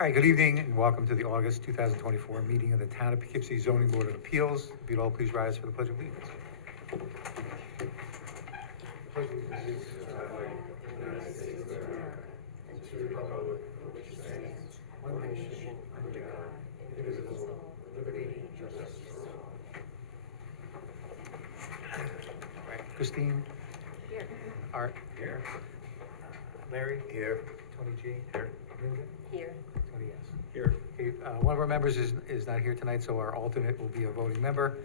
All right, good evening and welcome to the August 2024 meeting of the Town of Poughkeepsie Zoning Board of Appeals. If you'd all please rise for the Pledge of Allegiance. Pledge of Allegiance to the flag of the United States of America and to the republic for which it stands, one nation, under God, indivisible, with liberty and justice for all. All right, Christine? Here. Art? Here. Larry? Here. Tony G? Here. Linda? Here. Tony, yes. Here. Okay, one of our members is not here tonight, so our alternate will be a voting member.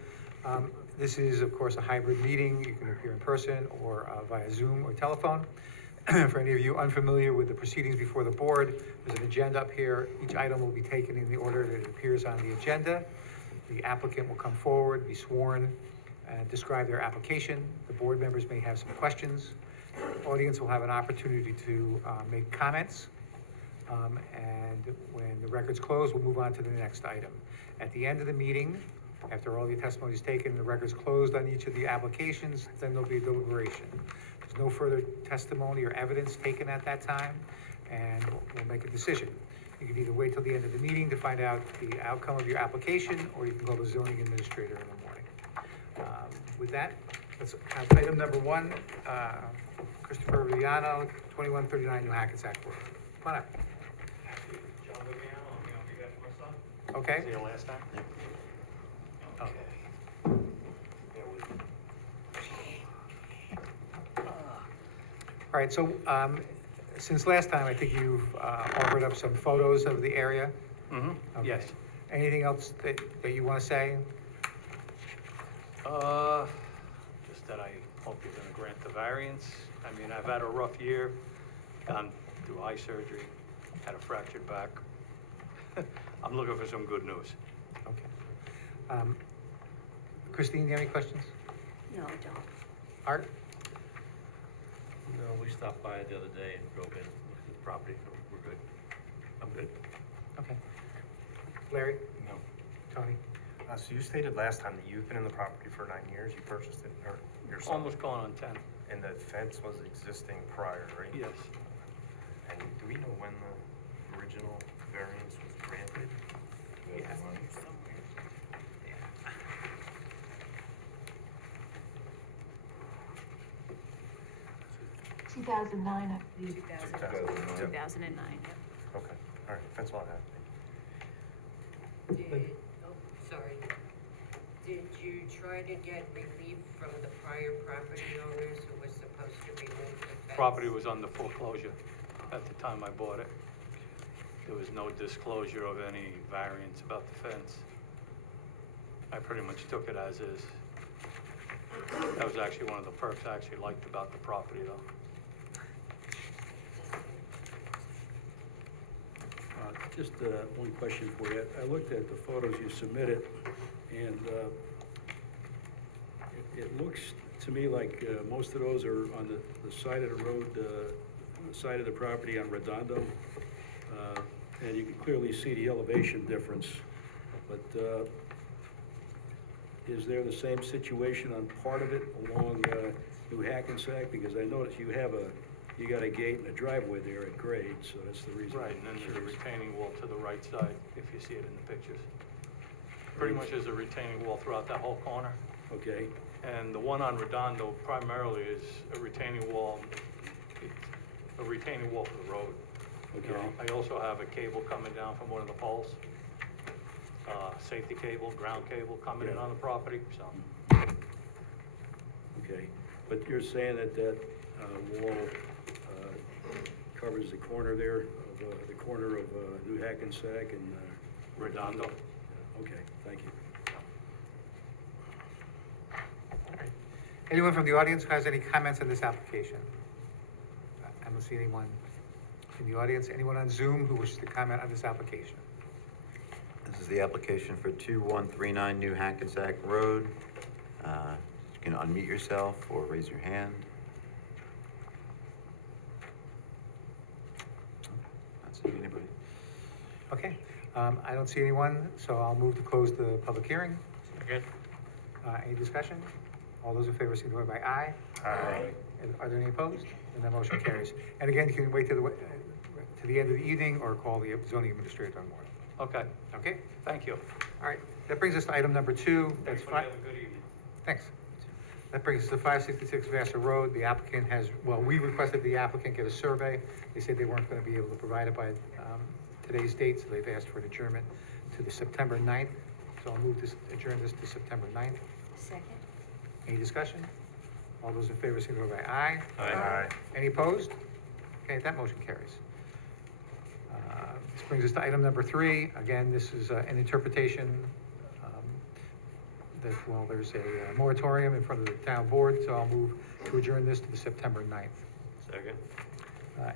This is, of course, a hybrid meeting. You can appear in person or via Zoom or telephone. For any of you unfamiliar with the proceedings before the board, there's an agenda up here. Each item will be taken in the order that it appears on the agenda. The applicant will come forward, be sworn, and describe their application. The board members may have some questions. The audience will have an opportunity to make comments. And when the record's closed, we'll move on to the next item. At the end of the meeting, after all the testimony is taken, the record's closed on each of the applications, then there'll be a deliberation. There's no further testimony or evidence taken at that time, and we'll make a decision. You can either wait till the end of the meeting to find out the outcome of your application, or you can call the zoning administrator in the morning. With that, let's have item number one, Christopher Viano, 2139 New Hackensack Road. Come on up. John Viviano, I'm the only guy for my son. Okay. See you last time? Okay. All right, so since last time, I think you've offered up some photos of the area. Mm-hmm, Okay. yes. Anything else that you want to say? Just that I hope you're gonna grant the variance. I mean, I've had a rough year, gone through eye surgery, had a fractured back. I'm looking for some good news. Okay. Christine, do you have any questions? No, I don't. Art? No, we stopped by the other day and drove in, looked at the property, we're good. I'm good. Okay. Larry? No. Tony? So you stated last time that you've been in the property for 9 years, you purchased it, or yourself? Almost going on 10. And the fence was existing prior, right? Yes. And do we know when the original variance was granted? Yeah. 2009, I believe. 2009. 2009, yep. Okay, all right, that's all I have. Sorry. Did you try to get relief from the prior property owners who were supposed to remove the fence? Property was under foreclosure at the time I bought it. There was no disclosure of any variance about the fence. I pretty much took it as is. That was actually one of the perks I actually liked about the property, though. Just one question for you. I looked at the photos you submitted, and it looks to me like most of those are on the side of the road, side of the property on Redondo, and you can clearly see the elevation difference. But is there the same situation on part of it along New Hackensack? Because I noticed you got a gate and a driveway there at grade, so that's the reason. Right, and then there's a retaining wall to the right side, if you see it in the pictures. Pretty much there's a retaining wall throughout that whole corner. Okay, And the one on Redondo primarily is a retaining wall, a retaining wall for the road. You know, okay. I also have a cable coming down from one of the poles, safety cable, ground cable coming in on the property, so. Okay, but you're saying that wall covers the corner there, of the corner of New Hackensack and, Redondo. okay, thank you. Anyone from the audience who has any comments on this application? I don't see anyone in the audience. Anyone on Zoom who wishes to comment on this application? This is the application for 2139 New Hackensack Road. You can unmute yourself or raise your hand. Not seeing anybody. Okay, I don't see anyone, so I'll move to close the public hearing. Again? Any discussion? All those in favor signify by aye. Aye. And are there any opposed? And the motion carries. And again, you can wait till to the end of the evening or call the zoning administrator on board. Okay, Okay? thank you. All right, that brings us to item number 2. That's Everybody fi- have a good evening. Thanks. That brings us to 566 Vassar Road. The applicant has, well, we requested the applicant get a survey. They said they weren't going to be able to provide it by today's date, so they've asked for an adjournment to the September 9th. So I'll move this, adjourn this to September 9th. Second? Any discussion? All those in favor, signify by aye. Aye. Any opposed? Okay, that motion carries. This brings us to item number 3. Again, this is an interpretation that, well, there's a moratorium in front of the town board, so I'll move to adjourn this to the September 9th. Second?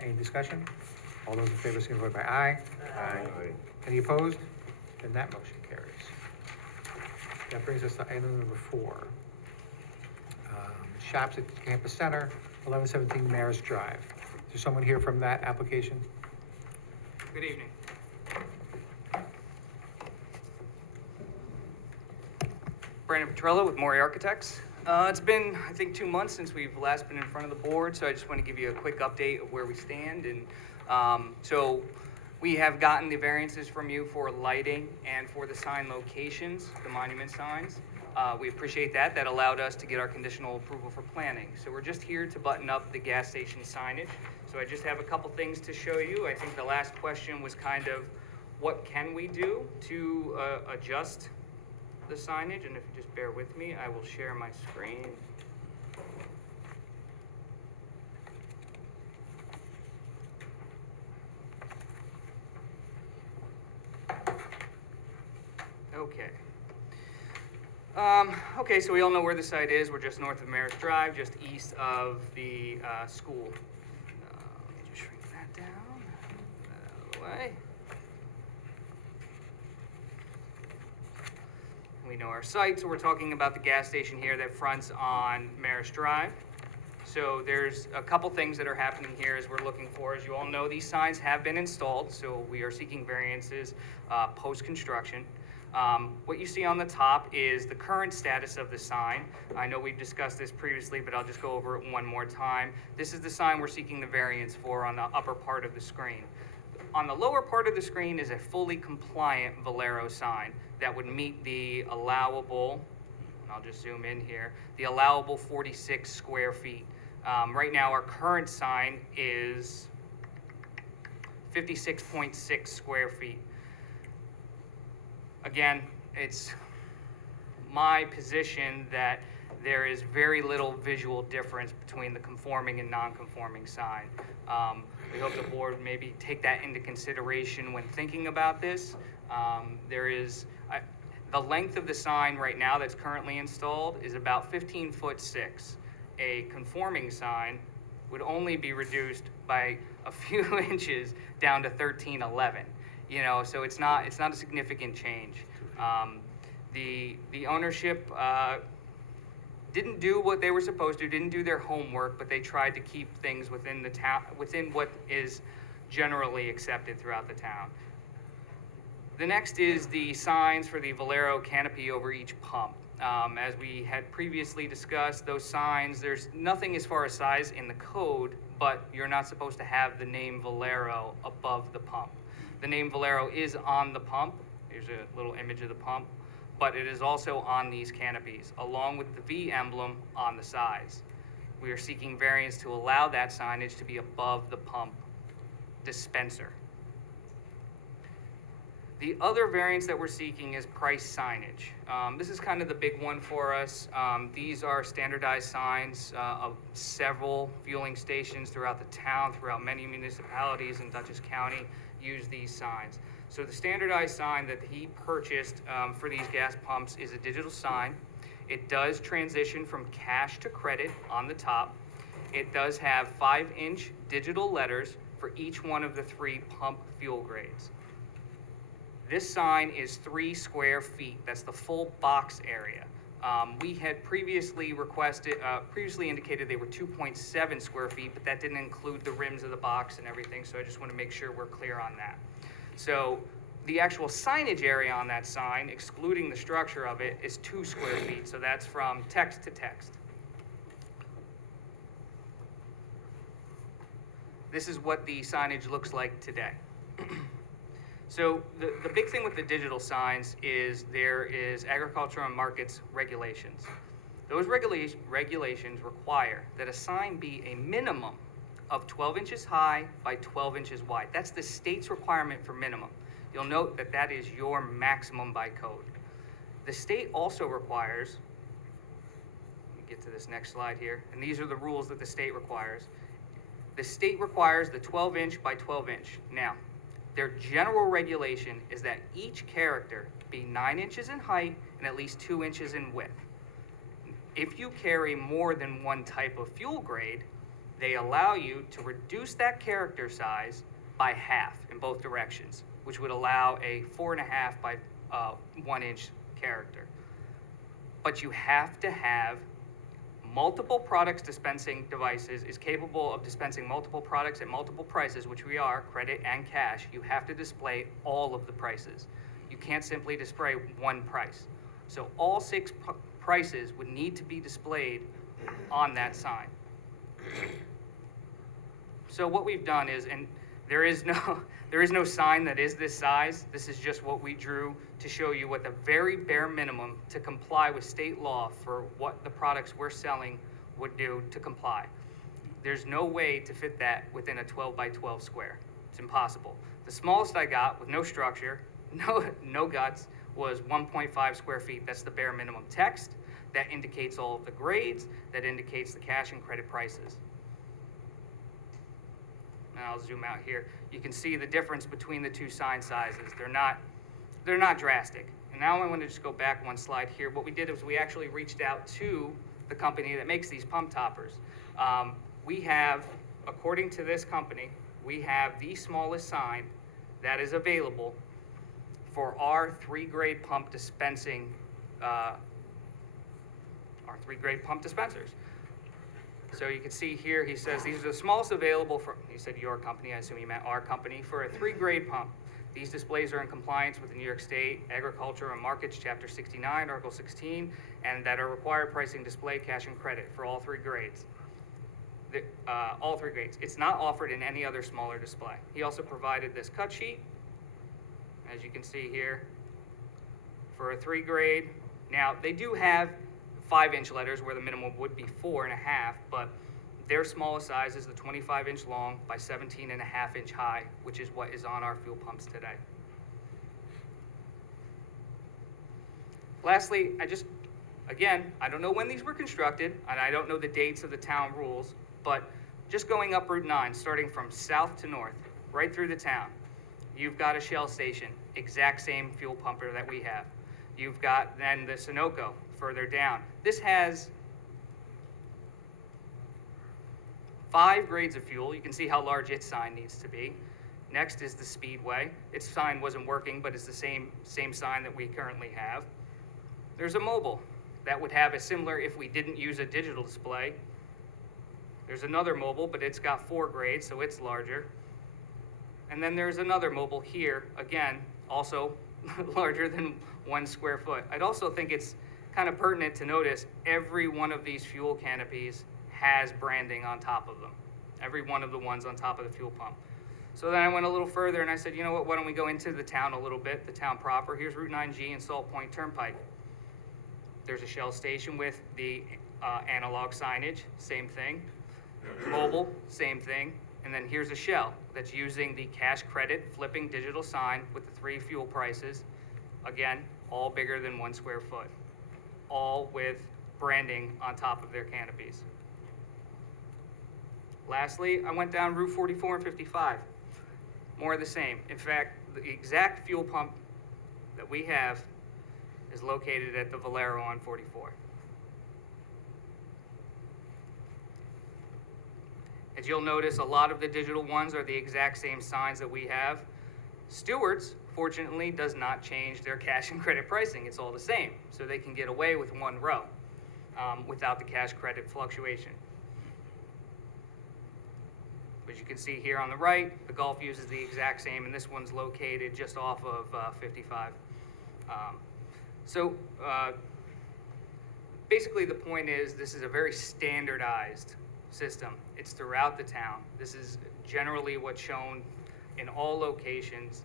Any discussion? All those in favor, signify by aye. Aye. Any opposed? Then that motion carries. That brings us to item number 4. Shops at Campus Center, 1117 Maris Drive. Is there someone here from that application? Good evening. Brandon Petrello with Mori Architects. It's been, I think, 2 months since we've last been in front of the board, so I just want to give you a quick update of where we stand. And so we have gotten the variances from you for lighting and for the sign locations, the monument signs. We appreciate that. That allowed us to get our conditional approval for planning. So we're just here to button up the gas station signage. So I just have a couple things to show you. I think the last question was kind of, what can we do to adjust the signage? And if you just bear with me, I will share my screen. Okay. Okay, so we all know where the site is. We're just north of Maris Drive, just east of the school. Let me just shrink that down, get that out of the way. We know our site, so we're talking about the gas station here that fronts on Maris Drive. So there's a couple things that are happening here as we're looking for. As you all know, these signs have been installed, so we are seeking variances post-construction. What you see on the top is the current status of the sign. I know we've discussed this previously, but I'll just go over it one more time. This is the sign we're seeking the variance for on the upper part of the screen. On the lower part of the screen is a fully compliant Valero sign that would meet the allowable, and I'll just zoom in here, the allowable 46 square feet. Right now, our current sign is 56.6 square feet. Again, it's my position that there is very little visual difference between the conforming and non-conforming sign. We hope the board maybe take that into consideration when thinking about this. The length of the sign right now that's currently installed is about 15'6". A conforming sign would only be reduced by a few inches down to 13'11". You know, so it's not a significant change. The ownership didn't do what they were supposed to, didn't do their homework, but they tried to keep things within the town, within what is generally accepted throughout the town. The next is the signs for the Valero canopy over each pump. As we had previously discussed, those signs, there's nothing as far as size in the code, but you're not supposed to have the name Valero above the pump. The name Valero is on the pump. Here's a little image of the pump, but it is also on these canopies, along with the V emblem on the sides. We are seeking variance to allow that signage to be above the pump dispenser. The other variance that we're seeking is price signage. This is kind of the big one for us. These are standardized signs of several fueling stations throughout the town, throughout many municipalities in Dutchess County use these signs. So the standardized sign that he purchased for these gas pumps is a digital sign. It does transition from cash to credit on the top. It does have 5-inch digital letters for each one of the 3 pump fuel grades. This sign is 3 square feet. That's the full box area. We had previously indicated they were 2.7 square feet, but that didn't include the rims of the box and everything, so I just want to make sure we're clear on that. So the actual signage area on that sign, excluding the structure of it, is 2 square feet, so that's from text to text. this is what the signage looks like today. So the big thing with the digital signs is there is agriculture and markets regulations. Those regulations require that a sign be a minimum of 12 inches high by 12 inches wide. That's the state's requirement for minimum. You'll note that that is your maximum by code. The state also requires, let me get to this next slide here, and these are the rules that the state requires. The state requires the 12 inch by 12 inch. Now, their general regulation is that each character be 9 inches in height and at least 2 inches in width. If you carry more than one type of fuel grade, they allow you to reduce that character size by half in both directions, which would allow a 4.5 by 1 inch character. But you have to have multiple products dispensing devices is capable of dispensing multiple products at multiple prices, which we are, credit and cash. You have to display all of the prices. You can't simply display one price. So all 6 prices would need to be displayed on that sign. So what we've done is, and there is no sign that is this size. This is just what we drew to show you what the very bare minimum to comply with state law for what the products we're selling would do to comply. There's no way to fit that within a 12 by 12 square. It's impossible. The smallest I got with no structure, no guts, was 1.5 square feet. That's the bare minimum text. That indicates all of the grades. That indicates the cash and credit prices. And I'll zoom out here. You can see the difference between the two sign sizes. They're not drastic. And now I want to just go back one slide here. What we did is we actually reached out to the company that makes these pump toppers. We have, according to this company, we have the smallest sign that is available for our 3-grade pump dispensing, our 3-grade pump dispensers. So you can see here, he says, these are the smallest available for, he said your company, I assume he meant our company, for a 3-grade pump. These displays are in compliance with the New York State Agriculture and Markets, Chapter 69, Article 16, and that are required pricing display, cash and credit for all 3 grades. All 3 grades. It's not offered in any other smaller display. He also provided this cut sheet, as you can see here, for a 3-grade. Now, they do have 5-inch letters where the minimum would be 4.5, but their smallest size is the 25-inch long by 17.5-inch high, which is what is on our fuel pumps today. Lastly, again, I don't know when these were constructed, and I don't know the dates of the town rules, but just going up Route 9, starting from south to north, right through the town, you've got a Shell station, exact same fuel pumper that we have. You've got then the Sunoco further down. This has 5 grades of fuel. You can see how large its sign needs to be. Next is the Speedway. Its sign wasn't working, but it's the same sign that we currently have. There's a Mobile that would have a similar if we didn't use a digital display. There's another Mobile, but it's got 4 grades, so it's larger. And then there's another Mobile here, again, also larger than 1 square foot. I'd also think it's kind of pertinent to notice every one of these fuel canopies has branding on top of them. Every one of the ones on top of the fuel pump. So then I went a little further and I said, you know what, why don't we go into the town a little bit, the town proper. Here's Route 9G and Salt Point Turnpike. There's a Shell station with the analog signage, same thing. Mobile, same thing. And then here's a Shell that's using the cash credit flipping digital sign with the 3 fuel prices. Again, all bigger than 1 square foot. All with branding on top of their canopies. Lastly, I went down Route 44 and 55. More of the same. In fact, the exact fuel pump that we have is located at the Valero on 44. As you'll notice, a lot of the digital ones are the exact same signs that we have. Stewart's, fortunately, does not change their cash and credit pricing. It's all the same. So they can get away with 1 row without the cash credit fluctuation. As you can see here on the right, the Gulf uses the exact same, and this one's located just off of 55. Basically the point is this is a very standardized system. It's throughout the town. This is generally what's shown in all locations.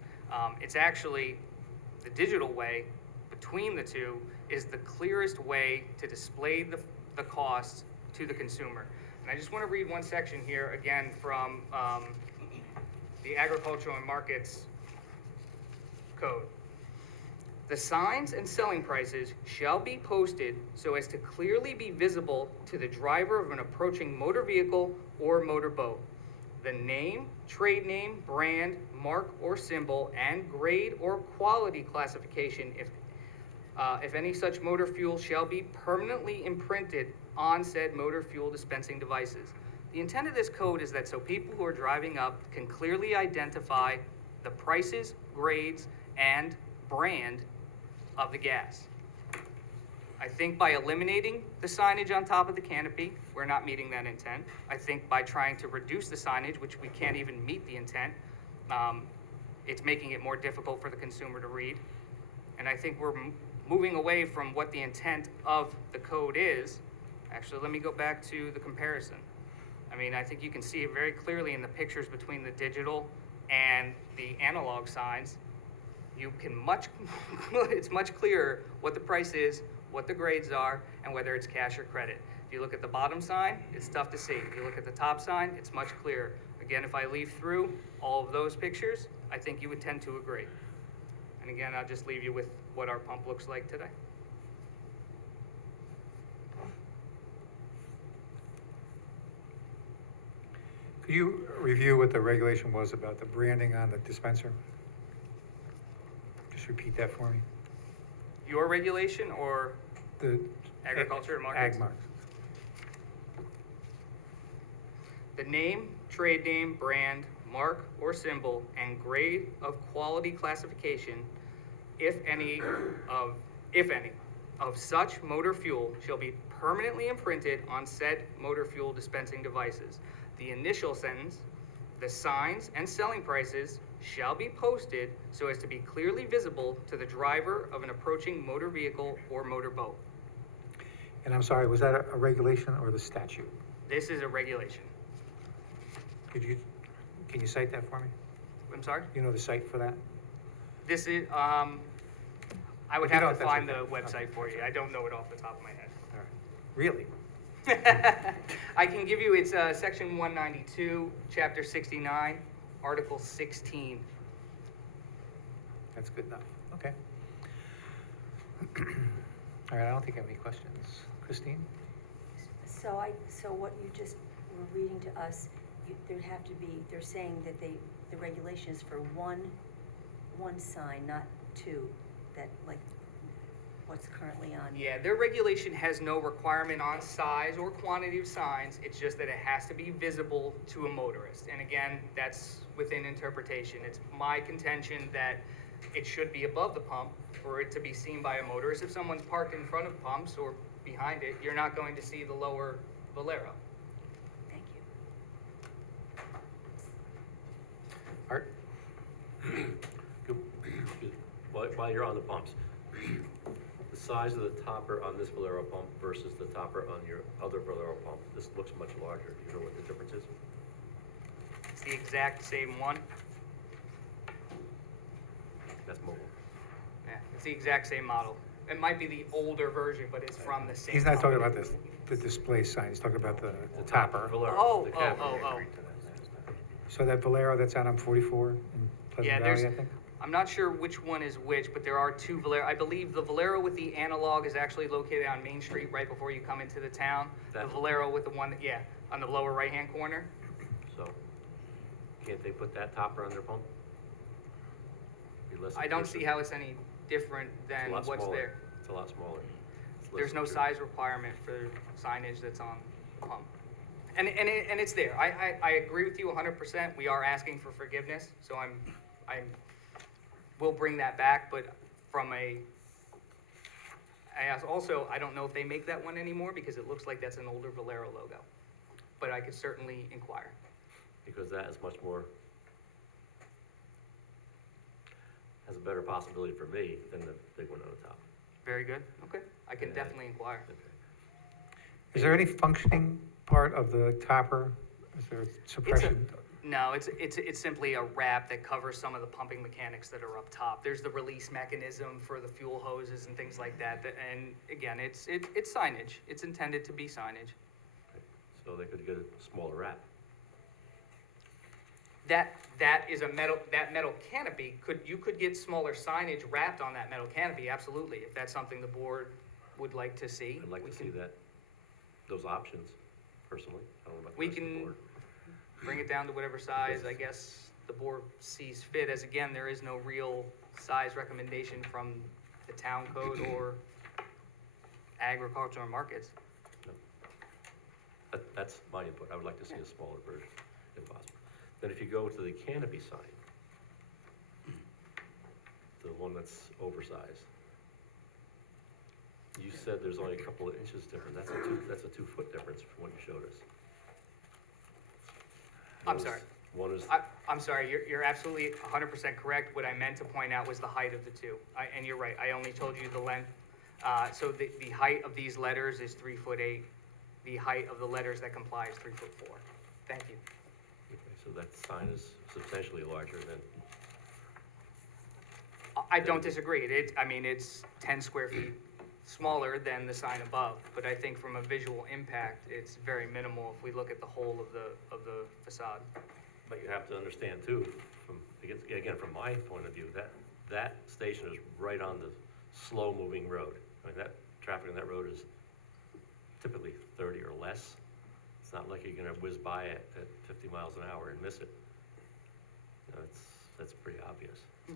It's actually, the digital way between the two is the clearest way to display the costs to the consumer. And I just want to read one section here, again, from the Agricultural and Markets Code. The signs and selling prices shall be posted so as to clearly be visible to the driver of an approaching motor vehicle or motor boat. The name, trade name, brand, mark or symbol, and grade or quality classification, if any such motor fuel, shall be permanently imprinted on said motor fuel dispensing devices. The intent of this code is that so people who are driving up can clearly identify the prices, grades, and brand of the gas. I think by eliminating the signage on top of the canopy, we're not meeting that intent. I think by trying to reduce the signage, which we can't even meet the intent, it's making it more difficult for the consumer to read. And I think we're moving away from what the intent of the code is. Actually, let me go back to the comparison. I mean, I think you can see it very clearly in the pictures between the digital and the analog signs. You can it's much clearer what the price is, what the grades are, and whether it's cash or credit. If you look at the bottom sign, it's tough to see. If you look at the top sign, it's much clearer. Again, if I leave through all of those pictures, I think you would tend to agree. And again, I'll just leave you with what our pump looks like today. Could you review what the regulation was about the branding on the dispenser? Just repeat that for me. Your regulation or The agriculture and markets? Ag marks. The name, trade name, brand, mark or symbol, and grade of quality classification, if any, of such motor fuel shall be permanently imprinted on said motor fuel dispensing devices. The initial sentence, the signs and selling prices shall be posted so as to be clearly visible to the driver of an approaching motor vehicle or motor boat. And I'm sorry, was that a regulation or the statute? This is a regulation. Can you cite that for me? I'm sorry? You know the site for that? This is, I would If you have don't, to that's find the okay. website for you. I don't know it off the top of my head. All right. Really? I can give you, it's section 192, chapter 69, article 16. That's good enough. Okay. All right, I don't think I have any questions. Christine? So what you just were reading to us, there'd have to be, they're saying that the regulation is for one sign, not two, that like what's currently on. Yeah, their regulation has no requirement on size or quantity of signs. It's just that it has to be visible to a motorist. And again, that's within interpretation. It's my contention that it should be above the pump for it to be seen by a motorist. If someone's parked in front of pumps or behind it, you're not going to see the lower Valero. Thank you. Art? While you're on the pumps, the size of the topper on this Valero pump versus the topper on your other Valero pump, this looks much larger. Do you know what the difference is? It's the exact same one. That's mobile. Yeah, it's the exact same model. It might be the older version, but it's from the same. He's not talking company. about the display sign, he's talking about the topper. Valero. Oh, the cap. oh. So that Valero that's out on 44 in Yeah, Pleasant there's, Valley, I think? I'm not sure which one is which, but there are two Valero. I believe the Valero with the analog is actually located on Main Street right before you come into the town. The That- Valero with the one, yeah, on the lower right-hand corner. So, can't they put that topper on their pump? Be less I don't see intrusive. how it's any different It's a than lot what's smaller. there. It's a lot smaller. It's less There's no intrusive. size requirement for signage that's on the pump. And it's there. I agree with you 100%. We are asking for forgiveness, so we'll bring that back, but I don't know if they make that one anymore because it looks like that's an older Valero logo. But I could certainly inquire. Because that is much more, has a better possibility for me than the big one on the top. Very good. Okay. I can Yeah. definitely inquire. Okay. Is there any functioning part of the topper? Is there suppression? No, it's simply a wrap that covers some of the pumping mechanics that are up top. There's the release mechanism for the fuel hoses and things like that, and again, it's signage. It's intended to be signage. So they could get a smaller wrap. That is that metal canopy, you could get smaller signage wrapped on that metal canopy, absolutely, if that's something the board would like to see. I'd like we to can see that, those options, personally. I don't know about the We rest of the can- board. Bring it down to whatever size, I guess, the board sees fit, as again, there is no real size recommendation from the town code or agriculture and markets. That's my input. I would like to see a smaller version, if possible. Then if you go to the canopy sign, the one that's oversized, you said there's only a couple of inches difference. That's a 2-foot difference from what you showed us. I'm One is- sorry. One is, I'm sorry, you're absolutely 100% correct. What I meant to point out was the height of the two. And you're right, I only told you the length. So the height of these letters is 3'8". The height of the letters that comply is 3'4". Thank you. okay, so that sign is substantially larger than, I don't disagree. It's 10 square feet smaller than the sign above, but I think from a visual impact, it's very minimal if we look at the whole of the facade. but you have to understand too, again, from my point of view, that station is right on the slow-moving road. I mean, that traffic on that road is typically 30 or less. It's not like you're gonna whiz by it at 50 miles an hour and miss it. You know, that's pretty obvious. So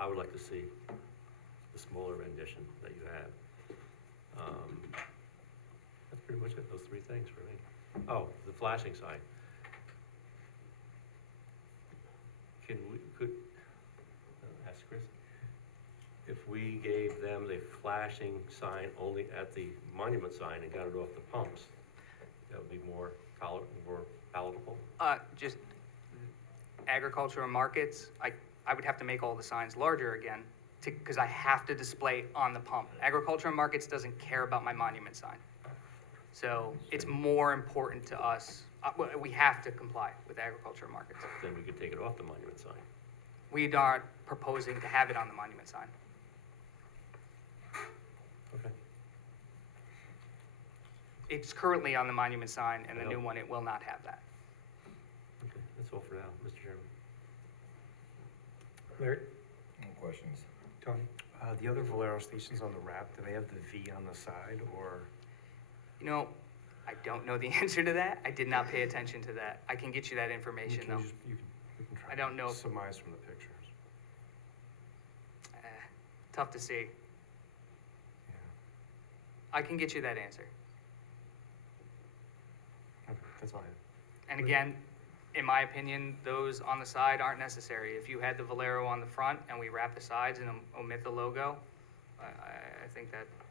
I would like to see the smaller rendition that you have. That's pretty much it, those 3 things for me. Oh, the flashing sign. Ask Chris, if we gave them the flashing sign only at the monument sign and got it off the pumps, that would be more palatable? Just agriculture and markets, I would have to make all the signs larger again, because I have to display on the pump. Agriculture and markets doesn't care about my monument sign. So it's more important to us, we have to comply with agriculture and markets. Then we could take it off the monument sign. We aren't proposing to have it on the monument sign. Okay. It's currently on the monument sign, and the I new know. one, it will not have that. Okay, that's all for now, Mr. Chairman. Larry? No questions. Tony? The other Valero stations on the wrap, do they have the V on the side, or? You know, I don't know the answer to that. I did not pay attention to that. I can get you that information, though. We can try I don't know to if- surmise from the pictures. Tough to see. Yeah. I can get you that answer. Okay, that's fine. And again, in my opinion, those on the side aren't necessary. If you had the Valero on the front and we wrap the sides and omit the logo, I think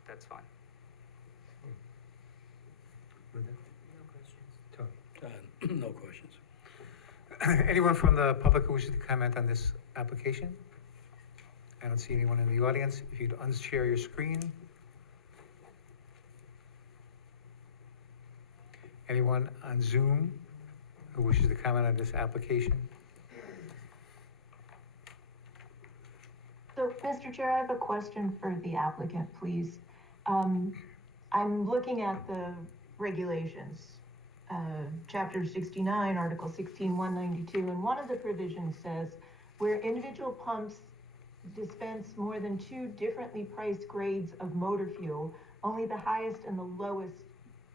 that's fine. Linda? No questions. Tony? No questions. Anyone from the public who wishes to comment on this application? I don't see anyone in the audience. If you'd unshare your screen. Anyone on Zoom who wishes to comment on this application? So, Mr. Chair, I have a question for the applicant, please. I'm looking at the regulations, Chapter 69, Article 16, 192, and one of the provisions says, where individual pumps dispense more than 2 differently priced grades of motor fuel, only the highest and the lowest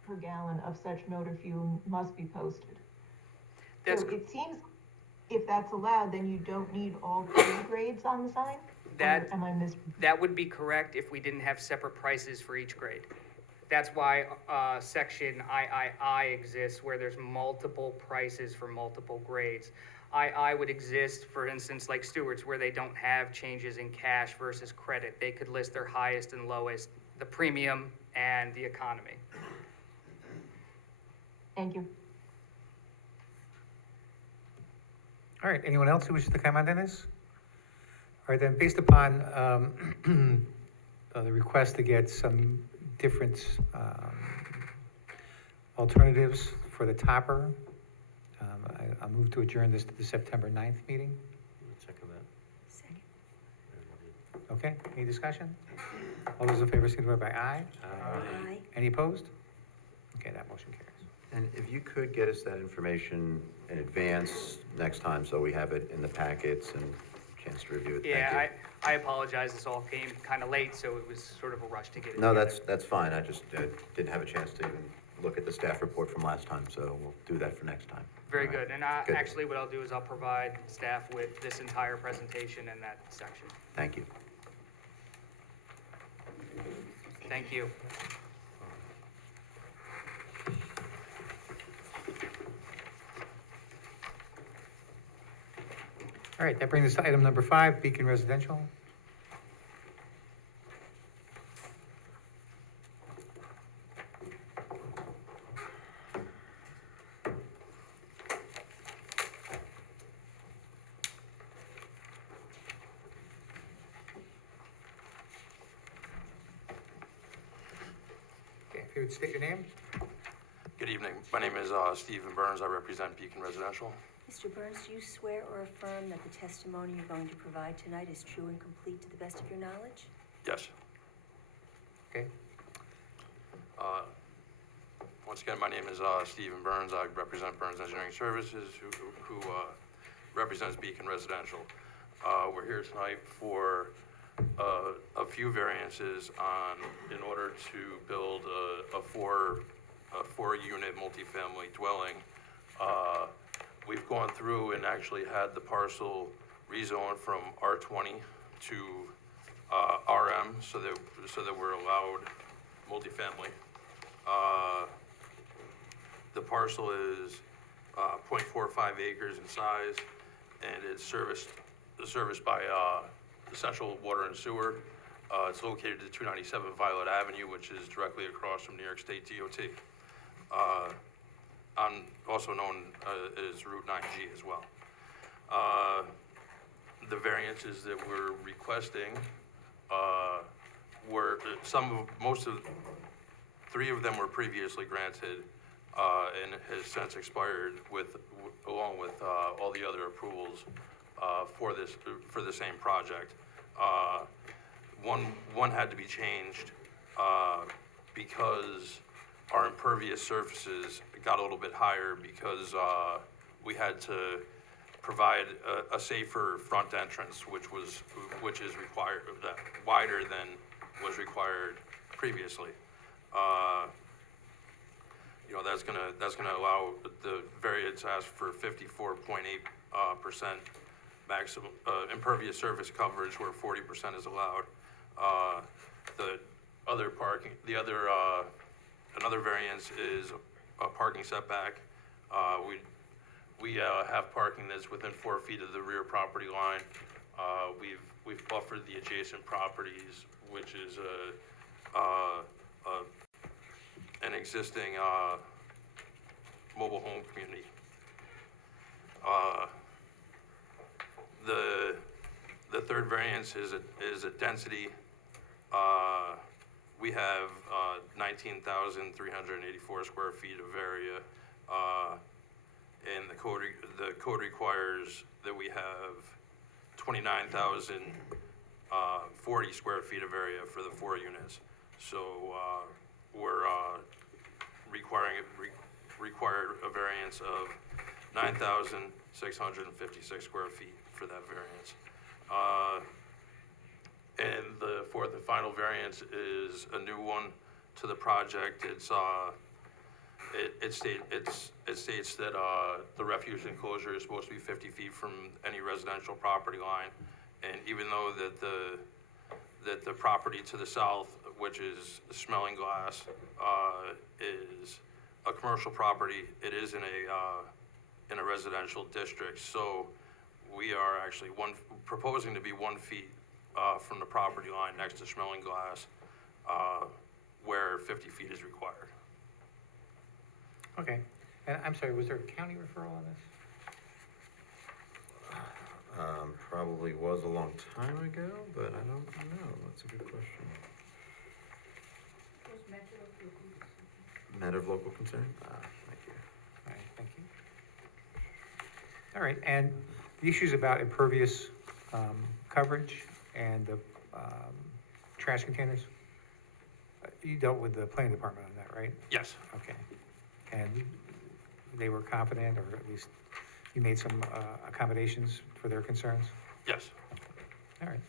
per gallon of such motor fuel must be posted. That's, So it seems if that's allowed, then you don't need all 3 grades on the sign? That- Or am I that would be correct if we didn't have separate prices for each grade. That's why section III exists, where there's multiple prices for multiple grades. II would exist, for instance, like Stewart's, where they don't have changes in cash versus credit. They could list their highest and lowest, the premium and the economy. Thank you. All right, anyone else who wishes to comment on this? All right, then, based upon the request to get some different alternatives for the topper, I'll move to adjourn this to the September 9th meeting. Checking that. Second. Okay, any discussion? All those in favor signify by aye. Aye. Any opposed? Okay, that motion carries. And if you could get us that information in advance next time, so we have it in the packets and a chance to review it. Thank Yeah, you. I apologize, this all came kind of late, so it was sort of a rush to get it No, together. that's fine. I just didn't have a chance to even look at the staff report from last time, so we'll do that for next time. Very All right. good, and Good. actually what I'll do is I'll provide staff with this entire presentation and that section. Thank you. Thank you. All right, that brings us to item number 5, Beacon Residential. Okay, if you would state your name. Good evening. My name is Stephen Burns. I represent Beacon Residential. Mr. Burns, do you swear or affirm that the testimony you're going to provide tonight is true and complete to the best of your knowledge? Yes. Okay, Once again, my name is Stephen Burns. I represent Burns Engineering Services, who represents Beacon Residential. We're here tonight for a few variances in order to build a four-unit multifamily dwelling. We've gone through and actually had the parcel rezoned from R20 to RM, so that we're allowed multifamily. The parcel is 0.45 acres in size, and it's serviced by Central Water and Sewer. It's located at 297 Violet Avenue, which is directly across from New York State DOT. Also known as Route 9G as well. The variances that we're requesting were three of them were previously granted and has since expired along with all the other approvals for the same project. One had to be changed because our impervious surfaces got a little bit higher because we had to provide a safer front entrance, which is required, wider than was required previously. That's gonna allow the variance asked for 54.8% maximum impervious surface coverage, where 40% is allowed. Another variance is a parking setback. We have parking that's within 4 feet of the rear property line. We've buffered the adjacent properties, which is an existing mobile home community. The third variance is a density. We have 19,384 square feet of area, and the code requires that we have 29,040 square feet of area for the 4 units. So we're required a variance of 9,656 square feet for that variance. And the fourth and final variance is a new one to the project. It states that the refuge enclosure is supposed to be 50 feet from any residential property line, and even though that the property to the south, which is Smelling Glass, is a commercial property, it is in a residential district. So we are actually proposing to be 1 feet from the property line next to Smelling Glass, where 50 feet is required. okay. And I'm sorry, was there a county referral on this? Probably was a long time ago, but I don't know. That's a good question. Matter of local concern? Thank you. All right, thank you. All right, and the issues about impervious coverage and the trash containers, you dealt with the planning department on that, right? Yes, Okay. And they were confident, or at least you made some accommodations for their concerns? yes. All right.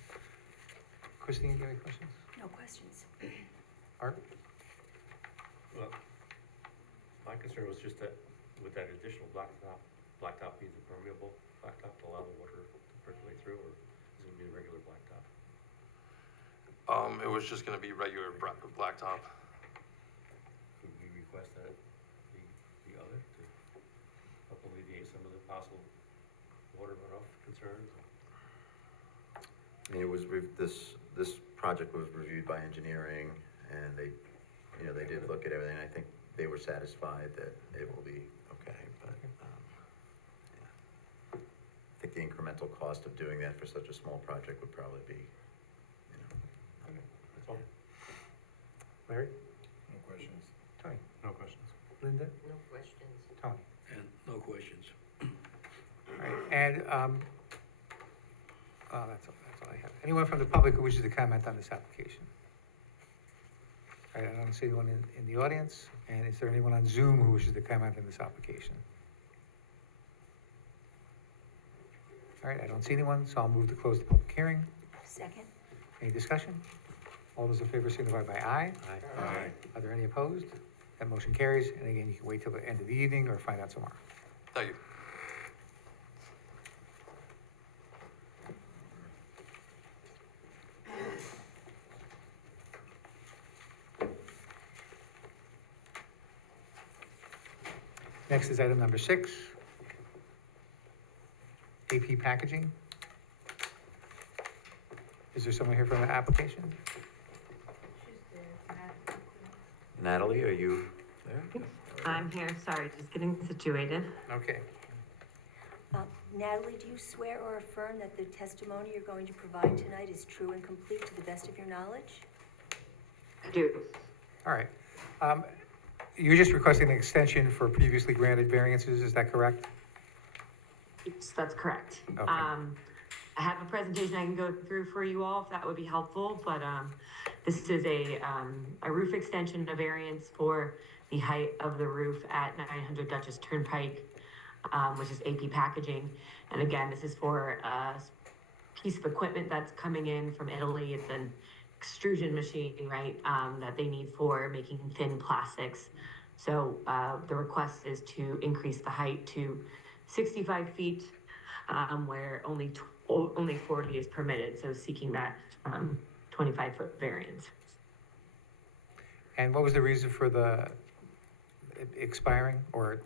Christine, do you have any questions? No questions. Art? Well, my concern was just that with that additional blacktop be the permeable blacktop to allow the water to percolate through, or is it gonna be a regular blacktop? It was just gonna be regular blacktop. Could we request that it be the other to help alleviate some of the possible water runoff concerns? I mean, it was, this project was reviewed by engineering, and they, you know, they did look at everything. I think they were satisfied that it will be okay, but, yeah. I think the incremental cost of doing that for such a small project would probably be, you know, That's all. Larry? No questions. Tony? No questions. Linda? No questions. Tony? And no questions. All right, and, that's all I have. Anyone from the public who wishes to comment on this application? All right, I don't see anyone in the audience, and is there anyone on Zoom who wishes to comment on this application? All right, I don't see anyone, so I'll move to close the public hearing. Second? Any discussion? All those in favor signify by aye. Aye. Are there any opposed? That motion carries, and again, you can wait till the end of the evening or find out tomorrow. Thank you. Next is item number 6. AP Packaging. Is there someone here from the application? Natalie, are you there? I'm here, sorry, just getting situated. Okay. Natalie, do you swear or affirm that the testimony you're going to provide tonight is true and complete to the best of your knowledge? I do. All right. You're just requesting an extension for previously granted variances, is that correct? Yes, that's correct. Okay. I have a presentation I can go through for you all, if that would be helpful, but, this is a roof extension, a variance for the height of the roof at 900 Dutchess Turnpike, which is AP Packaging. And again, this is for a piece of equipment that's coming in from Italy. It's an extrusion machine, right, that they need for making thin plastics. So the request is to increase the height to 65 feet, where only 40 is permitted, so seeking that 25-foot variance. And what was the reason for the expiring, or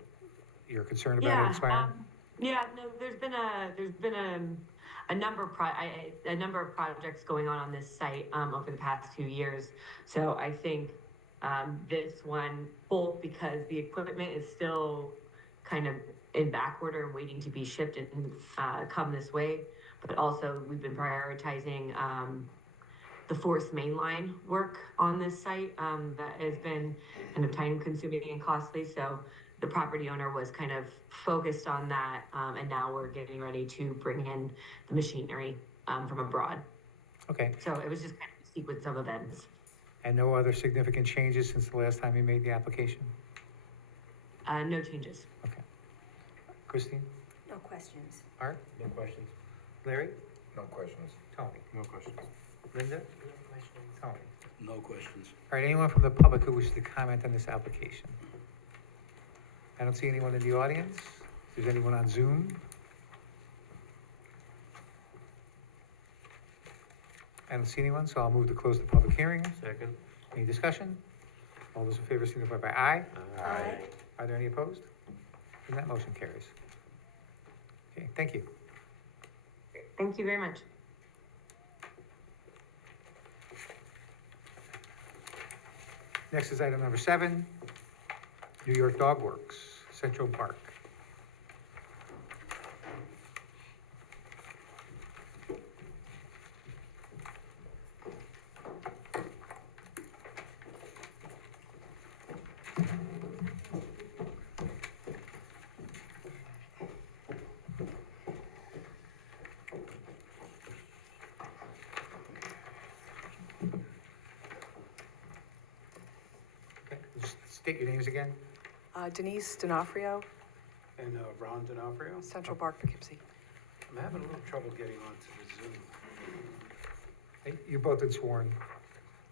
you're concerned about it expiring? Yeah, no, there's been a number of projects going on this site over the past 2 years. So I think this one, both because the equipment is still kind of in back order and waiting to be shipped and come this way, but also we've been prioritizing the forced mainline work on this site that has been kind of time consuming and costly. So the property owner was kind of focused on that, and now we're getting ready to bring in the machinery from abroad. Okay, So it was just kind of a sequence of events. and no other significant changes since the last time you made the application? No changes. Okay. Christine? No questions. Art? No questions? Larry? No questions. Tony? No questions. Linda? No questions. Tony? No questions. All right, anyone from the public who wishes to comment on this application? I don't see anyone in the audience. Is there anyone on Zoom? I don't see anyone, so I'll move to close the public hearing. Second? Any discussion? All those in favor signify by aye. Aye. Are there any opposed? And that motion carries. Okay, thank you. Thank you very much. Next is item number 7, New York Dog Works, Central Park. state your names again. Denise D'Onofrio, And Ron D'Onofrio? Central Park, Poughkeepsie. I'm having a little trouble getting onto the Zoom. Hey, you both been sworn.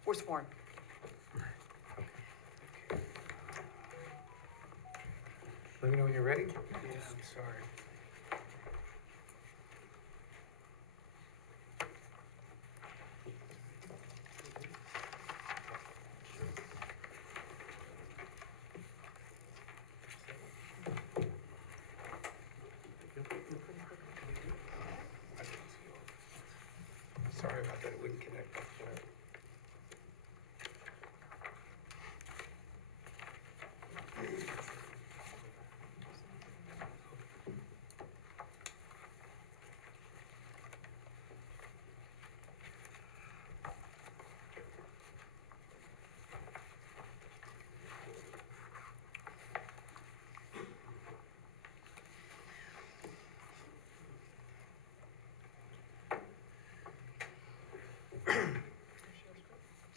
We're sworn. Let me know when you're ready. Yeah, I'm sorry. Sorry about that, it wouldn't connect up there.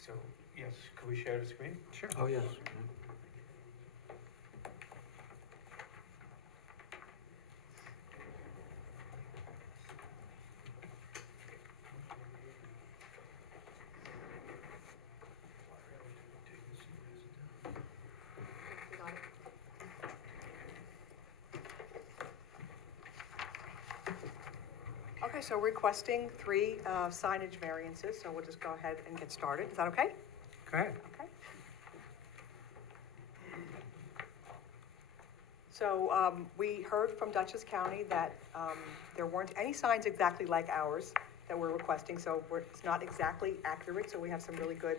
So, yes, could we share the screen? Sure. Oh, yes. Okay, so requesting three signage variances, so we'll just go ahead and get started. Is that okay? Go ahead. Okay. So we heard from Dutchess County that there weren't any signs exactly like ours that we're requesting, so it's not exactly accurate, so we have some really good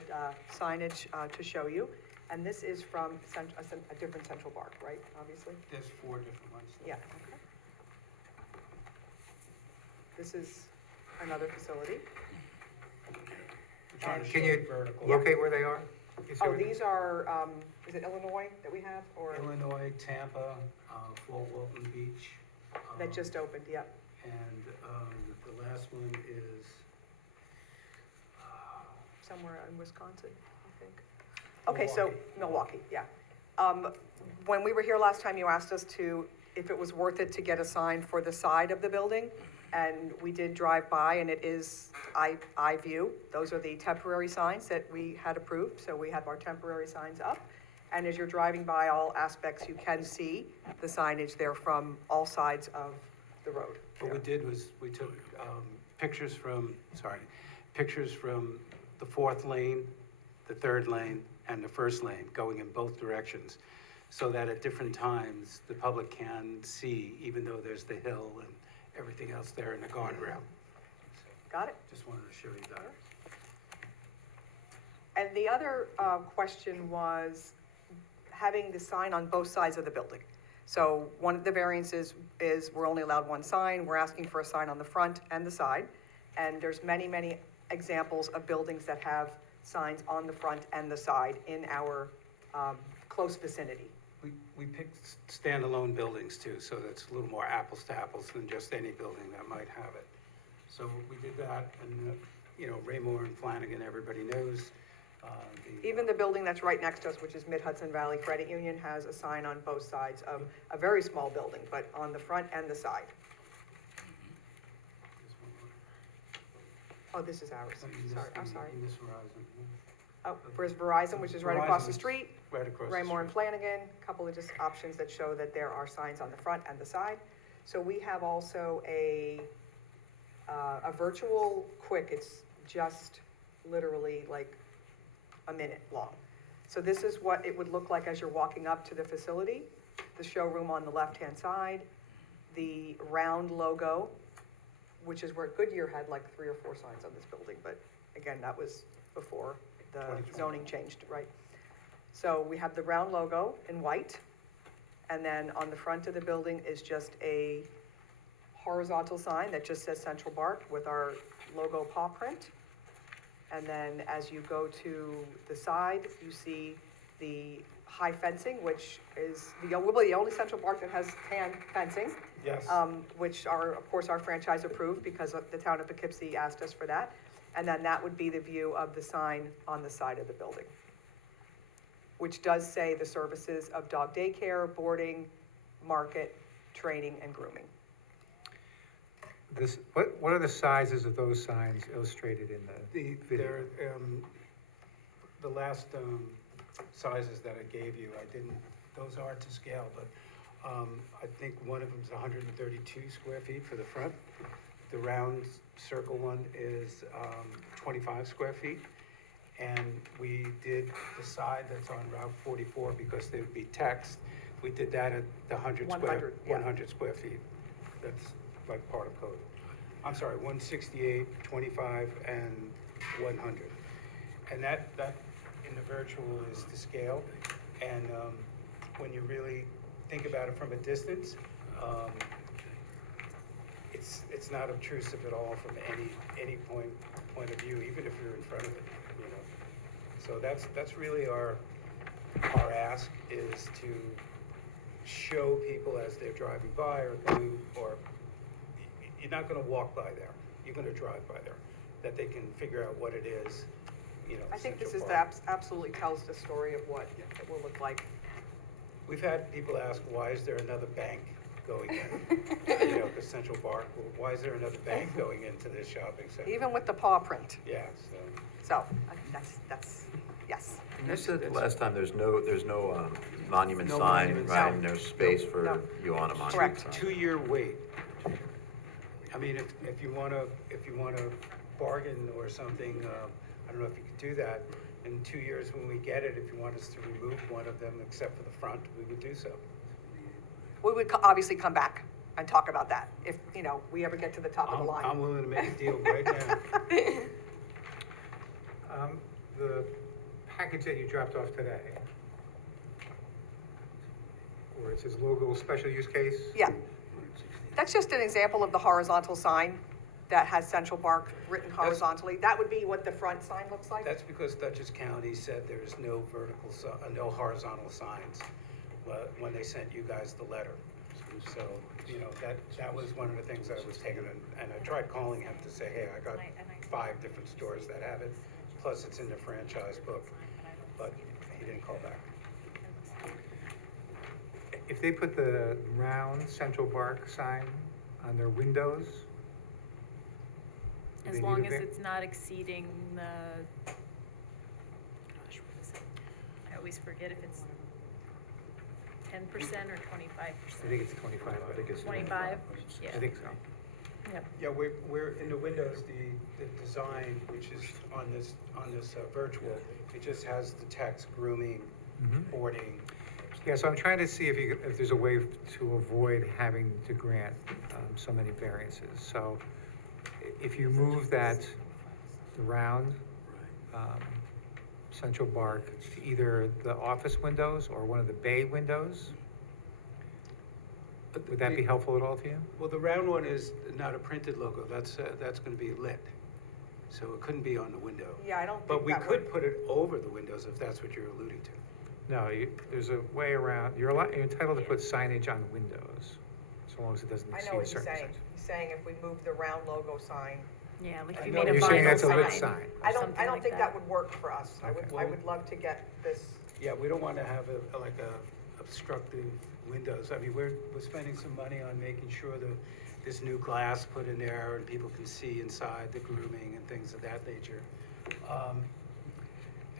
signage to show you. And this is from a different Central Park, right, obviously? There's 4 different ones. Yeah, okay. This is another facility. We're trying to Can show you the vertical. locate where they are? You see Oh, where they- these are, is it Illinois that we have, or Illinois, Tampa, Fort Walton Beach. that just opened, yep. And the last one is, Somewhere in Wisconsin, I think. Okay, so Milwaukee, yeah. When we were here last time, you asked us if it was worth it to get a sign for the side of the building. And we did drive by, and it is eye view. Those are the temporary signs that we had approved, so we have our temporary signs up. And as you're driving by all aspects, you can see the signage there from all sides of the road. what we did was, we took pictures from the 4th lane, the 3rd lane, and the 1st lane, going in both directions, so that at different times, the public can see, even though there's the hill and everything else there in the guardrail. Got it? Just wanted to show you that. And the other question was having the sign on both sides of the building. So one of the variances is we're only allowed one sign. We're asking for a sign on the front and the side. And there's many, many examples of buildings that have signs on the front and the side in our close vicinity. We picked standalone buildings too, so that's a little more apples to apples than just any building that might have it. So we did that, and, Raymore and Flanagan, everybody knows. Even the building that's right next to us, which is Mid-Hudson Valley Credit Union, has a sign on both sides of a very small building, but on the front and the side. Oh, this is ours. Sorry, I'm sorry. Miss Verizon. Oh, where's Verizon, which is right across the Verizon's street? Right across the Raymore and street. Flanagan, a couple of just options that show that there are signs on the front and the side. So we have also a virtual quick, it's just literally like a minute long. So this is what it would look like as you're walking up to the facility. The showroom on the left-hand side, the round logo, which is where Goodyear had like 3 or 4 signs on this building, but again, that was before the 2020. zoning changed, right? So we have the round logo in white, and then on the front of the building is just a horizontal sign that just says Central Park with our logo paw print. And then as you go to the side, you see the high fencing, which is will be the only Central Park that has tan fencing. Yes. Which are, of course, our franchise approved because the town of Poughkeepsie asked us for that. And then that would be the view of the sign on the side of the building. which does say the services of dog daycare, boarding, market, training, and grooming. This, what are the sizes of those signs illustrated in the video? The last sizes that I gave you, those are to scale, but I think one of them's 132 square feet for the front. The round circle one is 25 square feet. And we did the side that's on Route 44, because there would be text, we did that at the 100, yeah. 100 square feet. That's like part of code. I'm sorry, 168, 25, and 100. And that in the virtual is to scale. And when you really think about it from a distance, it's not obtrusive at all from any point of view, even if you're in front of it, you know. So that's really our ask, is to show people as they're driving by or going, or you're not gonna walk by there, you're gonna drive by there, that they can figure out what it is, you know. I think this Central is Park. absolutely tells the story of what it will look like. We've had people ask, why is there another bank going in? You know, because Central Park, well, why is there another bank going into this shopping center? Even with the paw print. Yeah, So, I think that's, yes. You said last time, there's no monument No sign, monument right? sign. No space for No. you on a monument Correct. sign. two-year wait. I mean, if you wanna bargain or something, I don't know if you could do that. In 2 years, when we get it, if you want us to remove one of them except for the front, we would do so. We would obviously come back and talk about that, if, you know, we ever get to the top of the line. I'm willing to make a deal right now. The package that you dropped off today, where it says logo special use case? Yeah. That's just an example of the horizontal sign that has Central Park written horizontally. That would be what the front sign looks like. That's because Dutchess County said there's no no horizontal signs, when they sent you guys the letter. So, you know, that was one of the things I was taking, and I tried calling him to say, hey, I got 5 different stores that have it, plus it's in the franchise book, but he didn't call back. If they put the round Central Park sign on their windows? do As they need long a as var- it's not exceeding the, gosh, what is it? I always forget if it's 10% or 25%. I think it's 25. I think it's 25? Yeah. I think so. Yep. Yeah, we're in the windows, the design, which is on this virtual, it just has the text grooming, boarding. Yeah, so I'm trying to see if there's a way to avoid having to grant so many variances. So if you move that, the round Central Park to either the office windows or one of the bay windows, would that be helpful at all to you? Well, the round one is not a printed logo, that's gonna be lit, so it couldn't be on the window. Yeah, I don't But think we that could would, put it over the windows if that's what you're alluding to. No, there's a way around, you're entitled to put signage on windows, so long as it doesn't I know exceed a what he's certain saying. size. He's saying if we move the round logo sign, Yeah, like I if you know made a You're saying vinyl that's a lit sign. sign. I something don't like think that would work for us. I Okay. would love to get this, Yeah, we don't wanna have like a obstructive windows. I mean, we're spending some money on making sure that this new glass put in there and people can see inside the grooming and things of that nature.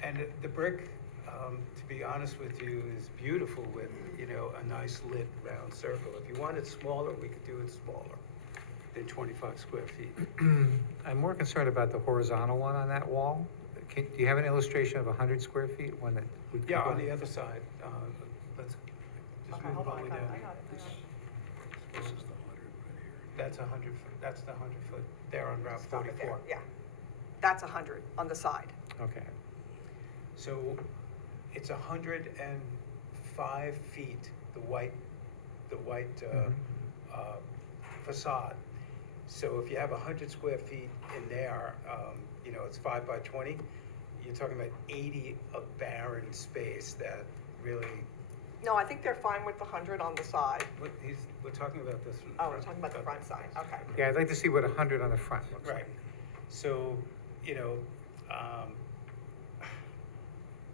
And the brick, to be honest with you, is beautiful with, you know, a nice lit round circle. If you want it smaller, we could do it smaller than 25 square feet. I'm more concerned about the horizontal one on that wall. Do you have an illustration of 100 square feet, one that would? Yeah, go on the other side, let's just okay, move hold on, over I got there. it, I got it. This is the 100 right here. That's 100 foot, that's the 100 foot there on Route Stop it there, 44. yeah. That's 100 on the side. Okay. So it's 105 feet, the white facade. So if you have 100 square feet in there, you know, it's 5 by 20, you're talking about 80 of barren space that really, No, I think they're fine with the 100 on the side. we're talking about this. Oh, we're talking about the front side, okay. Yeah, I'd like to see what 100 on the front looks like. Right. So, you know,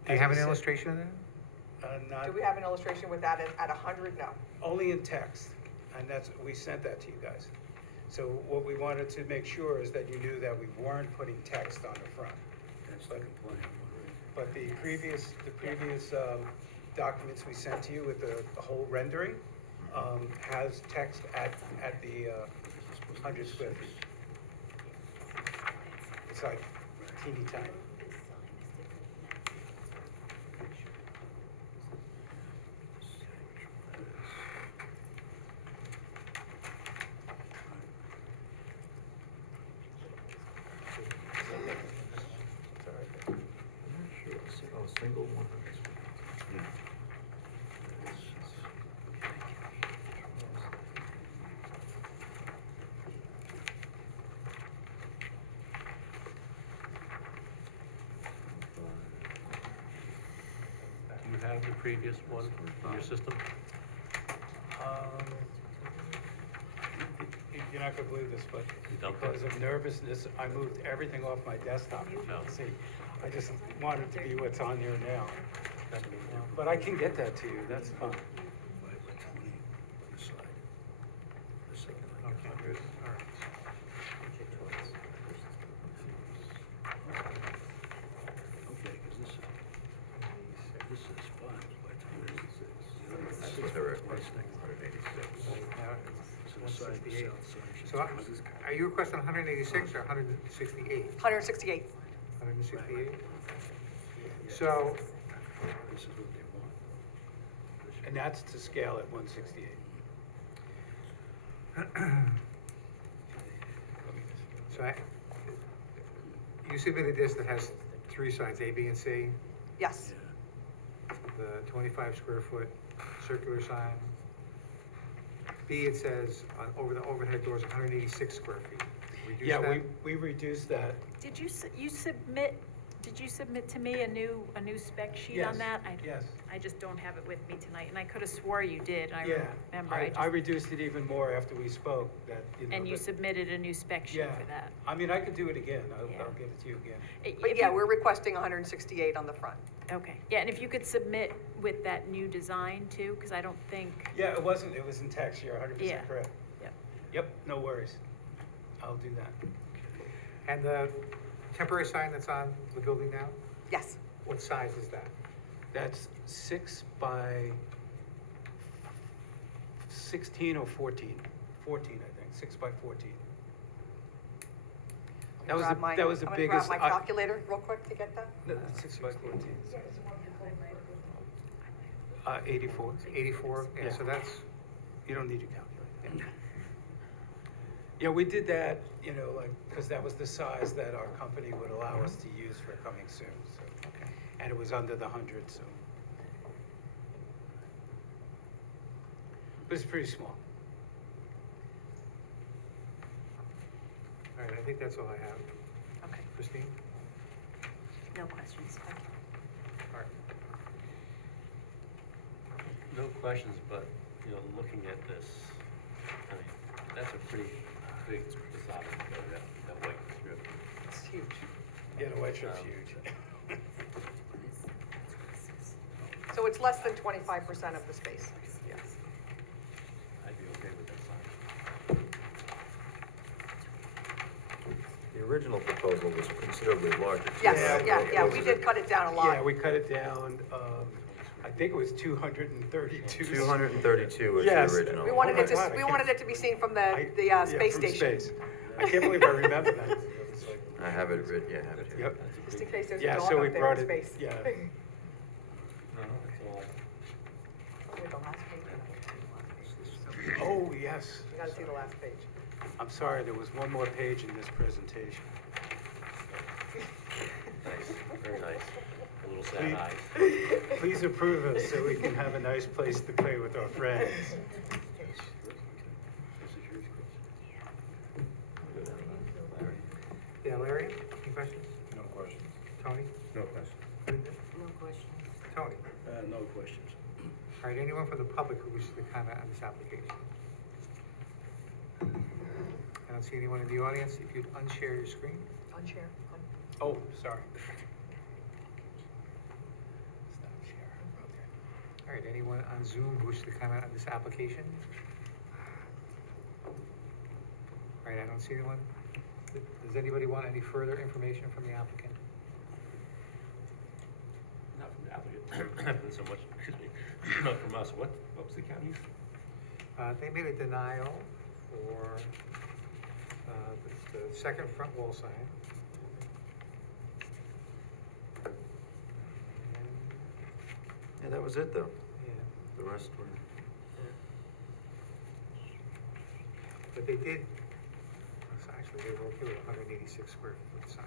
Do you have as an I said- illustration of that? Not, Do we have an illustration with that at 100? No. only in text, and that's, we sent that to you guys. So what we wanted to make sure is that you knew that we weren't putting text on the front. That's the complaint, right? But the previous documents we sent to you with the whole rendering, has text at the 100 square feet. It's like teeny tiny. Oh, single one. Do you have the previous one in your system? You're not gonna believe this, but You don't? because of nervousness, I moved everything off my desktop. You No. can see, I just wanted to be what's on there now. But I can get that to you, that's fine. 5 by 20 on the side. The second one. Okay, good, all right. Okay, because this is 5 by 26. I think they're at 186. Now, So it's the side, the 168. south side should So are you requesting 186 or 168? 168. 168? So, This is what they want. And that's to scale at 168. so you submitted this that has 3 sides, A, B, and C, Yes. the 25 square foot circular sign. B, it says over the overhead doors, 186 square feet. Reduce Yeah, that? we reduced that. Did you submit to me a new spec sheet on Yes, that? yes. I just don't have it with me tonight, and I could have swore you did, I Yeah, remember, I reduced it even more after we spoke, that, and you that- submitted a new spec sheet Yeah. for that. I mean, I could do it again, Yeah. I'll give it to you again. But If yeah, you- we're requesting 168 on the front. Okay, yeah, and if you could submit with that new design too, because I don't think, Yeah, it wasn't, it was in text, you're 100% Yeah. correct. Yep. Yep, no worries. I'll do that. And the temporary sign that's on the building now, Yes. what size is that? That's 6 by 16 or 14? 14, I think, 6 by 14. That was the I'm biggest. gonna grab my calculator real quick to get that. No, 6 by 14. 84. 84, yeah, Yeah. so that's, You don't need your calculator. Yeah, we did that, you know, like, because that was the size that our company would allow us to use for coming soon, so. And it was under the 100, so. But it's pretty small. all right, I think that's all I have. Okay, Christine? no questions. All right. No questions, but, you know, looking at this, I mean, that's a pretty big facade, that white strip. It's huge. Yeah, the white strip's huge. So it's less than 25% of the space. Yes. I'd be okay with that sign. The original proposal was considerably larger. too. Yes, Yeah, yeah, we did cut it down a lot. Yeah, we cut it down, I think it was 232. 232 was the Yes. original. We wanted Oh it my God, to, I we can't- wanted it to be seen from I- the yeah, space from station. space. I can't believe I remember that. It was like- I have it written, yeah, I have it here. Yep. Just in case there's a Yeah, dog so up we there brought in it, space. yeah. No, that's all. With the last page. Oh, yes. You gotta see the last page. I'm sorry, there was one more page in this presentation. Nice, very nice. A little Please- sad eyes. Please approve us so we can have a nice place to play with our friends. This is yours, Chris. Yeah, Larry, any questions? No questions. Tony? No questions. Linda? No questions. Tony? No questions. All right, anyone from the public who wishes to comment on this application? I don't see anyone in the audience. If you'd unshare your screen. Unshare. Oh, sorry. Stop sharing, okay. right, anyone on Zoom who wishes to comment on this application? All right, I don't see anyone. Does anybody want any further information from the applicant? Not from the applicant, not so much, excuse me, not from us. What was the county's? They made a denial for, the second front wall sign. Yeah, that was it, though. Yeah, The rest were, but they did, actually, they were okay with 186 square foot sign.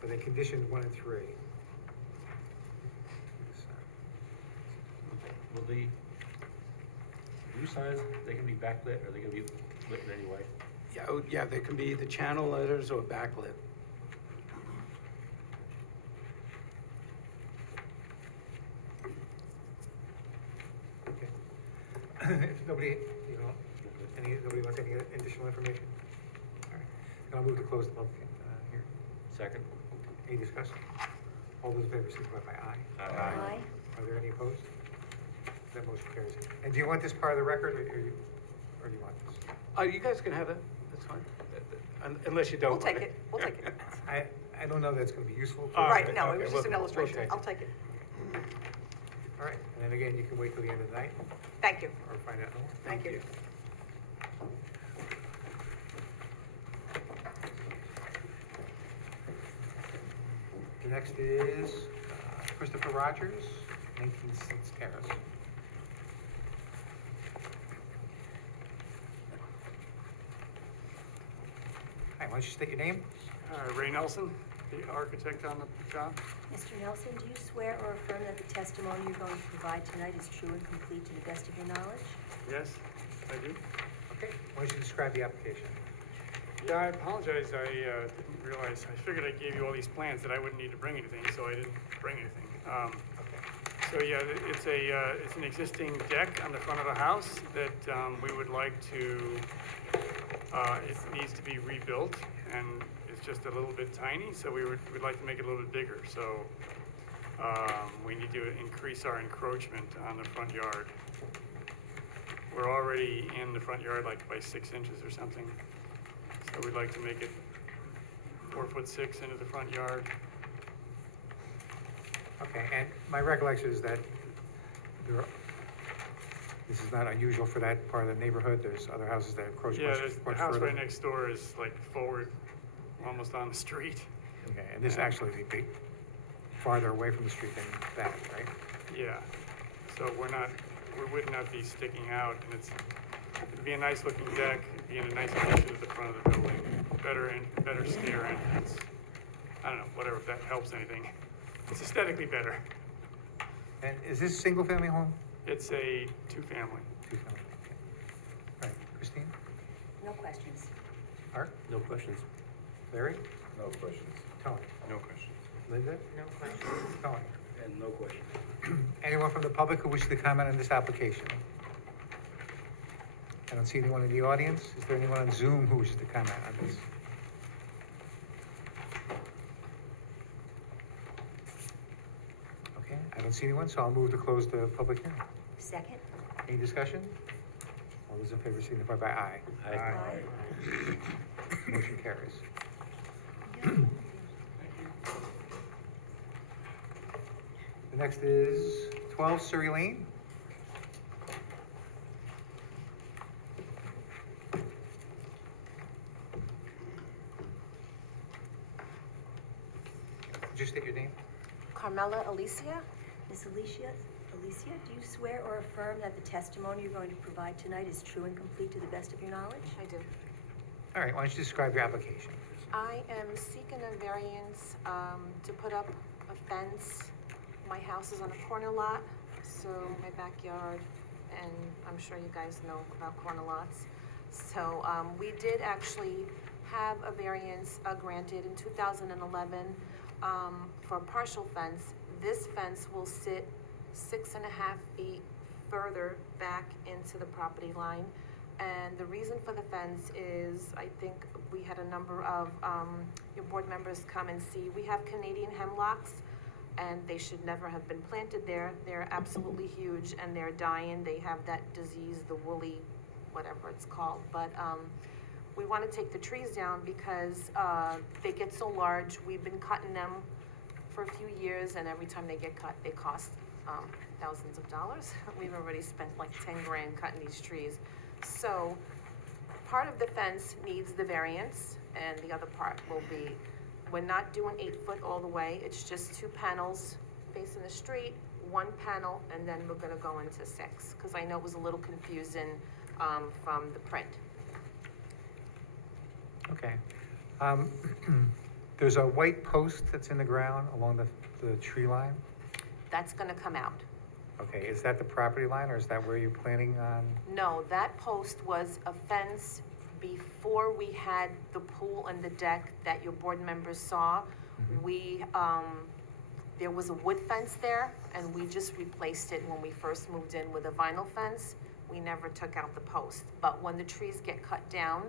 But they conditioned 1 and 3. Will the new signs, they can be backlit, or they can be lit in any way? Yeah, yeah, they can be either channel letters or backlit. Okay. If nobody, nobody wants any additional information? All right, then I'll move to close the public hearing. Second? Any discussion? All those in favor signify by aye. Aye. Are there any opposed? That motion carries. And do you want this part of the record, or do you want this? You guys can have it, that's fine. Unless you don't We'll want take it, we'll take it. I don't know that's gonna be useful. All Right, right, no, it okay, was just an we'll illustration. take it. I'll take it. All right, and then again, you can wait till the end of the night, Thank you, or find out more. thank you. The next is Christopher Rogers, 19 Cents Terrace. Hi, why don't you state your name? Ray Nelson, the architect on the job. Mr. Nelson, do you swear or affirm that the testimony you're going to provide tonight is true and complete to the best of your knowledge? Yes, I do. Okay, why don't you describe the application? Yeah, I apologize, I didn't realize, I figured I gave you all these plans that I wouldn't need to bring anything, so I didn't bring anything. So yeah, it's an existing deck on the front of the house that we would like to, it needs to be rebuilt, and it's just a little bit tiny, so we'd like to make it a little bit bigger, so we need to increase our encroachment on the front yard. We're already in the front yard like by 6 inches or something. So we'd like to make it 4'6" into the front yard. Okay, and my recollection is that this is not unusual for that part of the neighborhood. There's other houses that encroach Yeah, much there's, the much house further. right next door is like forward, almost on the street. Okay, and this actually would be farther away from the street than that, right? Yeah, so we would not be sticking out, and it'd be a nice looking deck, it'd be in a nice addition to the front of the building, better stair entrance. I don't know, whatever, if that helps anything. It's aesthetically better. And is this a single-family home? It's a two-family. Two-family, okay. All right, Christine? No questions. Art? No questions. Larry? no questions. Tony? No questions. Linda? No questions. Tony? And no question. Anyone from the public who wishes to comment on this application? I don't see anyone in the audience. Is there anyone on Zoom who wishes to comment on this? Okay, I don't see anyone, so I'll move to close the public hearing. Second? Any discussion? All those in favor signify by aye. Aye. Motion carries. The next is 12 Surrey Lane. Would you state your name? Carmela Alicia? Ms. Alicia, do you swear or affirm that the testimony you're going to provide tonight is true and complete to the best of your knowledge? I do. All right, why don't you describe your application? I am seeking a variance to put up a fence. My house is on a corner lot, so my backyard, and I'm sure you guys know about corner lots. So we did actually have a variance granted in 2011 for a partial fence. This fence will sit 6.5 feet further back into the property line, And the reason for the fence is, I think we had a number of, your board members come and see. We have Canadian hemlocks, and they should never have been planted there. They're absolutely huge, and they're dying. They have that disease, the woolly, whatever it's called. But, we want to take the trees down because, they get so large. We've been cutting them for a few years, and every time they get cut, they cost, thousands of dollars. We've already spent like 10 grand cutting these trees. So part of the fence needs the variance, and the other part will be, we're not doing 8 foot all the way. It's just 2 panels facing the street, 1 panel, and then we're gonna go into 6. Because I know it was a little confusing, from the print. Okay. There's a white post that's in the ground along the tree line. That's gonna come out. Okay, is that the property line, or is that where you're planning on? No, that post was a fence before we had the pool and the deck that your board members saw. We, there was a wood fence there, and we just replaced it when we first moved in with a vinyl fence. We never took out the post, but when the trees get cut down,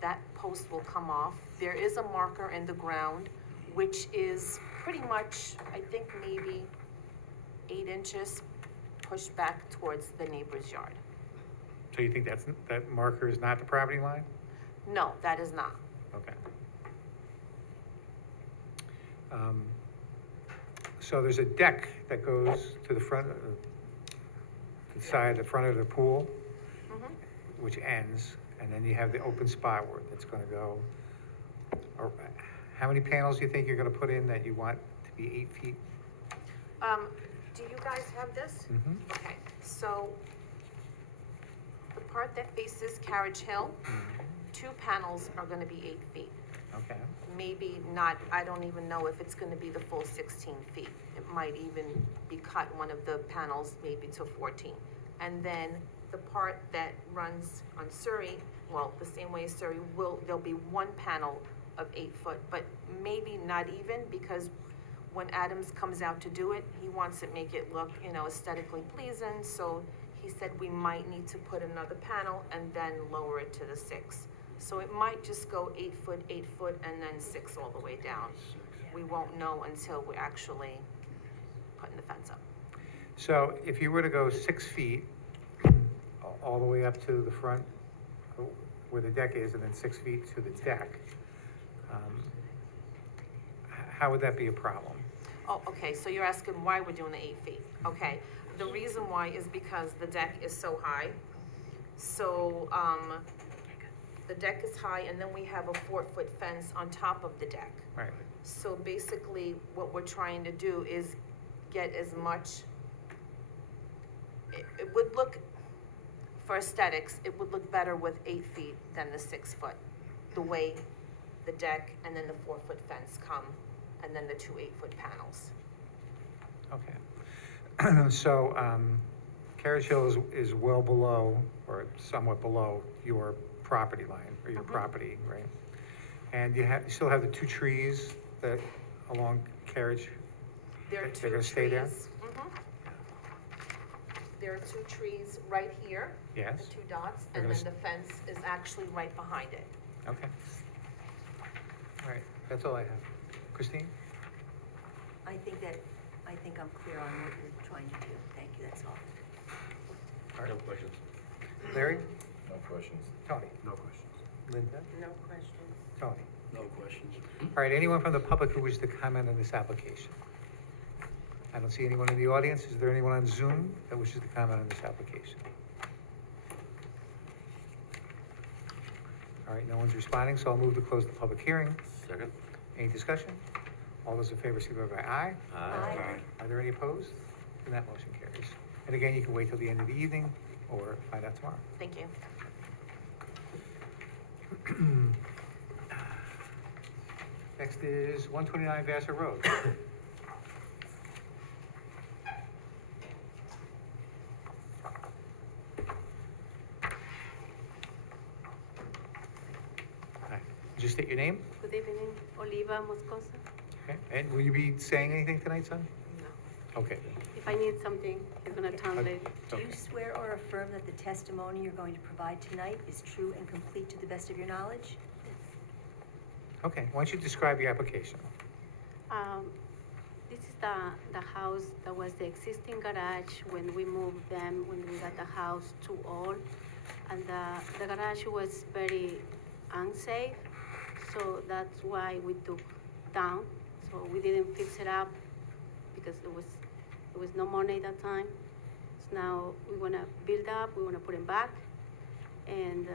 that post will come off. There is a marker in the ground, which is pretty much, I think maybe 8 inches pushed back towards the neighbor's yard. So you think that marker is not the property line? No, that is not. Okay. So there's a deck that goes to the front, the side, the front of the pool, which ends, and then you have the open spot where that's gonna go. How many panels do you think you're gonna put in that you want to be 8 feet? Do you guys have this? Mhm. Okay, so the part that faces Carriage Hill, 2 panels are gonna be 8 feet. Okay, Maybe not, I don't even know if it's gonna be the full 16 feet. It might even be cut, one of the panels maybe to 14. And then the part that runs on Surrey, well, the same way as Surrey, there'll be 1 panel of 8 foot, but maybe not even, because when Adams comes out to do it, he wants to make it look, aesthetically pleasing, so he said we might need to put another panel and then lower it to the 6. So it might just go 8 foot, 8 foot, and then 6 all the way down. We won't know until we're actually putting the fence up. so if you were to go 6 feet all the way up to the front where the deck is, and then 6 feet to the deck, how would that be a problem? Oh, okay, so you're asking why we're doing the 8 feet. Okay, the reason why is because the deck is so high. So, the deck is high, and then we have a 4-foot fence on top of the deck. Right, So basically, what we're trying to do is get as much, it would look, for aesthetics, it would look better with 8 feet than the 6 foot. The way the deck and then the 4-foot fence come, and then the 2 8-foot panels. okay. So, Carriage Hill is well below, or somewhat below, your property line, or your property, right? And you still have the 2 trees that along Carriage? There are They're 2 gonna stay there? trees. There are 2 trees right here. Yes. The 2 dots, They're and gonna then the fence is actually right behind it. Okay. All right, that's all I have. Christine? I think I'm clear on what you're trying to do. Thank you, that's all. All right. No questions. Larry? No questions. Tony? No questions. Linda? No questions. Tony? No questions. All right, anyone from the public who wishes to comment on this application? I don't see anyone in the audience. Is there anyone on Zoom that wishes to comment on this application? All right, no one's responding, so I'll move to close the public hearing. Second? Any discussion? All those in favor, signify by aye. Aye. Are there any opposed? And that motion carries. And again, you can wait till the end of the evening or find out tomorrow. Thank you. Next is 129 Vassar Road. Hi. Just state your name, Good evening, Oliva Moscoso. okay? And will you be saying anything tonight, son? No. Okay. If I need something, he's gonna translate. Do you swear or affirm that the testimony you're going to provide tonight is true and complete to the best of your knowledge? Okay, why don't you describe your application? This is the house that was the existing garage when we moved them, when we got the house too old. And the garage was very unsafe, so that's why we took down. So we didn't fix it up because there was no money at that time. So now we wanna build up, we wanna put it back. And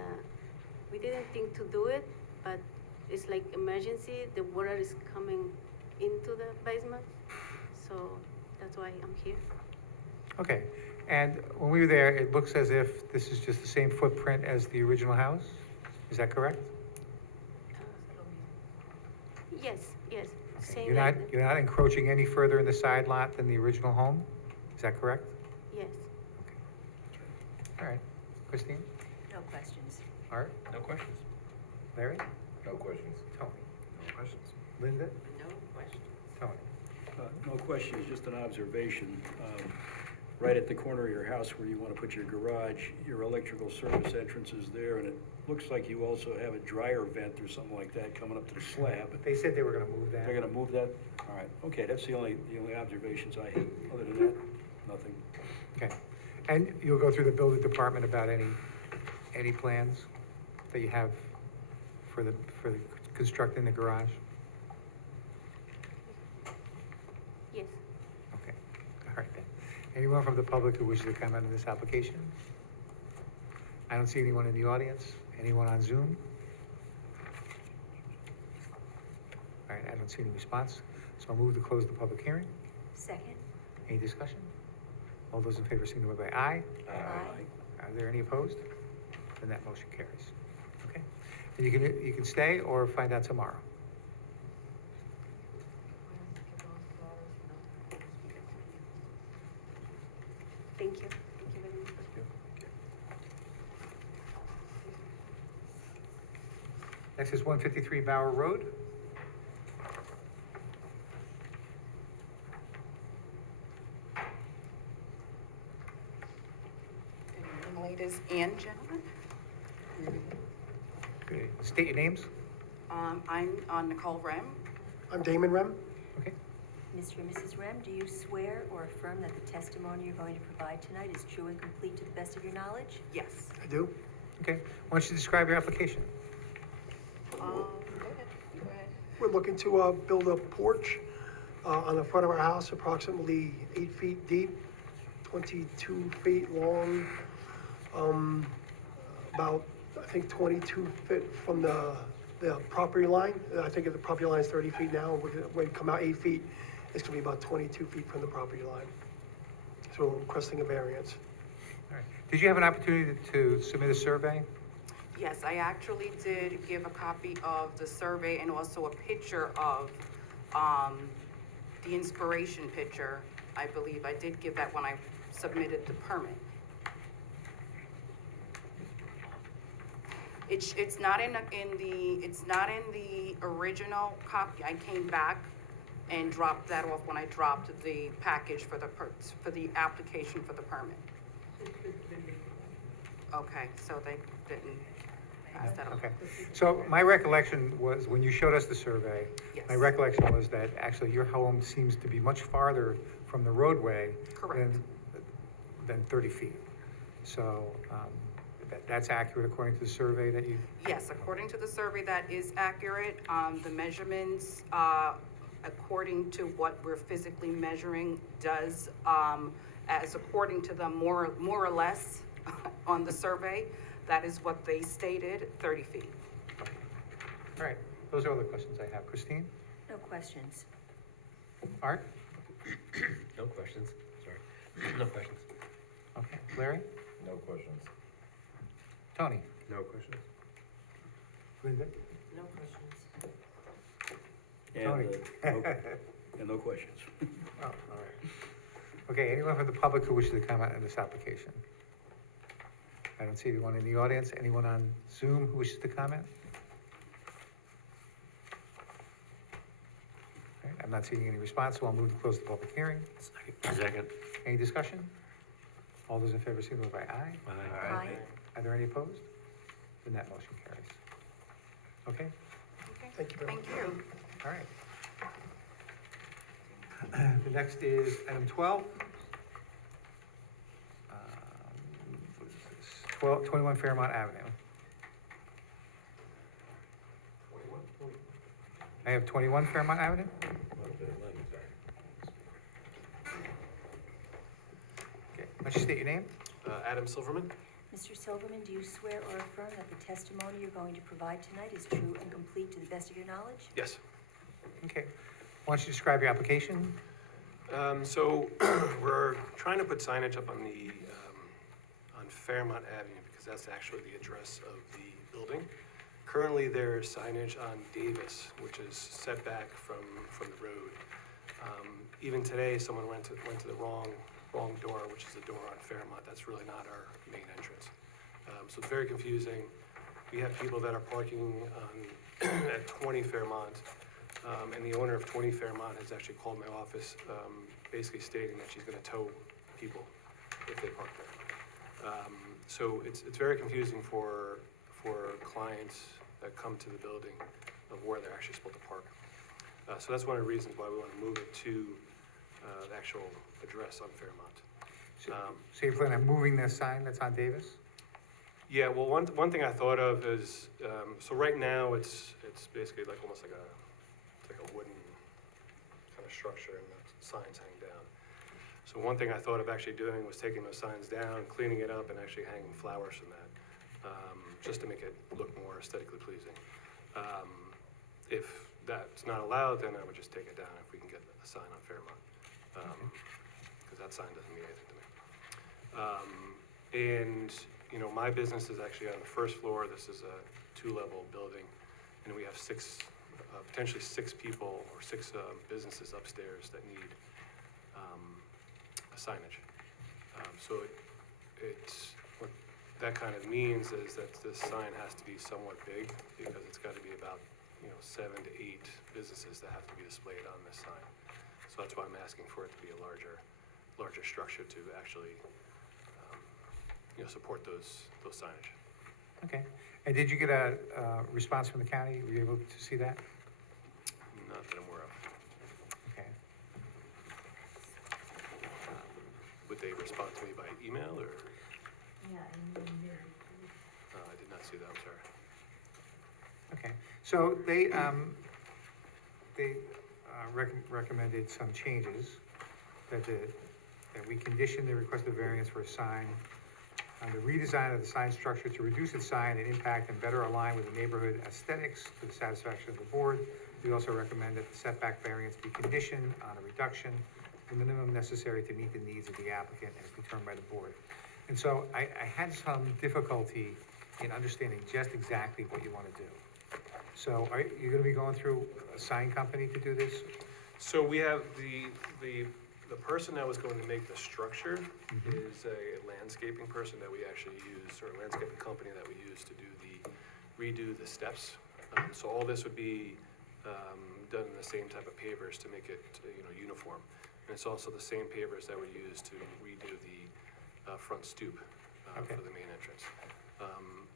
we didn't think to do it, but it's like emergency, the water is coming into the basement. So that's why I'm here. Okay, and when we were there, it looks as if this is just the same footprint as the original house? Is that correct? Yes, yes, same You're like not, you're not encroaching any further in the side lot than the original home? Is that correct? yes. All right. Christine? No questions. Art? No questions. Larry? No questions. Tony? No questions. Linda? No questions. Tony? No questions, just an observation. Right at the corner of your house where you want to put your garage, your electrical service entrance is there, and it looks like you also have a dryer vent or something like that coming up to the slab. They said they were gonna move that. They're gonna move that? All right, okay, that's the only observations I had. Other than that, nothing. Okay. And you'll go through the building department about any plans that you have for the constructing the garage? Yes. Okay, all right then. Anyone from the public who wishes to comment on this application? I don't see anyone in the audience. Anyone on Zoom? All right, I don't see any response, so I'll move to close the public hearing. Second? Any discussion? All those in favor signify by aye. Are there any opposed? Then that motion carries. Okay? And you can stay or find out tomorrow. Thank you. Thank you very much. Next is 153 Bower Road. Young ladies and gentlemen, Okay, state your names. I'm Nicole Rem. I'm Damon Rem. Okay. Mr. and Mrs. Rem, do you swear or affirm that the testimony you're going to provide tonight is true and complete to the best of your knowledge? Yes. I do. Okay, why don't you describe your application? Go ahead. Go ahead. We're looking to build a porch on the front of our house, approximately 8 feet deep, 22 feet long, about, I think, 22 feet from the property line. I think the property line is 30 feet now. When we come out 8 feet, it's gonna be about 22 feet from the property line. So we're requesting a variance. All right. Did you have an opportunity to submit a survey? Yes, I actually did give a copy of the survey and also a picture of the inspiration picture. I believe I did give that when I submitted the permit. It's not in the original copy. I came back and dropped that off when I dropped the package for the application for the permit. Okay, so they didn't pass that on. Okay, so my recollection was, when you showed us the survey, Yes. my recollection was that actually your home seems to be much farther from the roadway Correct. than 30 feet. So that's accurate according to the survey that you, Yes, according to the survey, that is accurate. The measurements, according to what we're physically measuring, does, as according to them, more or less on the survey, that is what they stated, 30 feet. all right, those are all the questions I have. Christine? No questions. Art? No questions, sorry. No questions. Okay, Larry? No questions. Tony? No questions. Linda? No questions. And no questions. Oh, all right. Okay, anyone from the public who wishes to comment on this application? I don't see anyone in the audience. Anyone on Zoom who wishes to comment? All right, I'm not seeing any response, so I'll move to close the public hearing. Second. Any discussion? All those in favor signify by aye. Aye. Are there any opposed? Then that motion carries. Okay, Thank you very much. Thank you. all right. The next is item 12. What is this? 21 Fairmont Avenue. I have 21 Fairmont Avenue? Okay, why don't you state your name? Adam Silverman? Mr. Silverman, do you swear or affirm that the testimony you're going to provide tonight is true and complete to the best of your knowledge? Yes. Okay. Why don't you describe your application? So we're trying to put signage up on on Fairmont Avenue because that's actually the address of the building. Currently, there's signage on Davis, which is set back from the road. Even today, someone went to the wrong door, which is the door on Fairmont. That's really not our main entrance. So it's very confusing. We have people that are parking at 20 Fairmont, and the owner of 20 Fairmont has actually called my office, basically stating that she's gonna tow people if they park there. So it's very confusing for clients that come to the building of where they're actually supposed to park. So that's one of the reasons why we want to move it to the actual address on Fairmont. So you plan on moving this sign that's on Davis? Yeah, well, one thing I thought of is, so right now, it's basically like almost like a wooden kind of structure and the signs hang down. So one thing I thought of actually doing was taking those signs down, cleaning it up, and actually hanging flowers from that, just to make it look more aesthetically pleasing. If that's not allowed, then I would just take it down if we can get a sign on Fairmont, because that sign doesn't mean anything to me. And, you know, my business is actually on the first floor. This is a 2-level building, and we have potentially six people or six businesses upstairs that need a signage. So what that kind of means is that this sign has to be somewhat big because it's got to be about, 7 to 8 businesses that have to be displayed on this sign. So that's why I'm asking for it to be a larger structure to actually, support those signage. Okay. And did you get a response from the county? Were you able to see that? Not that I'm aware of. Okay. Would they respond to me by email or? Yeah. I did not see that, I'm sorry. Okay. So they recommended some changes that we condition the requested variance for a sign on the redesign of the sign structure to reduce its sign and impact and better align with the neighborhood aesthetics to the satisfaction of the board. We also recommend that the setback variance be conditioned on a reduction, the minimum necessary to meet the needs of the applicant as determined by the board. And so I had some difficulty in understanding just exactly what you want to do. So are you going to be going through a sign company to do this? So we have the person that was going to make the structure is a landscaping person that we actually use, or a landscaping company that we use to redo the steps. So all this would be done in the same type of pavers to make it, uniform. And it's also the same pavers that were used to redo the front stoop for the main entrance.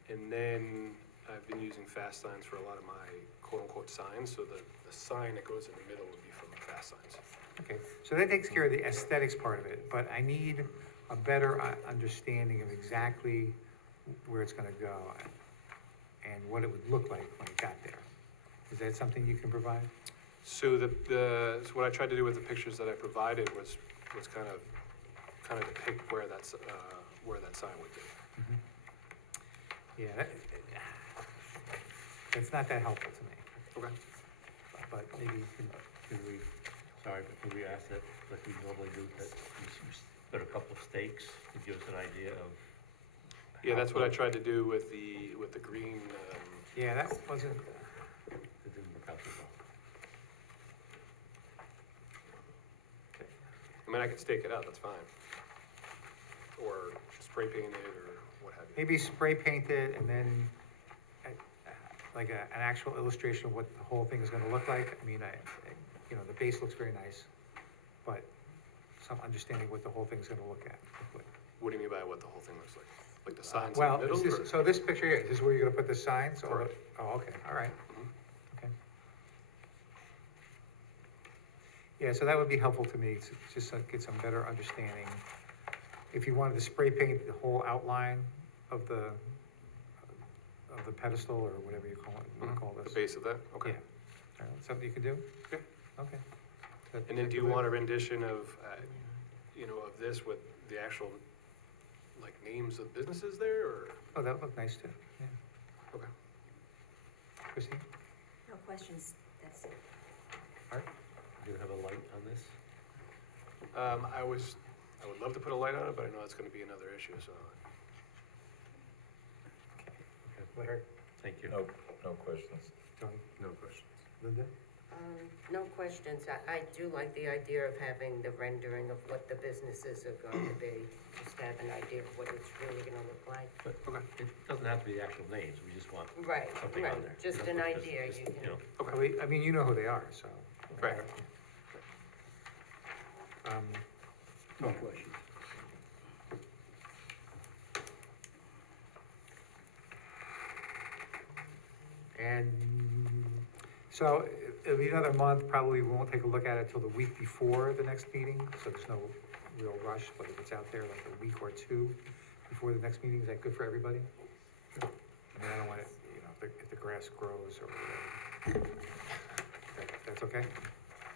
And then I've been using fast signs for a lot of my quote-unquote signs, so the sign that goes in the middle would be from the fast signs. Okay, so that takes care of the aesthetics part of it, but I need a better understanding of exactly where it's gonna go and what it would look like when it got there. Is that something you can provide? So so what I tried to do with the pictures that I provided was kind of depict where that sign would be. Yeah, it's not that helpful to me. Okay. But maybe Sorry, but could we ask that, like we normally do, that you put a couple of stakes to give us an idea of? Yeah, that's what I tried to do with the green. Yeah, that wasn't. It didn't work out too well. I mean, I could stake it out, that's fine. Or spray paint it or what have you. Maybe spray paint it and then like an actual illustration of what the whole thing is gonna look like. I mean, you know, the base looks very nice, but some understanding what the whole thing's gonna look at. What do you mean by what the whole thing looks like? Like the signs in the Well, middle? is this, or- so this picture here, is this where you're gonna put the signs? or- Correct. Oh, okay, all right. Mhm. Okay. Yeah, so that would be helpful to me, to just get some better understanding. If you wanted to spray paint the whole outline of the pedestal, or whatever you call it, what do you call The this? base of that? Okay. Yeah. All right, something you can do? Yeah. Okay. That- And then that do you good? want a rendition of, you know, of this with the actual, like, names of businesses there, or? Oh, that would look nice too, yeah. Okay. Christine? No questions, that's it. Art? Do you have a light on this? I would love to put a light on it, but I know that's gonna be another issue, so. Larry? Thank you. No questions. Tony? No questions. Linda? No questions. I do like the idea of having the rendering of what the businesses are going to be, just to have an idea of what it's really gonna look like. But it doesn't have to be the actual names, we just want Right, something on right, there. just You know, an idea, you you can. know. I mean, you know who they are, so. Right. No questions. And so it'll be another month, probably we won't take a look at it till the week before the next meeting, so there's no real rush, but if it's out there like a week or two before the next meeting, is that good for everybody? I mean, I don't want it, you know, if the grass grows or whatever. That's okay?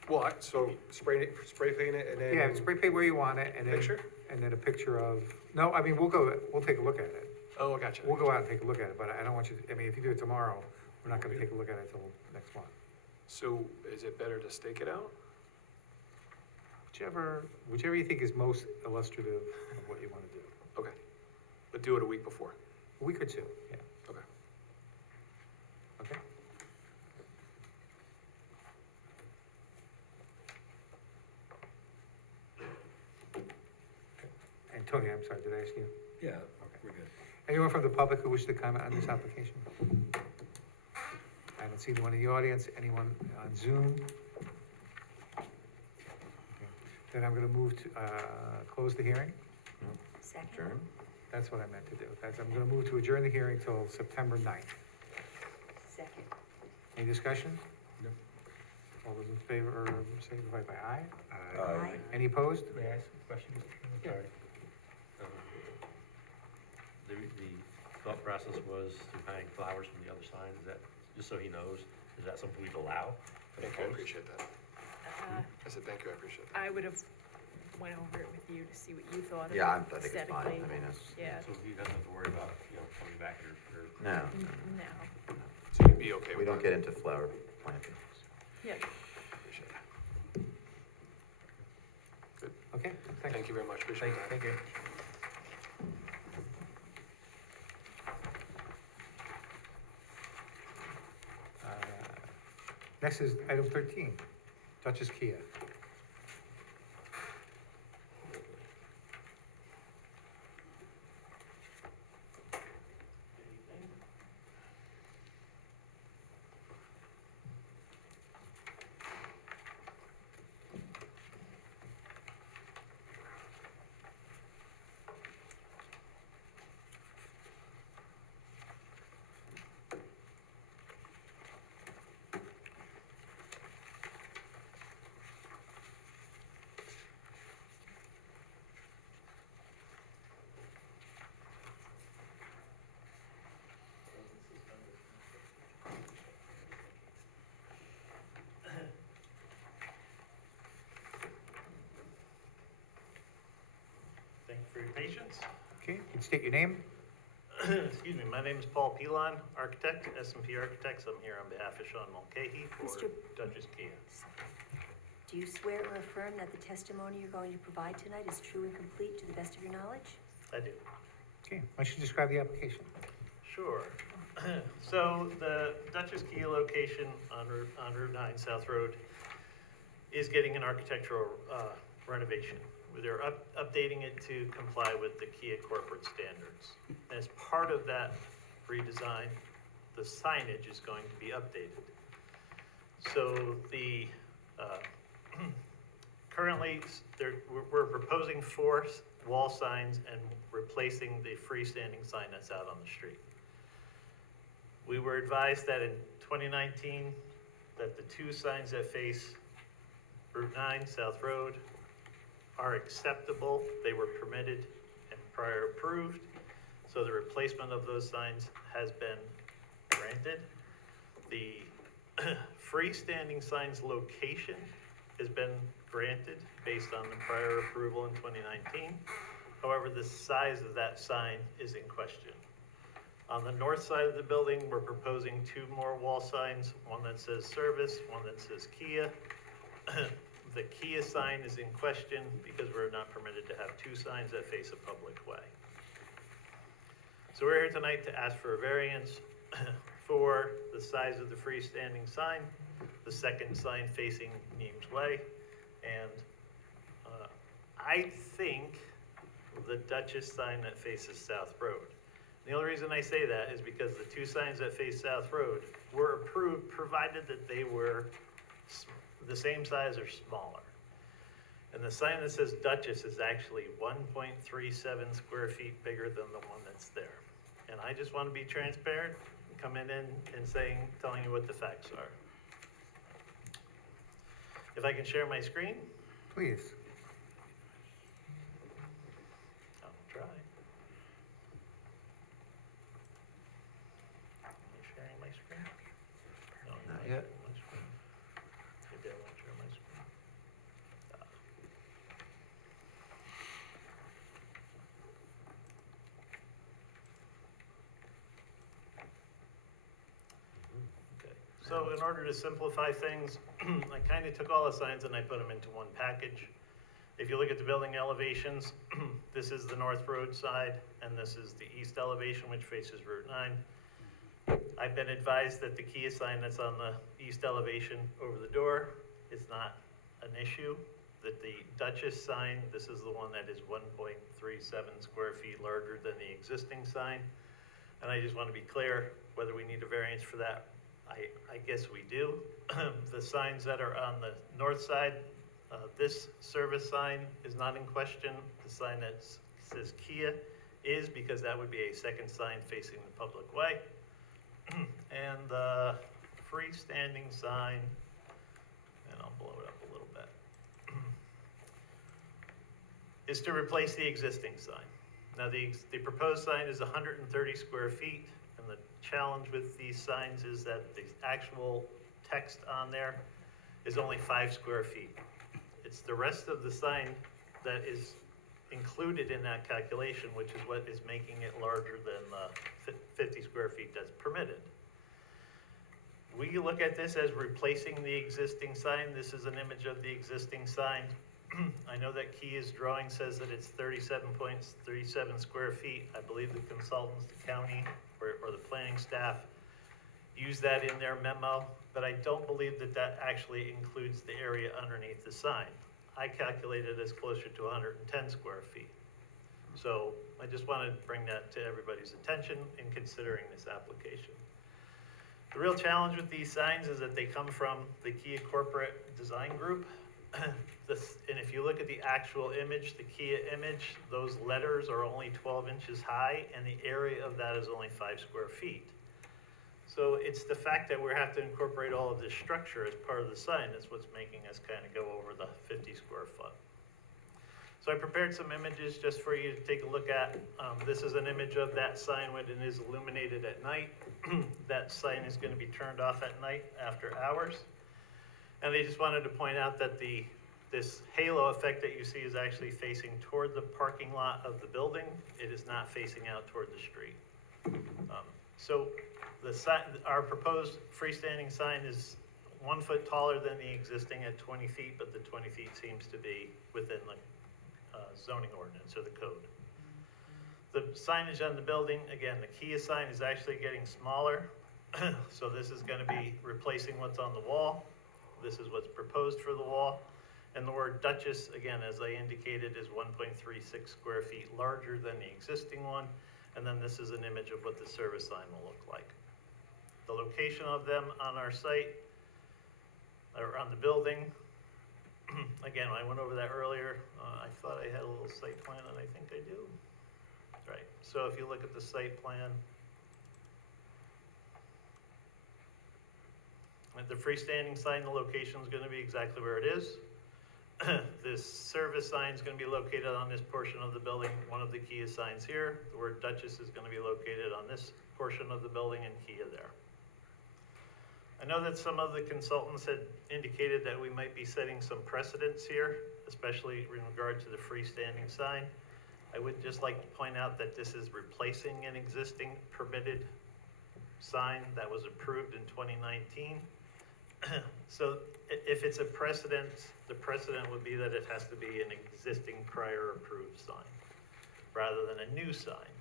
Well, so spray paint it and then. Yeah, spray paint where you want it, and then. Picture? And then a picture of, no, I mean, we'll take a look at it. Oh, I gotcha. We'll go out and take a look at it, but I don't want you, I mean, if you do it tomorrow, we're not gonna take a look at it till next month. So is it better to stake it out? Whichever you think is most illustrative of what you wanna do. Okay. But do it a week before. A week or two, yeah, Okay. okay? And Tony, I'm sorry, did I ask you? Yeah, we're good. Anyone from the public who wishes to comment on this application? I haven't seen anyone in the audience, anyone on Zoom? Okay. Then I'm gonna move to, close the hearing. Second? Adjourn? That's what I meant to do. I'm gonna move to adjourn the hearing till September 9th. Second. Any discussion? No. All those in favor, signify by aye. Aye. Any opposed? May I ask a question, Mr. Chairman? Yeah. Sorry. The thought process was to hang flowers from the other side, is that, just so he knows, is that something we'd allow? Thank you, I appreciate that. Uh, I said, thank you, I appreciate that. I would have went over it with you to see what you thought of it Yeah, I think it's fine. I aesthetically. mean, it's, Yeah, So he doesn't have to worry about, you know, coming back or. no, no, So you'd be okay we with that? don't get into flower planting. yeah. Appreciate that. Okay, thanks. Thank you very much, appreciate that. Thank you. Next is item 13, Duchess Kia. Thank you for your patience. Okay, can you state your name? Excuse me, my name is Paul Pilon, architect, S&P Architects. I'm here on behalf of Sean Mulcahy for Mr. Duchess Kia. Do you swear or affirm that the testimony you're going to provide tonight is true and complete to the best of your knowledge? I do. Okay, why don't you describe the application? Sure. So the Duchess Kia location on Route 9 South Road is getting an architectural renovation. They're updating it to comply with the Kia corporate standards. And as part of that redesign, the signage is going to be updated. So the Currently, we're proposing 4 wall signs and replacing the freestanding sign that's out on the street. We were advised that in 2019, that the 2 signs that face Route 9 South Road are acceptable. They were permitted and prior approved. So the replacement of those signs has been granted. The freestanding signs location has been granted based on the prior approval in 2019. However, the size of that sign is in question. On the north side of the building, we're proposing 2 more wall signs, one that says service, one that says Kia. The Kia sign is in question because we're not permitted to have 2 signs that face a public way. So we're here tonight to ask for a variance for the size of the freestanding sign, the second sign facing Neames Way, and I think the Duchess sign that faces South Road. The only reason I say that is because the 2 signs that face South Road were approved provided that they were the same size or smaller. And the sign that says Duchess is actually 1.37 square feet bigger than the one that's there. And I just want to be transparent, coming in and telling you what the facts are. If I can share my screen, Please. I'll try. Am I sharing my screen? No, I'm Not not yet. sharing my screen. Maybe I won't share my screen. Okay, so in order to simplify things, I kind of took all the signs and I put them into one package. If you look at the building elevations, this is the North Road side, and this is the east elevation, which faces Route 9. I've been advised that the Kia sign that's on the east elevation over the door is not an issue. That the Duchess sign, this is the one that is 1.37 square feet larger than the existing sign. And I just want to be clear whether we need a variance for that. I guess we do. The signs that are on the north side, this service sign is not in question. The sign that says Kia is, because that would be a second sign facing the public way. And the freestanding sign, and I'll blow it up a little bit, is to replace the existing sign. Now, the proposed sign is 130 square feet, and the challenge with these signs is that the actual text on there is only 5 square feet. It's the rest of the sign that is included in that calculation, which is what is making it larger than the 50 square feet that's permitted. We look at this as replacing the existing sign. This is an image of the existing sign. I know that Kia's drawing says that it's 37.37 square feet. I believe the consultants, the county, or the planning staff use that in their memo, but I don't believe that that actually includes the area underneath the sign. I calculated as closer to 110 square feet. So I just wanted to bring that to everybody's attention in considering this application. The real challenge with these signs is that they come from the Kia Corporate Design Group. And if you look at the actual image, the Kia image, those letters are only 12 inches high, and the area of that is only 5 square feet. So it's the fact that we have to incorporate all of this structure as part of the sign that's what's making us kind of go over the 50 square foot. So I prepared some images just for you to take a look at. This is an image of that sign when it is illuminated at night. That sign is going to be turned off at night after hours. And I just wanted to point out that this halo effect that you see is actually facing toward the parking lot of the building. It is not facing out toward the street. So our proposed freestanding sign is 1 foot taller than the existing at 20 feet, but the 20 feet seems to be within the zoning ordinance or the code. The signage on the building, again, the Kia sign is actually getting smaller. So this is going to be replacing what's on the wall. This is what's proposed for the wall. And the word Duchess, again, as I indicated, is 1.36 square feet larger than the existing one. And then this is an image of what the service sign will look like. The location of them on our site, or on the building, Again, I went over that earlier. I thought I had a little site plan, and I think I do. Right, so if you look at the site plan, and the freestanding sign, the location is gonna be exactly where it is. This service sign is gonna be located on this portion of the building, one of the Kia signs here. The word Duchess is gonna be located on this portion of the building and Kia there. I know that some of the consultants had indicated that we might be setting some precedents here, especially in regard to the freestanding sign. I would just like to point out that this is replacing an existing permitted sign that was approved in 2019. So if it's a precedent, the precedent would be that it has to be an existing prior approved sign rather than a new sign.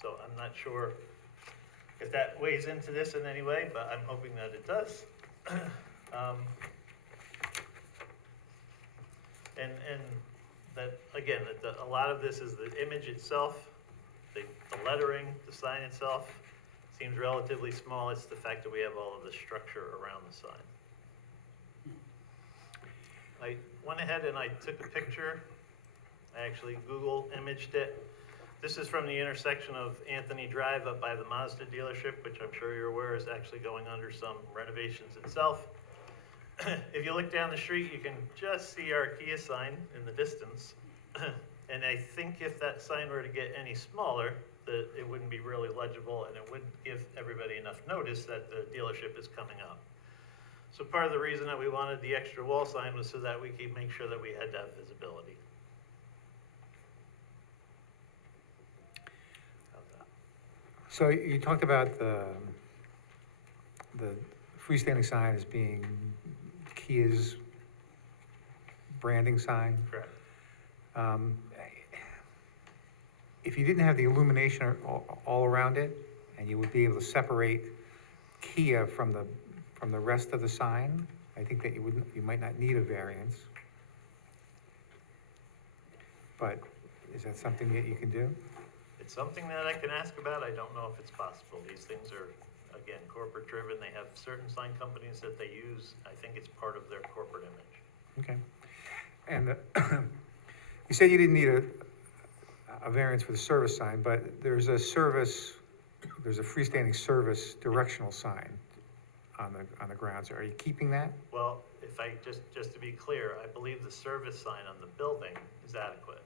So I'm not sure if that weighs into this in any way, but I'm hoping that it does. And that, again, that a lot of this is the image itself, the lettering, the sign itself seems relatively small. It's the fact that we have all of the structure around the sign. I went ahead and I took a picture. I actually Google imaged it. This is from the intersection of Anthony Drive up by the Mazda dealership, which I'm sure you're aware is actually going under some renovations itself. If you look down the street, you can just see our Kia sign in the distance. And I think if that sign were to get any smaller, that it wouldn't be really legible and it would give everybody enough notice that the dealership is coming up. So part of the reason that we wanted the extra wall sign was so that we could make sure that we had that visibility. So you talked about the freestanding sign as being Kia's branding sign. Correct. If you didn't have the illumination all around it, and you would be able to separate Kia from the rest of the sign, I think that you might not need a variance. But is that something that you can do? It's something that I can ask about. I don't know if it's possible. These things are, again, corporate driven. They have certain sign companies that they use. I think it's part of their corporate image. Okay. And you said you didn't need a variance for the service sign, but there's a freestanding service directional sign on the grounds. Are you keeping that? Well, if I, just to be clear, I believe the service sign on the building is adequate.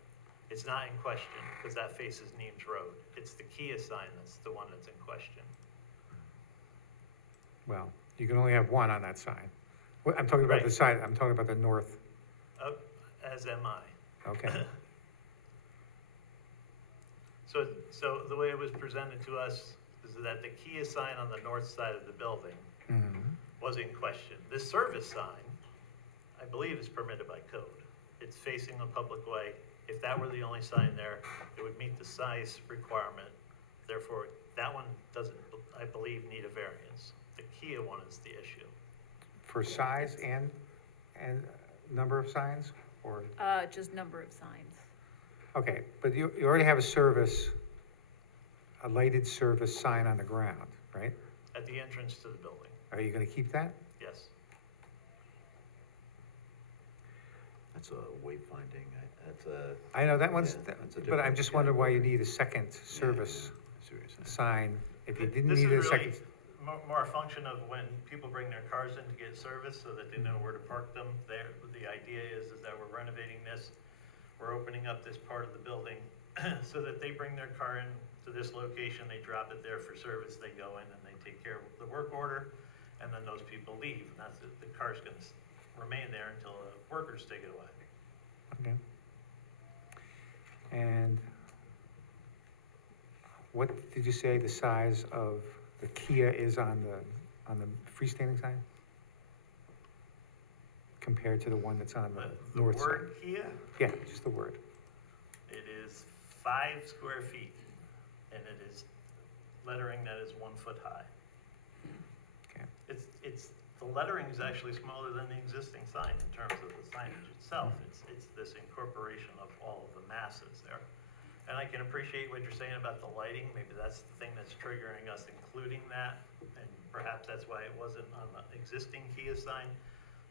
It's not in question, because that faces Neems Road. It's the Kia sign that's the one that's in question. Well, you can only have one on that sign. I'm talking about the side, I'm talking about the north. As am I. Okay. So the way it was presented to us is that the Kia sign on the north side of the building was in question. This service sign, I believe, is permitted by code. It's facing a public way. If that were the only sign there, it would meet the size requirement. Therefore, that one doesn't, I believe, need a variance. The Kia one is the issue. For size and number of signs, or? Just number of signs. Okay, but you already have a lighted service sign on the ground, right? At the entrance to the building, Are you gonna keep that? yes. That's a wayfinding, that's a. I know that one's, Yeah, that's a but I'm different just wondering why you category. need a second service I see what you're saying. sign, if you didn't This need is a really second. more a function of when people bring their cars in to get service so that they know where to park them. The idea is that we're renovating this, we're opening up this part of the building so that they bring their car in to this location, they drop it there for service, they go in and they take care of the work order, and then those people leave. And that's it. The car's gonna remain there until the workers take it away. Okay. And what did you say the size of the Kia is on the freestanding sign? Compared to the one that's on the The north side? word Kia, Yeah, just the word. it is 5 square feet, and it is lettering that is 1 foot high. Okay. It's, the lettering is actually smaller than the existing sign in terms of the signage itself. It's this incorporation of all of the masses there. And I can appreciate what you're saying about the lighting. Maybe that's the thing that's triggering us including that. And perhaps that's why it wasn't on the existing Kia sign.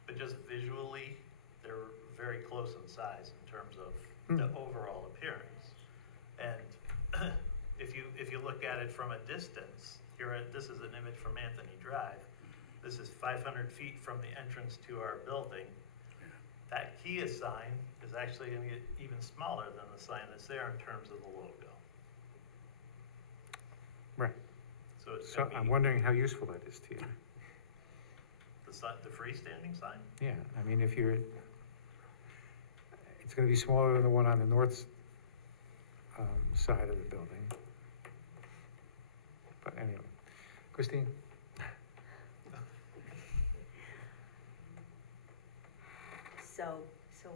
But just visually, they're very close in size in terms of the overall appearance. And if you look at it from a distance, this is an image from Anthony Drive. This is 500 feet from the entrance to our building. That Kia sign is actually gonna get even smaller than the sign that's there in terms of the logo. Right. So it's So gonna I'm be wondering how useful that is to you. the freestanding sign. Yeah, I mean, if you're, it's gonna be smaller than the one on the north, side of the building. But anyway, Christine? So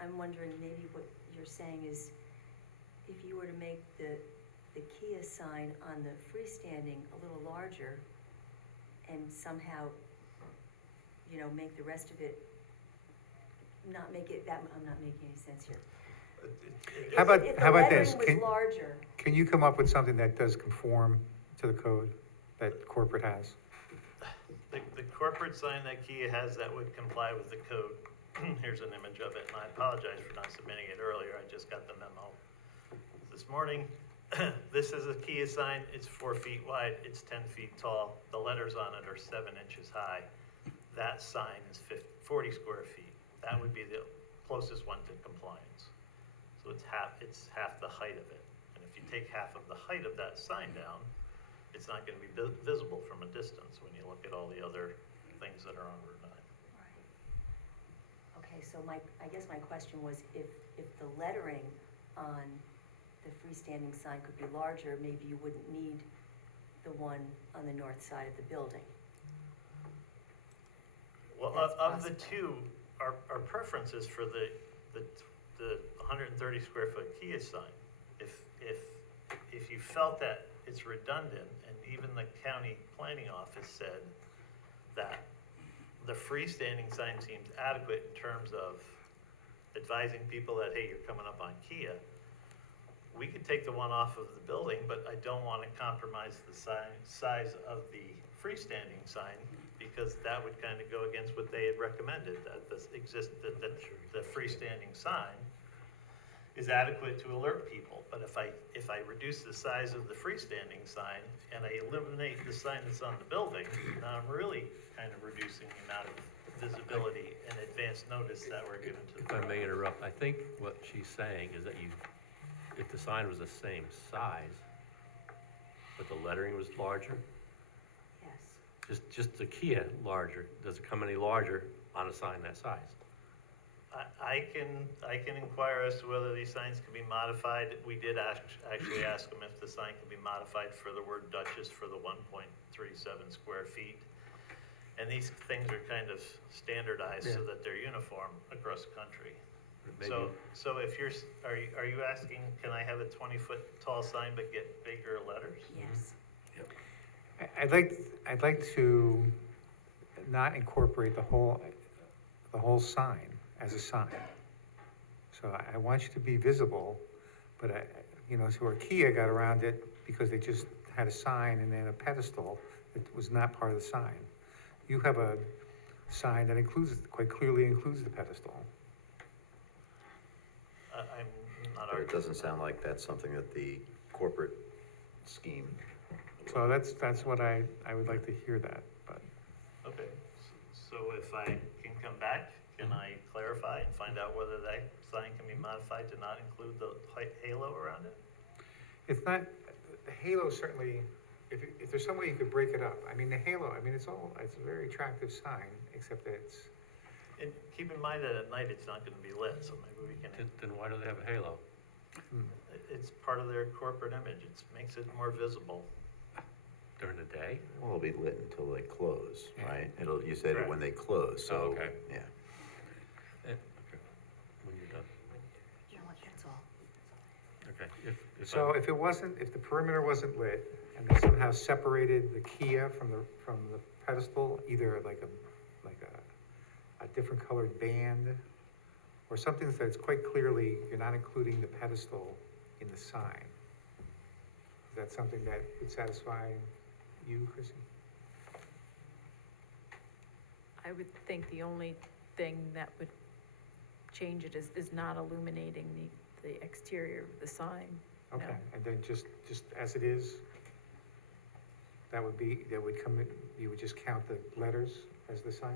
I'm wondering, maybe what you're saying is, if you were to make the Kia sign on the freestanding a little larger and somehow, you know, make the rest of it, not make it that, I'm not making any sense here. How about, If how about the this? lettering was larger, Can you come up with something that does conform to the code that corporate has? The corporate sign that Kia has that would comply with the code, here's an image of it, and I apologize for not submitting it earlier, I just got the memo this morning. This is a Kia sign, it's 4 feet wide, it's 10 feet tall, the letters on it are 7 inches high. That sign is 40 square feet, that would be the closest one to compliance. So it's half the height of it, and if you take half of the height of that sign down, it's not gonna be visible from a distance when you look at all the other things that are on Route 9. okay, so I guess my question was, if the lettering on the freestanding sign could be larger, maybe you wouldn't need the one on the north side of the building. Well, That's of the possible. two, our preference is for the 130 square foot Kia sign. If you felt that it's redundant, and even the county planning office said that the freestanding sign seems adequate in terms of advising people that, hey, you're coming up on Kia, we could take the one off of the building, but I don't want to compromise the size of the freestanding sign, because that would kind of go against what they had recommended, that the freestanding sign is adequate to alert people. But if I reduce the size of the freestanding sign and I eliminate the sign that's on the building, now I'm really kind of reducing the amount of visibility and advance notice that we're given to the If I may interrupt, I think what she's saying is that if the sign was the same size, but the lettering was larger, Yes. just the Kia larger, does it come any larger on a sign that size? I can inquire as to whether these signs can be modified. We did actually ask them if the sign can be modified for the word Duchess for the 1.37 square feet. And these things are kind of standardized so that they're uniform across the country. So if are you asking, can I have a 20-foot tall sign but get bigger letters? Yes. I'd like to not incorporate the whole sign as a sign. So I want you to be visible, but so our Kia got around it because they just had a sign and then a pedestal that was not part of the sign. You have a sign that quite clearly includes the pedestal. I'm not But it arguing. doesn't sound like that's something that the corporate scheme. So that's what I would like to hear that, but. Okay, so if I can come back, can I clarify and find out whether that sign can be modified to not include the halo around it? It's not, the halo certainly, if there's some way you could break it up, I mean, the halo, it's a very attractive sign, except that it's, And keep in mind that at night it's not gonna be lit, so maybe we can, Then why do they have a halo? it's part of their corporate image, it makes it more visible. During the day? Well, it'll be lit until they close, Yeah. right? You said it when they close, so, Oh, okay. yeah. Okay. When you're done. You know what, that's all. Okay. so if the perimeter wasn't lit, and they somehow separated the Kia from the pedestal, either like a different colored band, or something that's quite clearly, you're not including the pedestal in the sign. Is that something that would satisfy you, Chrissy? I would think the only thing that would change it is not illuminating the exterior of the sign. No. Okay, and then just as it is, that would come in, you would just count the letters as the sign?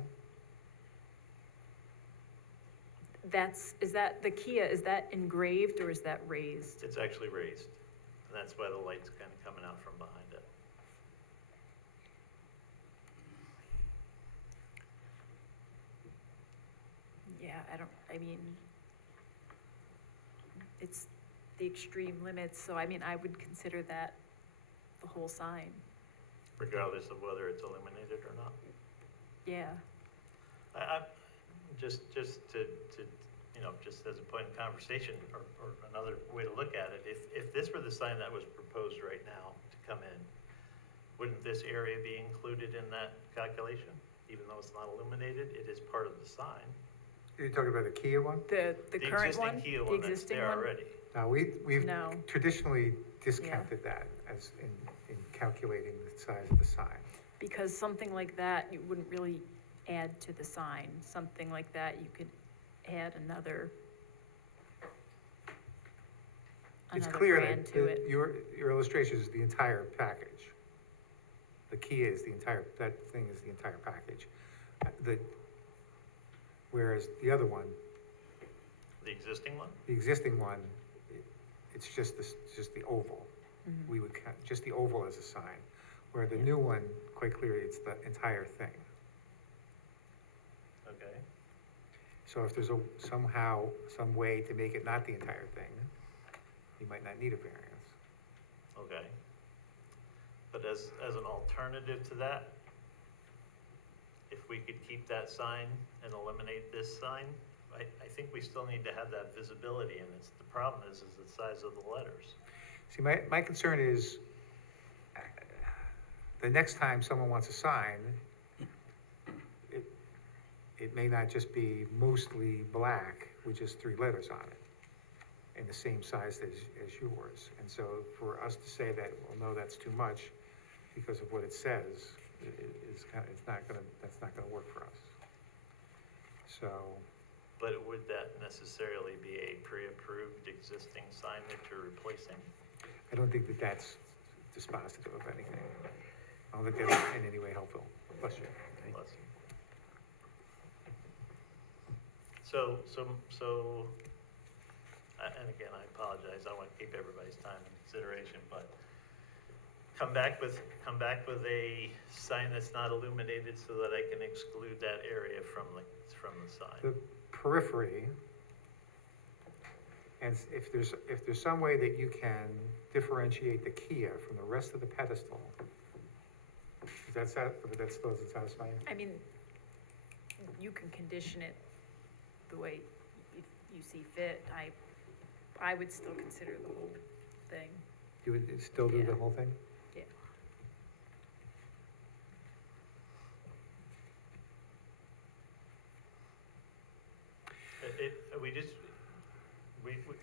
Is that, the Kia, is that engraved or is that raised? It's actually raised, and that's why the light's kind of coming out from behind it. Yeah, I mean, it's the extreme limits, so I mean, I would consider that the whole sign. Regardless of whether it's illuminated or not. Yeah. I just to, just as a point of conversation, or another way to look at it, if this were the sign that was proposed right now to come in, wouldn't this area be included in that calculation? Even though it's not illuminated, it is part of the sign. You're talking about the Kia one? The current one? existing Kia The one that's existing there one? already. Now, we've No. traditionally discounted that as in calculating the size of the sign. Because something like that, you wouldn't really add to the sign. Something like that, you could add another It's clear brand that to it. your illustration is the entire package. The Kia is that thing is the entire package. Whereas the other one, The existing one? the existing one, it's just the oval. Mhm. We would count just the oval as a sign, where the new one, quite clearly, it's the entire thing. Okay. So if there's some way to make it not the entire thing, you might not need a variance. Okay. But as an alternative to that, if we could keep that sign and eliminate this sign, I think we still need to have that visibility, and the problem is the size of the letters. See, my concern is, the next time someone wants a sign, it may not just be mostly black with just 3 letters on it, and the same size as yours. And so for us to say that, well, no, that's too much, because of what it says, that's not gonna work for us. So, But would that necessarily be a pre-approved existing sign that you're replacing? I don't think that that's dispositive of anything. I don't think that's in any way helpful. Bless you. Bless you. So, and again, I apologize, I want to keep everybody's time in consideration, but come back with a sign that's not illuminated so that I can exclude that area from the sign. The periphery, and if there's some way that you can differentiate the Kia from the rest of the pedestal, that still doesn't satisfy you? I mean, you can condition it the way you see fit. I would still consider the whole thing. You would still do the Yeah. whole thing? Yeah.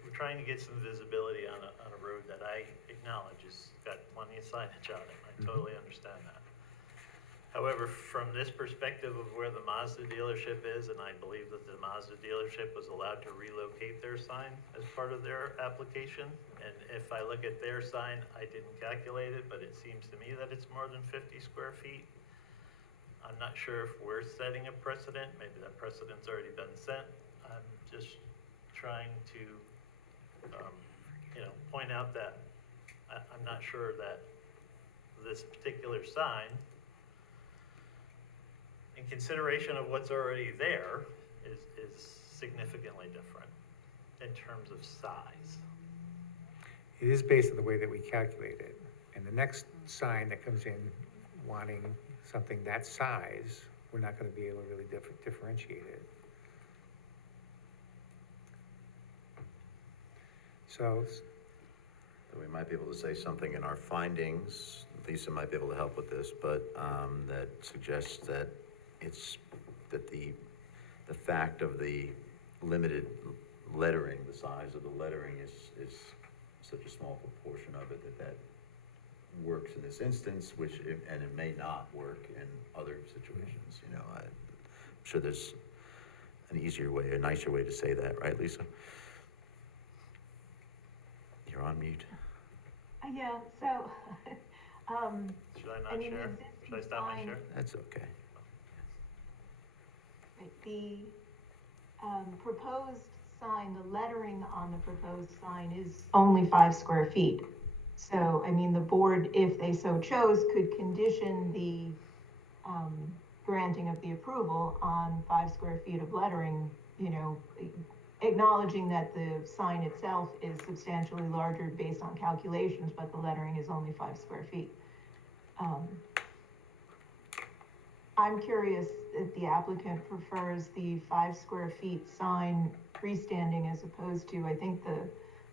We're trying to get some visibility on a road that I acknowledge has got plenty of signage on it. I totally understand that. However, from this perspective of where the Mazda dealership is, and I believe that the Mazda dealership was allowed to relocate their sign as part of their application. And if I look at their sign, I didn't calculate it, but it seems to me that it's more than 50 square feet. I'm not sure if we're setting a precedent, maybe that precedent's already been set. I'm just trying to, point out that I'm not sure that this particular sign, in consideration of what's already there, is significantly different in terms of size. It is based on the way that we calculate it. And the next sign that comes in wanting something that size, we're not gonna be able to really differentiate it. So, We might be able to say something in our findings, Lisa might be able to help with this, but that suggests that the fact of the limited lettering, the size of the lettering is such a small proportion of it that works in this instance, and it may not work in other situations, I'm sure there's an easier way, a nicer way to say that, right, Lisa? You're on mute. Yeah, so, Should I I not mean, the share? existing Should I stop my sign- share? That's okay. the, proposed sign, the lettering on the proposed sign is only 5 square feet. So, I mean, the board, if they so chose, could condition the, granting of the approval on 5 square feet of lettering, you know, acknowledging that the sign itself is substantially larger based on calculations, but the lettering is only 5 square feet. I'm curious if the applicant prefers the 5 square feet sign freestanding as opposed to, I think the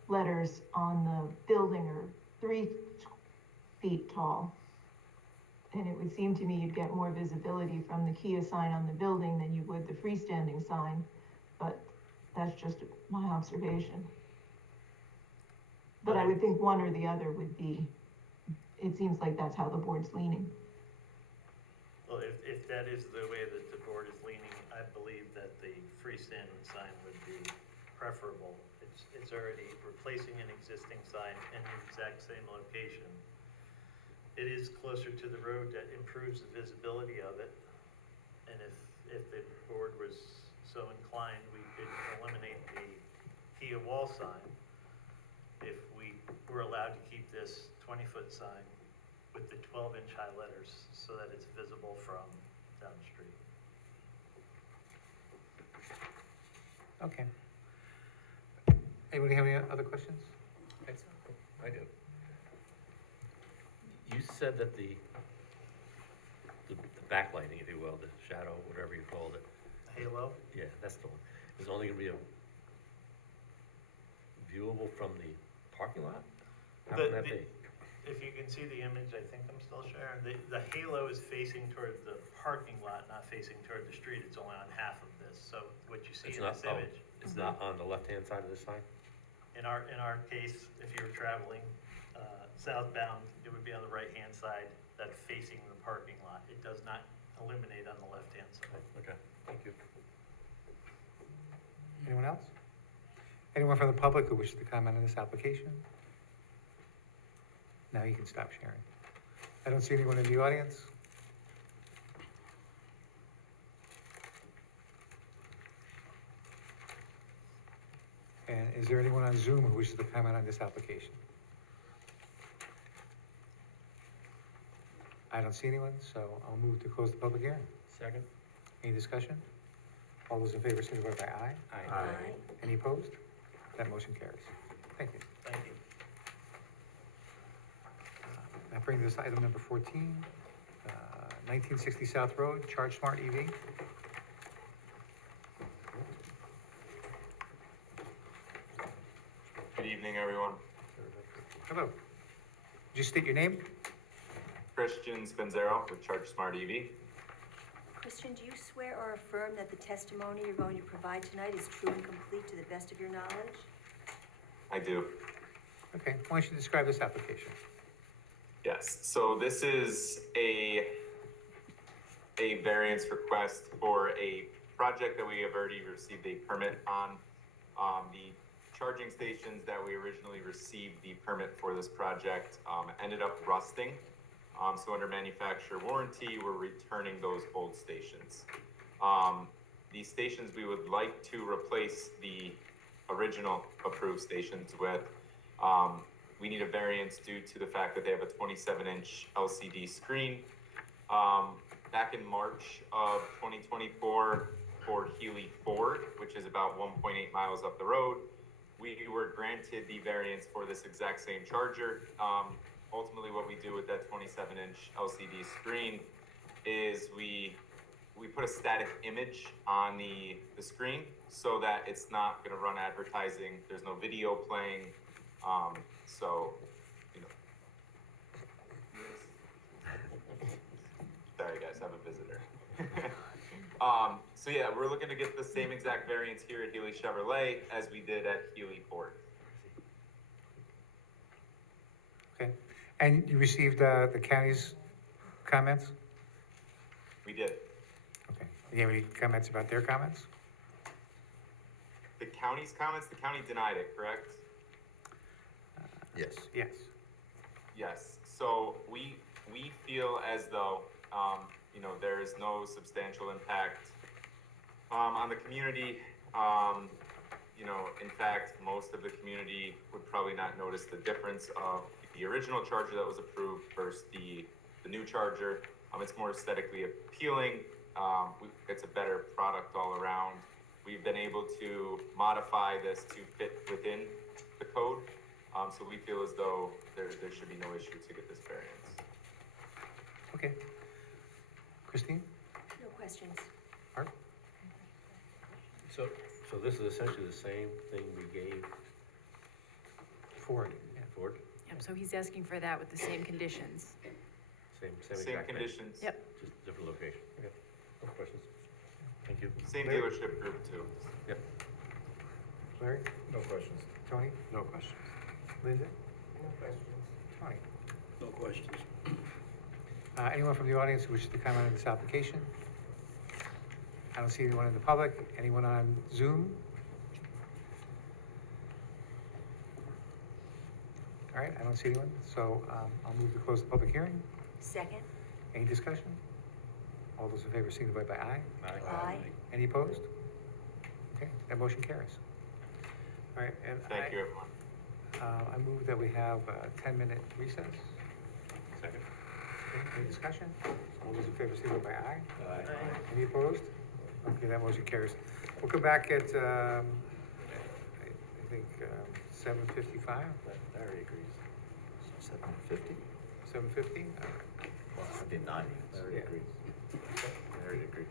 letters on the building are 3 feet tall. And it would seem to me you'd get more visibility from the Kia sign on the building than you would the freestanding sign, but that's just my observation. But I would think one or the other would be, it seems like that's how the board's leaning. Well, if that is the way that the board is leaning, I believe that the freestanding sign would be preferable. It's already replacing an existing sign in the exact same location. It is closer to the road, that improves the visibility of it. And if the board was so inclined, we could eliminate the Kia wall sign if we were allowed to keep this 20-foot sign with the 12-inch high letters so that it's visible from down the street. Okay. Anybody have any other questions? I do. You said that the backlighting, if you will, the shadow, whatever you called it. Halo? Yeah, that's the one. Is only gonna be viewable from the parking lot? How can that be? If you can see the image, I think I'm still sharing, the halo is facing toward the parking lot, not facing toward the street. It's only on half of this. So what you see It's in not, this image. it's not on the left-hand side of this sign? In our case, if you were traveling southbound, it would be on the right-hand side, that's facing the parking lot. It does not illuminate on the left-hand side. Okay, thank you. Anyone else? Anyone from the public who wishes to comment on this application? Now you can stop sharing. I don't see anyone in the audience. And is there anyone on Zoom who wishes to comment on this application? I don't see anyone, so I'll move to close the public hearing. Second? Any discussion? All those in favor signify by aye. Aye. Any opposed? That motion carries. Thank you. Thank you. That brings us to item number 14, 1960 South Road, Charge Smart EV. Good evening, everyone. Hello. Would you state your name? Christian Spanzero with Charge Smart EV. Christian, do you swear or affirm that the testimony you're going to provide tonight is true and complete to the best of your knowledge? I do. Okay, why don't you describe this application? Yes, so this is a variance request for a project that we have already received a permit on. The charging stations that we originally received the permit for this project ended up rusting. So under manufacturer warranty, we're returning those old stations. These stations we would like to replace the original approved stations with. We need a variance due to the fact that they have a 27-inch LCD screen. Back in March of 2024 for Healy Ford, which is about 1.8 miles up the road, we were granted the variance for this exact same charger. Ultimately, what we do with that 27-inch LCD screen is we put a static image on the screen so that it's not going to run advertising. There's no video playing. So, you know. Sorry, guys, I have a visitor. So yeah, we're looking to get the same exact variance here at Healy Chevrolet as we did at Healy Ford. Okay, and you received the county's comments? We did. Okay, do you have any comments about their comments? the county's comments, the county denied it, correct? Yes. Yes. Yes, so we feel as though, you know, there is no substantial impact, on the community. You know, in fact, most of the community would probably not notice the difference of the original charger that was approved versus the new charger. It's more aesthetically appealing. It's a better product all around. We've been able to modify this to fit within the code. So we feel as though there should be no issue to get this variance. Okay. Christine? No questions. Art? So this is essentially the same thing we gave Ford, yeah. Ford? Yep, so he's asking for that with the same conditions. Same Same exact thing, conditions. Yep. just different location. Okay, no questions. Thank you. Same dealership group too. Yep. Larry? No questions. Tony? No questions. Linda? No questions. Tony? No questions. Anyone from the audience who wishes to comment on this application? I don't see anyone in the public. Anyone on Zoom? All right, I don't see anyone, so I'll move to close the public hearing. Second? Any discussion? All those in favor signify by aye. Aye. Any opposed? Okay, that motion carries. All right, and Thank you, everyone. I move that we have a 10-minute recess. Second. Okay, any discussion? All those in favor signify by aye. Aye. Any opposed? Okay, that motion carries. We'll come back at, I think, 7:55, Larry agrees. 750? 7:50? Well, I did 90. Larry Yeah. agrees. Larry agrees.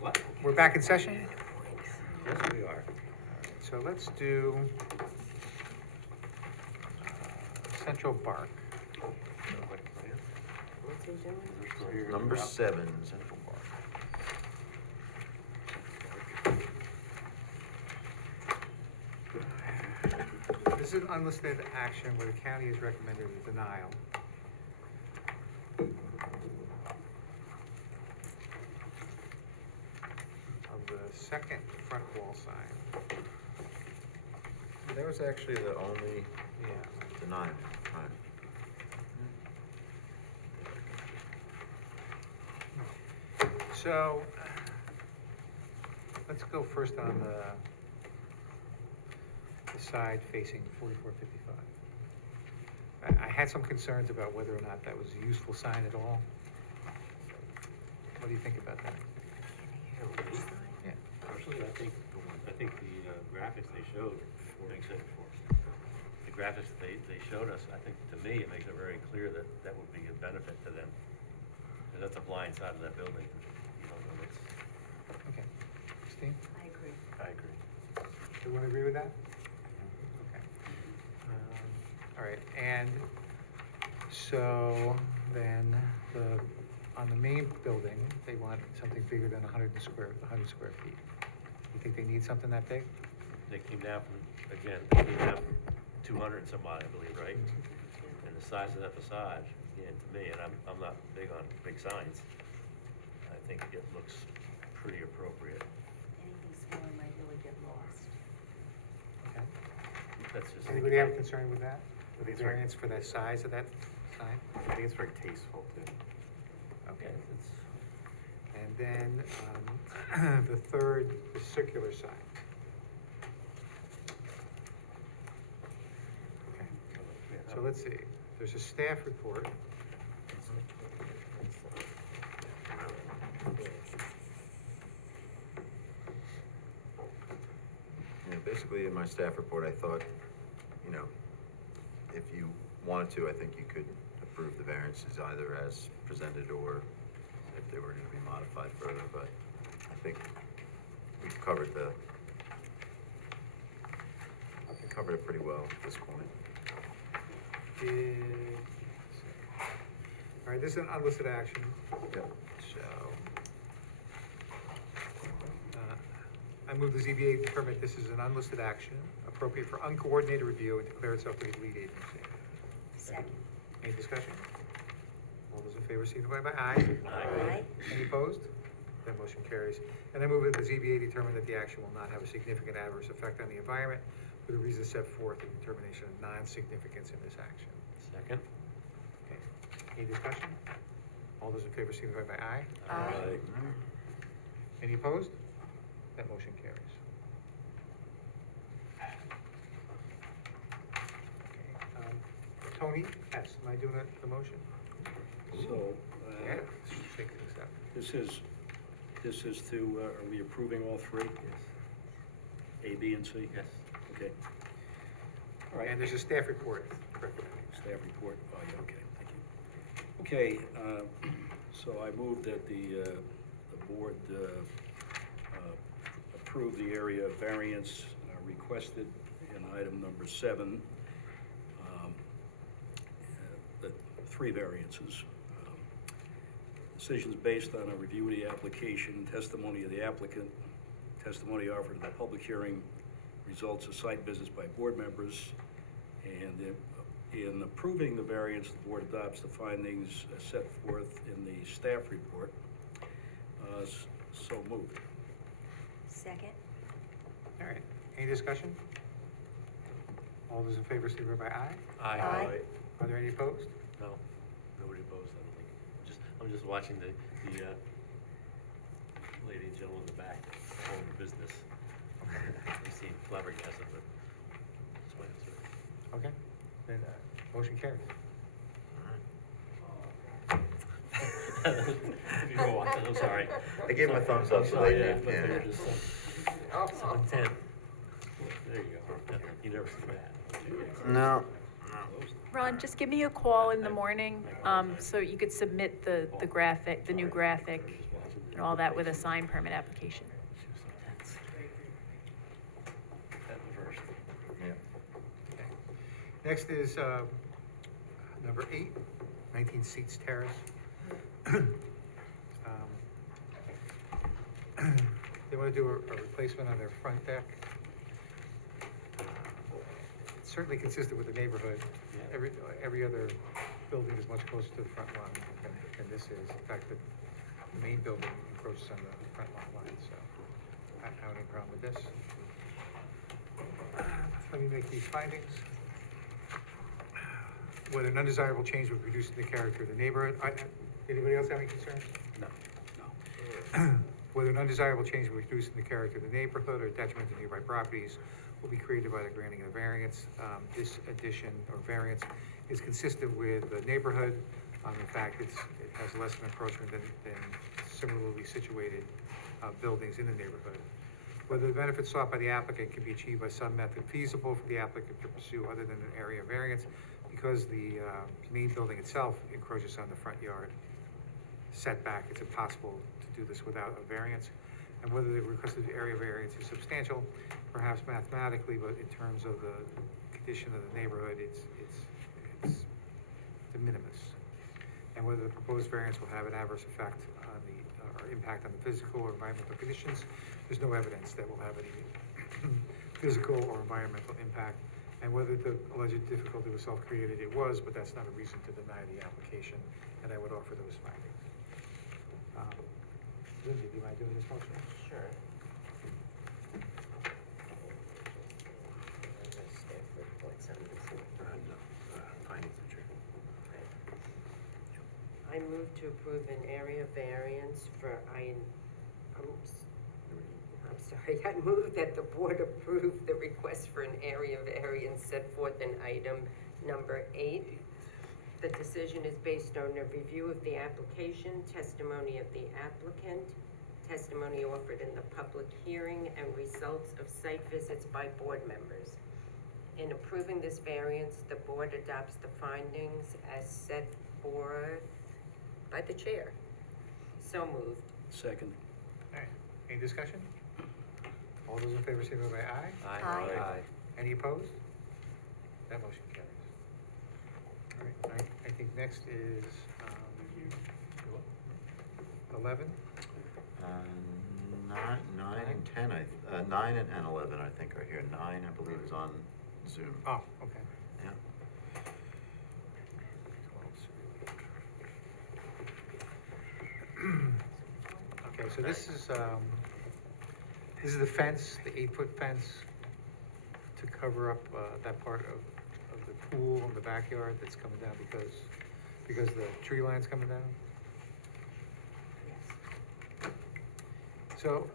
What? We're back in session? Yes, we are. So let's do Central Park. What's he doing? Number 7, Central Park. This is an unlisted action where the county has recommended a denial. Of the second front wall sign. That was actually the only Yeah. denial, right? So, let's go first on the side facing 4455. I had some concerns about whether or not that was a useful sign at all. What do you think about that? Yeah. Personally, I think the graphics they showed makes it, the graphics they showed us, I think, to me, it makes it very clear that that would be a benefit to them. And that's a blind side of that building, you know, and it's, Okay. Christine, I agree. I agree. do you want to agree with that? Okay. All right, and so then on the main building, they want something bigger than 100 square feet. You think they need something that big? They came down from, again, they came down from 200 and some odd, I believe, right? And the size of that facade, again, to me, and I'm not big on big signs, I think it looks pretty appropriate. Anything smaller might really get lost. Okay. That's just. Anybody have a concern with that? With the variance for the size of that sign? I think it's very tasteful, too. Okay. And then, the third, the circular sign. Okay, so let's see, there's a staff report. Yeah, basically, in my staff report, I thought, you know, if you wanted to, I think you could approve the variances either as presented or if they were gonna be modified further, but I think we've covered it pretty well at this point. All right, this is an unlisted action, Yep. so. I move the ZBA permit, this is an unlisted action, appropriate for uncoordinated review and declare itself to be lead agency. Second. Any discussion? All those in favor signify by aye. Aye. Any opposed? That motion carries. And I move that the ZBA determine that the action will not have a significant adverse effect on the environment for the reasons set forth in determination of non-significance in this action. Second? Okay. Any discussion? All those in favor signify by aye. Aye. Any opposed? That motion carries. Okay, Tony, yes, am I doing the motion? So, Yeah, shake things up. this is to, are we approving all three? Yes. A, B, and C? Yes. Okay. All right. And there's a staff report recommending. Staff report, oh, yeah, okay, thank you. Okay, so I move that the board approve the area variance requested in item number 7, the 3 variances. Decisions based on a review of the application, testimony of the applicant, testimony offered at the public hearing, results of site visits by board members, and in approving the variance, the board adopts the findings set forth in the staff report. So moved. Second. All right, any discussion? All those in favor, signify by aye. Aye. Are there any opposed? No, nobody opposed, I don't think. I'm just watching the lady and gentleman in the back, own the business. They seem flabbergasted, but that's my answer. Okay, then, motion carries. If you go watch it, I'm sorry. I gave my thumbs up, so they Yeah, did, but they yeah. were just some intent. There you go. You never see that. No. Ron, just give me a call in the morning, so you could submit the graphic, the new graphic, and all that with a sign permit application. That first. Yeah. Next is number 8, 19 Seats Terrace. They want to do a replacement on their front deck. It's certainly consistent with the neighborhood. Every other building is much closer to the front line than this is. In fact, the main building encroaches on the front lot line, so I don't have any problem with this. Let me make these findings. Whether an undesirable change would reduce the character of the neighborhood. Anybody else have any concerns? No. Whether an undesirable change would reduce the character of the neighborhood or detriment to nearby properties will be created by the granting of variance. This addition or variance is consistent with the neighborhood. In fact, it has less of an encroachment than similarly situated buildings in the neighborhood. Whether the benefits sought by the applicant can be achieved by some method feasible for the applicant to pursue other than an area variance, because the main building itself encroaches on the front yard setback, it's impossible to do this without a variance. And whether the requested area variance is substantial, perhaps mathematically, but in terms of the condition of the neighborhood, it's de minimis. And whether the proposed variance will have an adverse effect on the, or impact on the physical or environmental conditions, there's no evidence that will have any physical or environmental impact. And whether the alleged difficulty was self-created, it was, but that's not a reason to deny the application, and I would offer those findings. Lindsay, do you mind doing this motion? Sure. Staff reports on this. Findings of chair. I move to approve an area variance for I'm sorry, I move that the board approve the request for an area variance set forth in item number 8. The decision is based on a review of the application, testimony of the applicant, testimony offered in the public hearing, and results of site visits by board members. In approving this variance, the board adopts the findings as set forth by the chair. So moved. Second. All right, any discussion? All those in favor say by aye. Aye. Any opposed? That motion carries. All right, I think next is 11. 9 and 10, 9 and 11, I think, are here. 9, I believe, is on Zoom. Oh, okay. Yeah. Okay, so this is the fence, the 8-foot fence to cover up that part of the pool in the backyard that's coming down because the tree line's coming down. So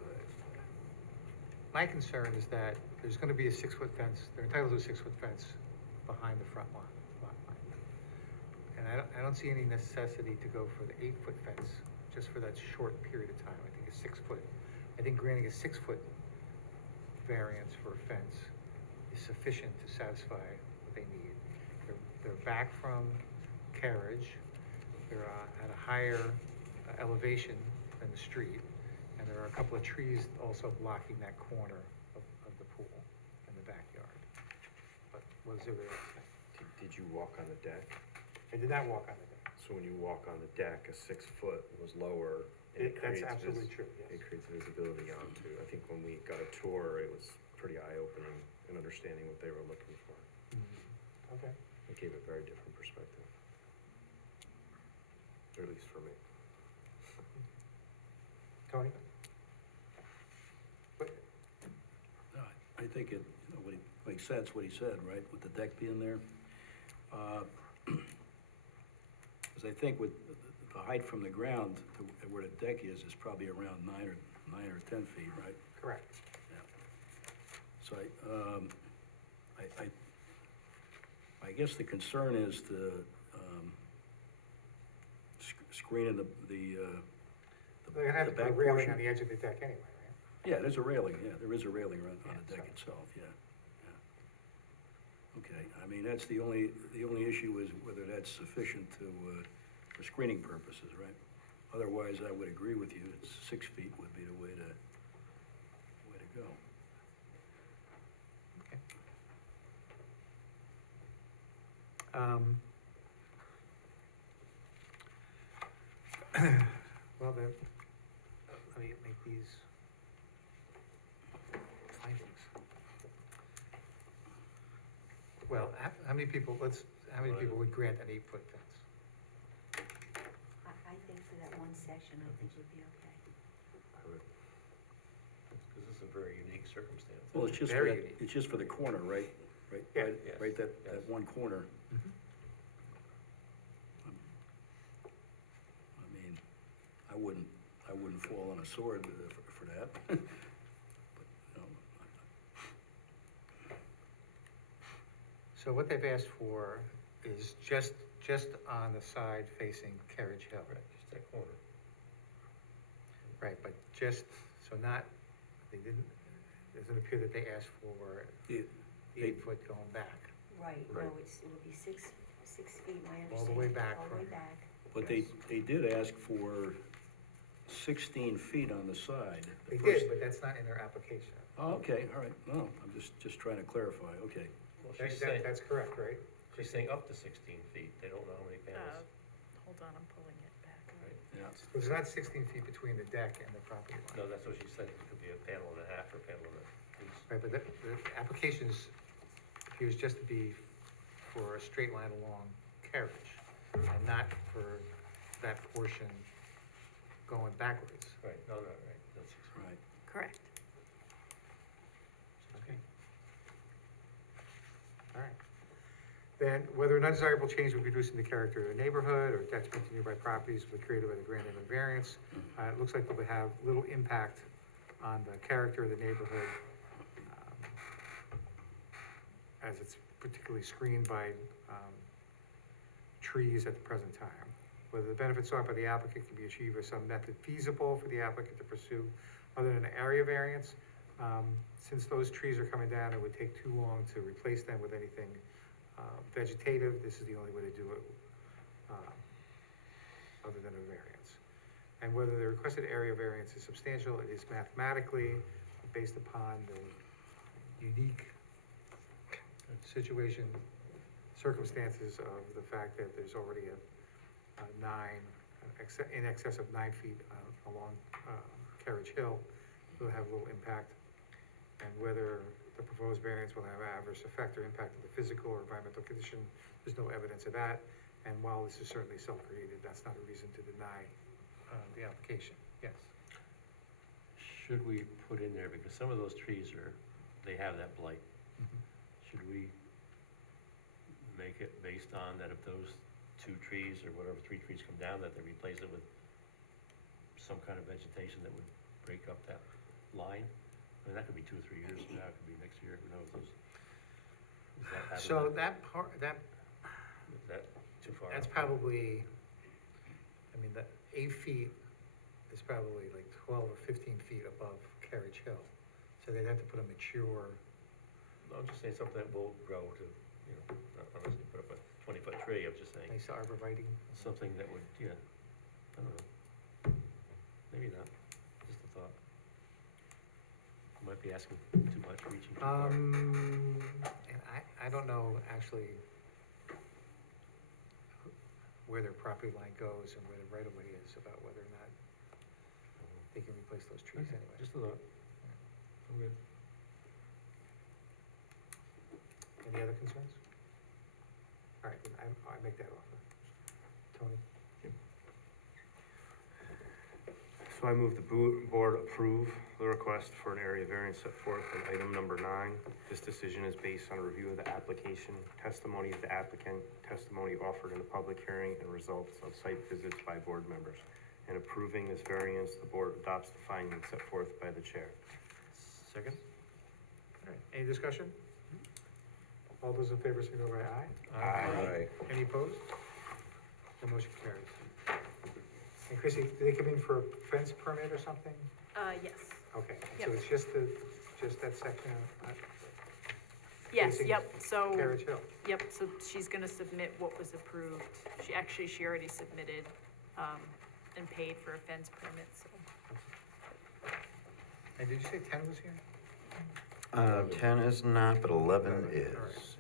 my concern is that there's going to be a 6-foot fence. They're entitled to a 6-foot fence behind the front lot line. And I don't see any necessity to go for the 8-foot fence just for that short period of time. I think a 6-foot. I think granting a 6-foot variance for a fence is sufficient to satisfy what they need. They're back from carriage. They're at a higher elevation than the street. And there are a couple of trees also blocking that corner of the pool in the backyard. But what does everybody else think? Did you walk on the deck? I did not walk on the deck. So when you walk on the deck, a 6-foot was lower. And That's absolutely true, yes. It creates visibility onto. I think when we got a tour, it was pretty eye-opening in understanding what they were looking for. Okay. It gave a very different perspective, or at least for me. Tony? I think it, what makes sense, what he said, right, with the deck being there. Because I think with the height from the ground to where the deck is probably around 9 or 10 feet, right? Correct. Yeah. So I guess the concern is the screening the They're gonna have to put a back railing portion. on the edge of the deck anyway, right? Yeah, there's a railing, yeah, there is a railing on the deck itself, yeah. Okay, I mean, that's the only issue is whether that's sufficient to, for screening purposes, right? Otherwise, I would agree with you, it's 6 feet would be the way to go. Okay. Um, Well, then, let me make these findings. Well, how many people would grant an 8-foot fence? I think for that one section, I think would be okay. Because this is a very unique circumstance. Well, it's just, Very that- unique. it's just for the corner, right? Right, Yeah. right, Yes, right, that yes. one corner. Mhm. I mean, I wouldn't fall on a sword for that. But, you know, So what they've asked for is just on the side facing Carriage Hill. Right, just that corner. Right, but just, so not, it doesn't appear that they asked for It- the they- 8-foot going back. Right, Right. no, it would be 6 feet, my understanding. All the way back All the way from- back. But they did ask for 16 feet on the side. They The first- did, but that's not in their application. Oh, okay, all right, no, I'm just trying to clarify, okay. Well, she's saying, That's correct, right? she's saying up to 16 feet, they don't know how many panels. Hold on, I'm pulling it back. Right. Yeah. There's not 16 feet between the deck and the property line. No, that's what she said, it could be a panel and a half or a panel and a piece. Right, but the applications appears just to be for a straight line along Carriage, and not for that portion going backwards. Right, no, right, that's, Right. Correct. Okay. All right. Then, whether an undesirable change would reduce the character of the neighborhood or detriment to nearby properties would be created by the grant of a variance. It looks like it would have little impact on the character of the neighborhood, as it's particularly screened by, trees at the present time. Whether the benefits sought by the applicant can be achieved by some method feasible for the applicant to pursue other than an area variance. Since those trees are coming down, it would take too long to replace them with anything vegetative. This is the only way to do it, other than a variance. And whether the requested area variance is substantial, it is mathematically based upon the unique situation, circumstances of the fact that there's already a in excess of 9 feet along Carriage Hill, will have little impact. And whether the proposed variance will have adverse effect or impact on the physical or environmental condition, there's no evidence of that. And while this is certainly self-created, that's not a reason to deny the application. Yes. should we put in there, because some of those trees they have that blight. Should we make it based on that if those 2 trees or whatever, 3 trees come down, that they replace it with some kind of vegetation that would break up that line? I mean, that could be 2 or 3 years from now, it could be next year, who knows? Is that So happening? that part, Is that too far? that's out? probably, I mean, the 8 feet is probably like 12 or 15 feet above Carriage Hill. So they'd have to put a mature, No, I'm just saying something that will grow to, not unless you put up a 20-foot tree, I'm just saying. nice arborvitae. Something that would, I don't know. Maybe not, just a thought. Might be asking too much, reaching too far. And I don't know actually where their property line goes and where the right of way is, about whether or not they can replace those trees Okay, anyway. Just a thought. I'm good. Any other concerns? All right, then I make that offer. Tony? So I move the board approve the request for an area variance set forth in item number 9. This decision is based on a review of the application, testimony of the applicant, testimony offered in the public hearing, and results of site visits by board members. In approving this variance, the board adopts the findings set forth by the chair. Second? All right, any discussion? All those in favor, signal by aye. Aye. Any opposed? The motion carries. And Chrissy, did they come in for a fence permit or something? Yes. Okay, Yep. so it's just that section, Yes, facing yep, so, Carriage Hill. yep, so she's gonna submit what was approved. She already submitted, and paid for a fence permit, so. And did you say 10 was here? 10 is not, but 11 is.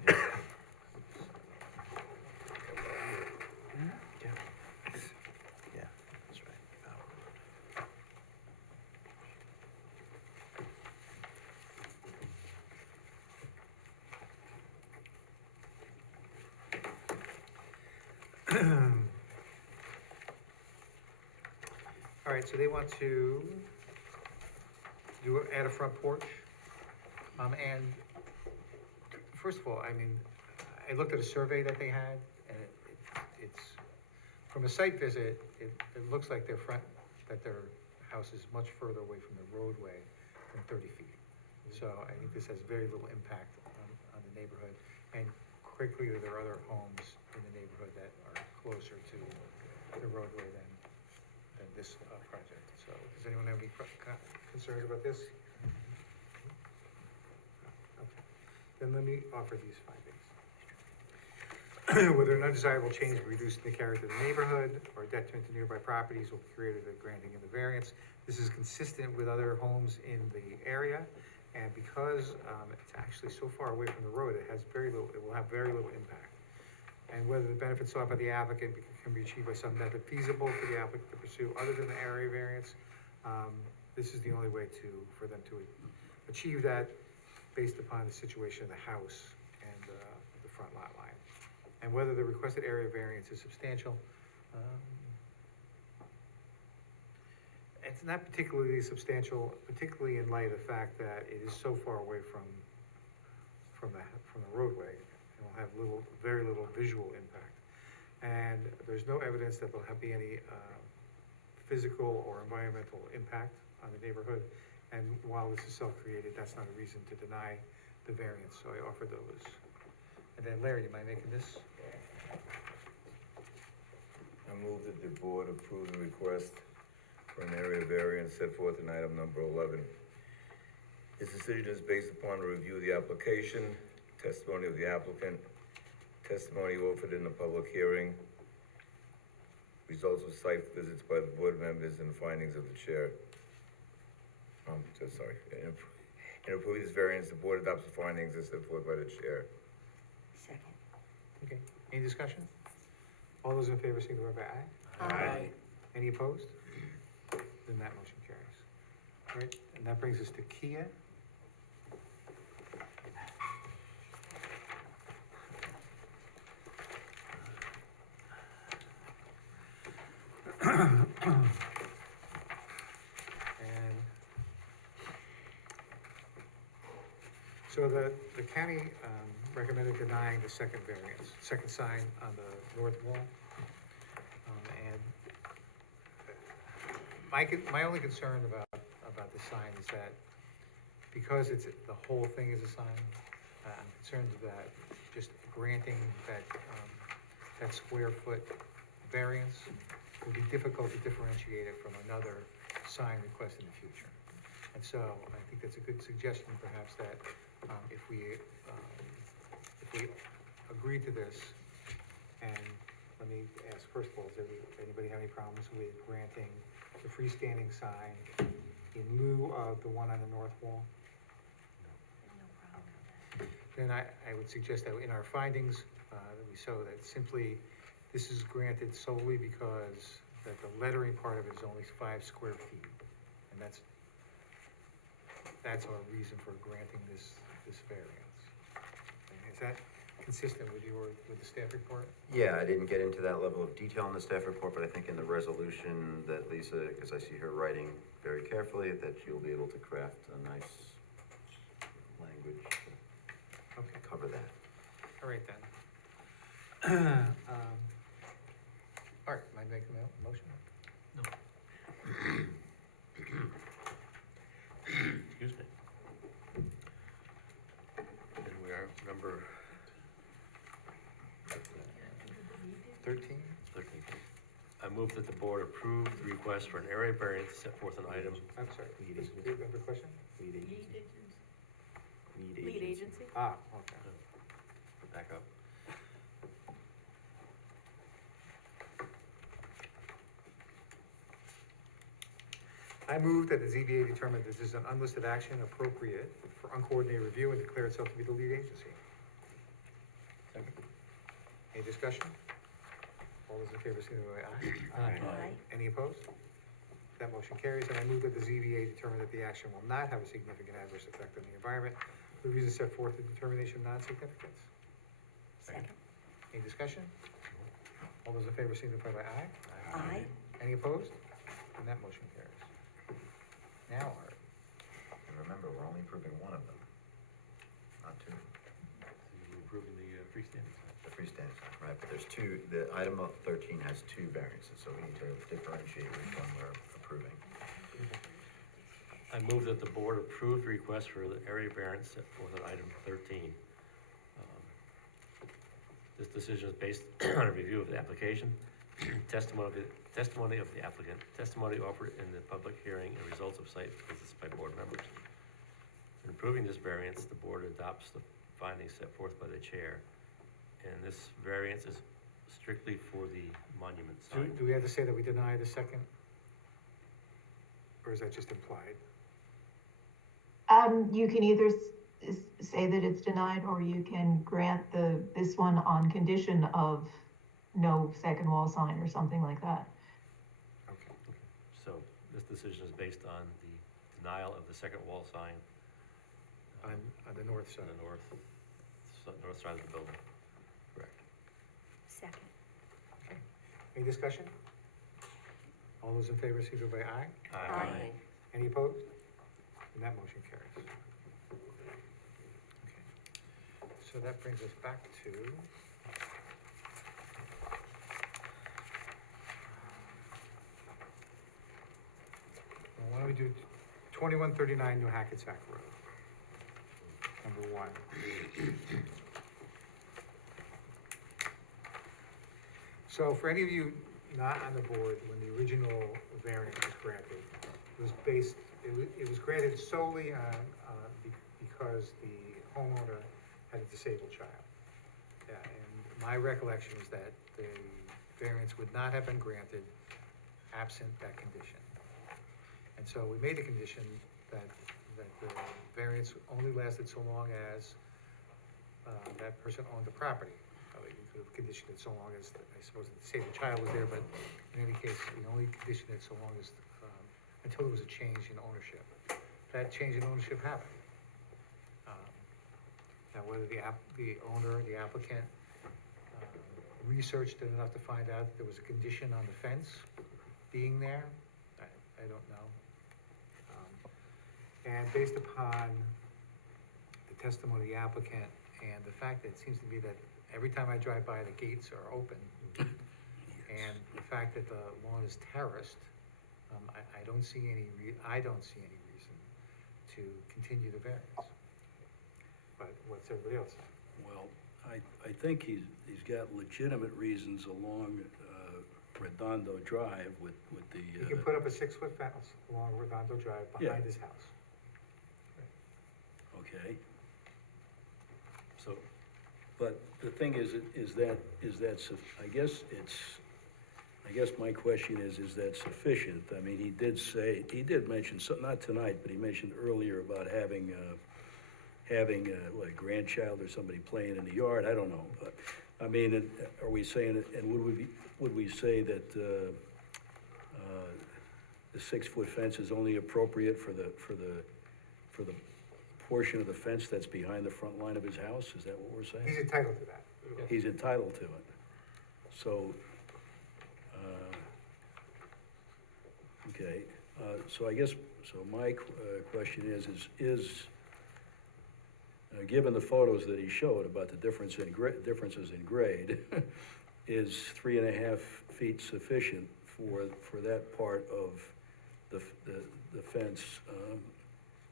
Yeah, that's right. All right, so they want to add a front porch. And first of all, I mean, I looked at a survey that they had, and it's, from a site visit, it looks like their house is much further away from the roadway than 30 feet. So I think this has very little impact on the neighborhood. And quickly, there are other homes in the neighborhood that are closer to the roadway than this project. So does anyone have any concerns about this? Okay. Then let me offer these findings. Whether an undesirable change will reduce the character of the neighborhood or detriment to nearby properties will be created the granting of the variance. This is consistent with other homes in the area, and because it's actually so far away from the road, it will have very little impact. And whether the benefits sought by the applicant can be achieved by some method feasible for the applicant to pursue other than the area variance, this is the only way for them to achieve that based upon the situation of the house and the front lot line. And whether the requested area variance is substantial, it's not particularly substantial, particularly in light of the fact that it is so far away from the roadway. It will have very little visual impact. And there's no evidence that there'll be any physical or environmental impact on the neighborhood. And while this is self-created, that's not a reason to deny the variance, so I offer those. And then Larry, you mind making this? I move that the board approve the request for an area variance set forth in item number 11. This decision is based upon a review of the application, testimony of the applicant, testimony offered in the public hearing, results of site visits by the board members, and findings of the chair. In approving this variance, the board adopts the findings as set forth by the chair. Second. Okay, any discussion? All those in favor, signify by aye. Aye. Any opposed? Then that motion carries. All right, and that brings us to Kia. And so the county recommended denying the second sign on the north wall. And my only concern about the sign is that because the whole thing is a sign, I'm concerned that just granting that square foot variance will be difficult to differentiate it from another sign request in the future. And so I think that's a good suggestion perhaps that if we agree to this, and let me ask first of all, does anybody have any problems with granting the freestanding sign in lieu of the one on the north wall? No problem with that. Then I would suggest that in our findings, that we show that simply this is granted solely because that the lettering part of it is only 5 square feet. And that's our reason for granting this variance. Is that consistent with the staff report? Yeah, I didn't get into that level of detail in the staff report, but I think in the resolution that Lisa, because I see her writing very carefully, that you'll be able to craft a nice language to cover that. All right then. Art, mind making a motion? No. Excuse me. And we are number 13? 13. I move that the board approve the request for an area variance set forth in item. I'm sorry, do you have a question? lead agency. Lead agency? Ah, okay. Back up. I move that the ZBA determine that this is an unlisted action appropriate for uncoordinated review and declare itself to be the lead agency. Any discussion? All those in favor, signify by aye. Aye. Any opposed? That motion carries, and I move that the ZBA determine that the action will not have a significant adverse effect on the environment. The reasons set forth in determination of non-significance. Second. Any discussion? All those in favor signify by aye. Aye. Any opposed? And that motion carries. Now, Art. And remember, we're only approving one of them, not two. You're approving the freestanding sign. The freestanding sign, right, but there's two, the item 13 has two variances, so we need to differentiate which one we're approving. I move that the board approve the request for the area variance set forth in item 13. This decision is based on a review of the application, testimony of the applicant, testimony offered in the public hearing, and results of site visits by board members. In approving this variance, the board adopts the findings set forth by the chair, and this variance is strictly for the monument sign. Do we have to say that we deny the second? Or is that just implied? You can either say that it's denied, or you can grant this one on condition of no second wall sign or something like that. Okay. So this decision is based on the denial of the second wall sign On the north on side. the north side of the building. Correct. Second. Any discussion? All those in favor, signify by aye. Aye. Any opposed? And that motion carries. Okay. So that brings us back to why don't we do 2139 New Hackensack Road? Number 1. So for any of you not on the board, when the original variance was granted, it was granted solely on, because the homeowner had a disabled child. Yeah, and my recollection is that the variance would not have been granted absent that condition. And so we made the condition that the variance only lasted so long as that person owned the property. You could have conditioned it so long as, I suppose, the disabled child was there, but in any case, we only conditioned it so long as, until there was a change in ownership. That change in ownership happened. Now, whether the owner, the applicant, researched it enough to find out that there was a condition on the fence being there, I don't know. And based upon the testimony of the applicant and the fact that it seems to be that every time I drive by, the gates are open, and the fact that the lawn is terraced, I don't see any reason to continue the variance. But what's everybody else say? Well, I think he's got legitimate reasons along Redondo Drive with the. He can put up a 6-foot fence along Redondo Drive behind his house. Okay, So, but the thing is that, I guess my question is that sufficient? I mean, he did mention, not tonight, but he mentioned earlier about having what, a grandchild or somebody playing in the yard, I don't know. But, I mean, are we saying, and would we say that, the 6-foot fence is only appropriate for the portion of the fence that's behind the front line of his house? Is that what we're saying? He's entitled to that. He's entitled to it. So, okay, so I guess, my question is, given the photos that he showed about the differences in grade, is 3.5 feet sufficient for that part of the fence,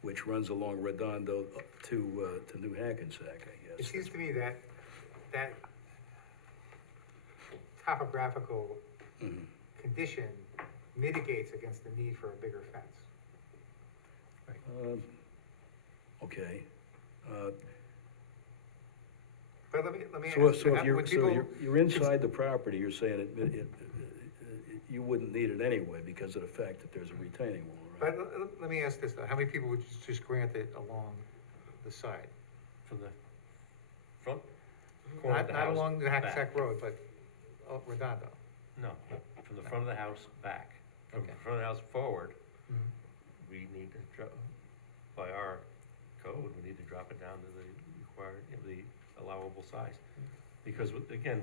which runs along Redondo to New Hackensack, I It guess? seems to me that topographical condition mitigates against the need for a bigger fence. Okay. But let me So ask, if you're inside the property, you're saying you wouldn't need it anyway because of the fact that there's a retaining wall, right? But let me ask this though, how many people would just grant it along the side? From the front corner of Not, the not house. along the back. Hackensack Road, but Redondo? No, from the front of the house back. From Okay. the front of the house forward, Mhm. we need to drop, by our code, we need to drop it down to the required, the allowable size. Because again,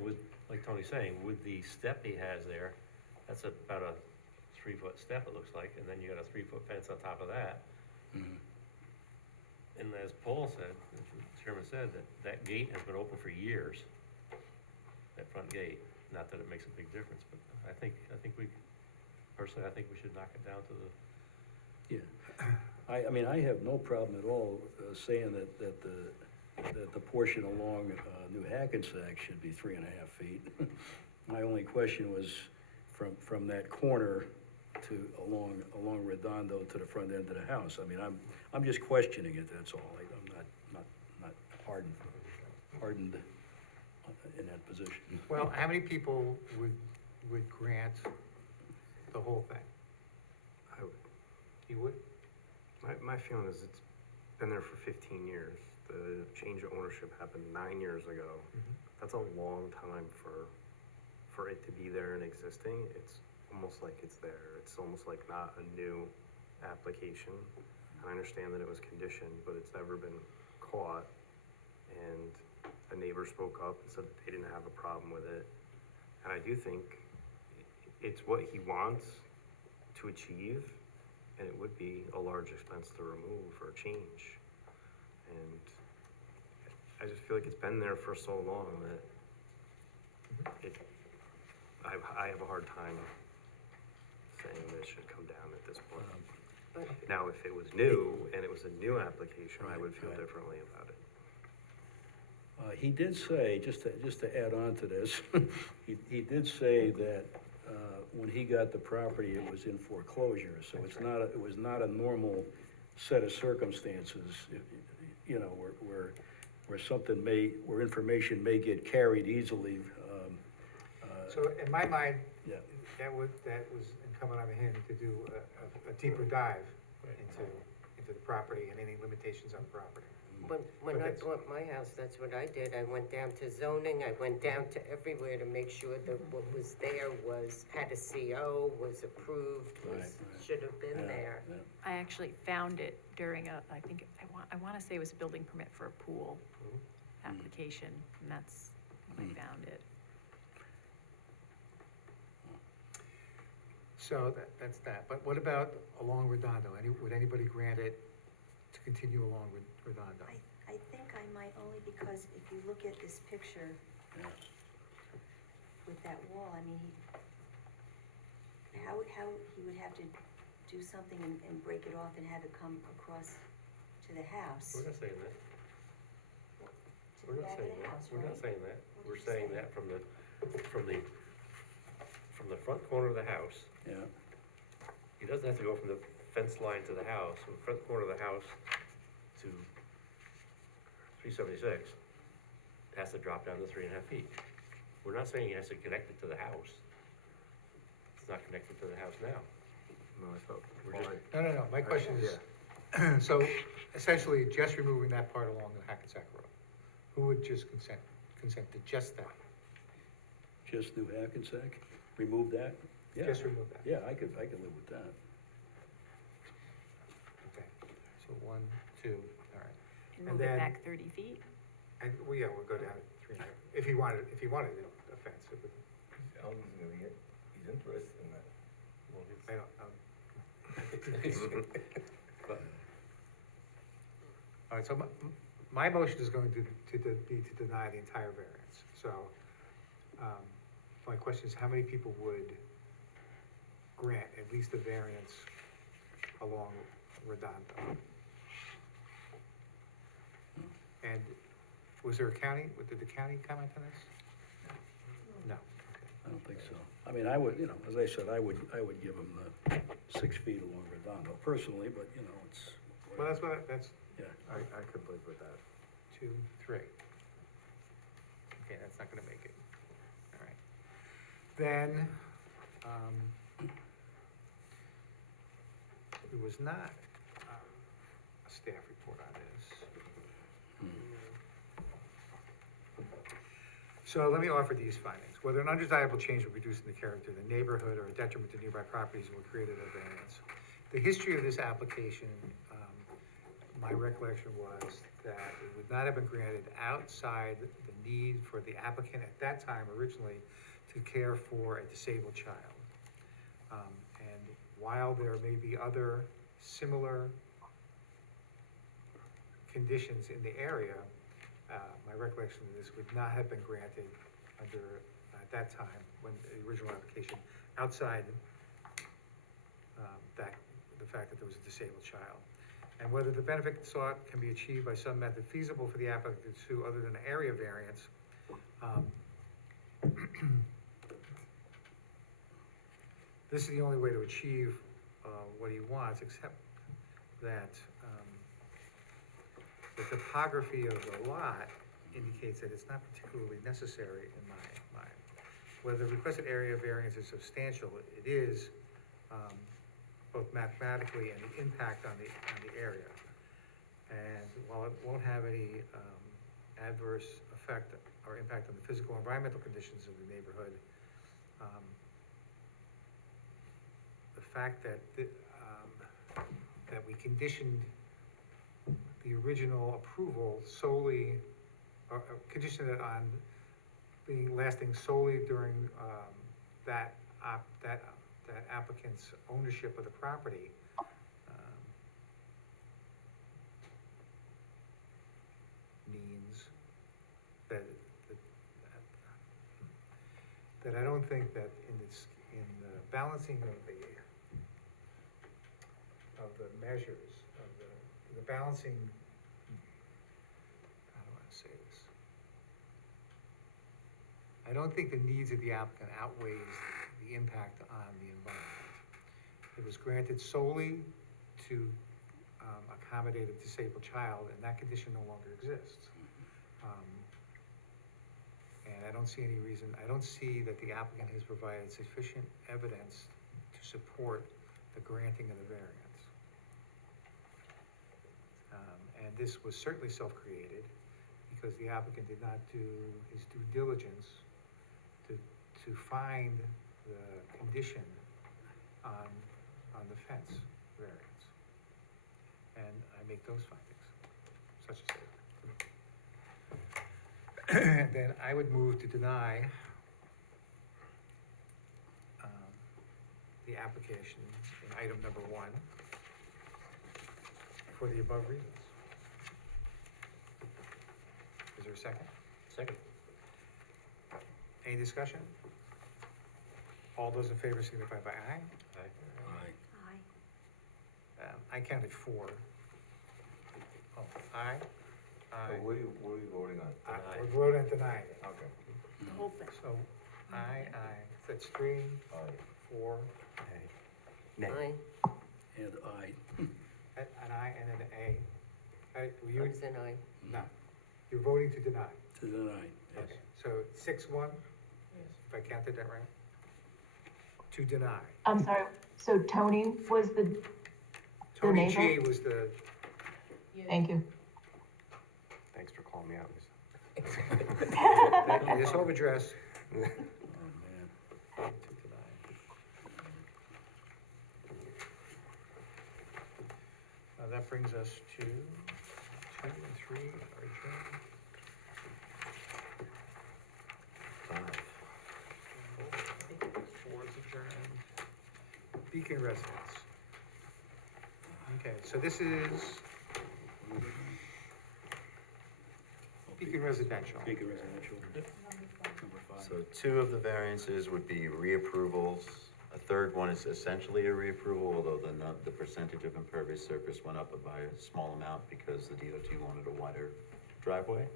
like Tony's saying, with the step he has there, that's about a 3-foot step, it looks like, and then you got a 3-foot fence on top of that. And as Paul said, as the chairman said, that gate has been open for years, that front gate. Not that it makes a big difference, but I think personally, I think we should knock it down to the, Yeah. I mean, I have no problem at all saying that the portion along New Hackensack should be 3.5 feet. My only question was from that corner to along Redondo to the front end of the house. I mean, I'm just questioning it, that's all. I'm not hardened in that position. Well, how many people would grant the whole thing? I would. You would? My feeling is it's been there for 15 years. The change of ownership happened 9 years ago. That's a long time for it to be there and existing. It's almost like it's there. It's almost like not a new application. I understand that it was conditioned, but it's never been caught. And a neighbor spoke up and said that they didn't have a problem with it. And I do think it's what he wants to achieve, and it would be a large expense to remove or change. And I just feel like it's been there for so long that I have a hard time saying that it should come down at this point. Now, if it was new and it was a new application, I would feel differently about it. He did say, just to add on to this, he did say that when he got the property, it was in foreclosure, so it was not a normal set of circumstances, you know, where something where information may get carried easily. So in my mind, Yeah. that was incumbent on him to do a deeper dive into the property and any limitations on the property. When I bought my house, that's what I did. I went down to zoning, I went down to everywhere to make sure that what was there had a CO, was approved, should have been there. I actually found it during I want to say it was a building permit for a pool application, and that's when I found it. So that's that. But what about along Redondo? Would anybody grant it to continue along with Redondo? I think I might, only because if you look at this picture with that wall, I mean, how he would have to do something and break it off and have it come across to the house. We're not saying that. To We're the not back of saying the that. house, We're not right? saying that. What We're did you saying say? that from the front corner of the house. Yeah. He doesn't have to go from the fence line to the house, from the front corner of the house to 376. It has to drop down to 3.5 feet. We're not saying he has to connect it to the house. It's not connected to the house now. No, I thought. We're just, No. My question is, so essentially just removing that part along the Hackensack Road. Who would just consent to just that? Just New Hackensack, remove that? Yeah. Just remove that? Yeah, I could live with that. Okay, so 1, 2, all right. And And move it then- back 30 feet? And, well, yeah, we'll go down to 3.5, if he wanted a fence, it would, He's interested in that. well, I don't, but all right, so my motion is going to be to deny the entire variance. So, my question is, how many people would grant at least a variance along Redondo? And was there did the county comment on this? No. I don't think so. I mean, I would, as I said, I would give him the 6 feet along Redondo personally, but, it's. Well, that's Yeah. I could live with that. 2, 3. Okay, that's not gonna make it. All right. Then, we was not a staff report on this. So let me offer these findings. Whether an undesirable change will reduce in the character of the neighborhood or a detriment to nearby properties will create a variance. The history of this application, my recollection was that it would not have been granted outside the need for the applicant at that time originally to care for a disabled child. And while there may be other similar conditions in the area, my recollection of this would not have been granted under, at that time, when the original application, outside the fact that there was a disabled child. And whether the benefit sought can be achieved by some method feasible for the applicant to pursue other than area variance. This is the only way to achieve what he wants, except that the topography of the lot indicates that it's not particularly necessary in my mind. Whether the requested area variance is substantial, it is, both mathematically and the impact on the area. And while it won't have any adverse effect or impact on the physical and environmental conditions of the neighborhood, the fact that that we conditioned the original approval solely, or conditioned it on being lasting solely during that applicant's ownership of the property, means that I don't think that in the balancing of the measures, of the balancing, how do I say this? I don't think the needs of the applicant outweighs the impact on the environment. It was granted solely to accommodate a disabled child, and that condition no longer exists. And I don't see any reason, I don't see that the applicant has provided sufficient evidence to support the granting of the variance. And this was certainly self-created because the applicant did not do his due diligence to find the condition on the fence variance. And I make those findings, such as that. Then I would move to deny the application in item number 1 for the above reasons. Is there a second? Second. Any discussion? All those in favor signify by aye. Aye. Aye. I counted 4. Oh, aye. So what are you voting on? We're voting on deny. Okay. The whole thing. So, aye. That's 3, Aye. 4, Aye. And I. an aye, and an A. Were you? It's an aye. No. You're voting to deny. To deny, yes. Okay. So 6-1, if I counted that right? To deny. I'm sorry, so Tony was the Tony neighbor? G was the, Thank you. Thanks for calling me out, Lisa. thank you, this home address. Oh, man. To deny. That brings us to 2 and 3 are adjourned. 5. 4 is adjourned. Beacon residence. Okay, so this is Beacon Residential. Big residential. Number 5. So 2 of the variances would be reapprovals. A third one is essentially a reapproval, although the percentage of impervious surface went up by a small amount because the DOT wanted a wider driveway.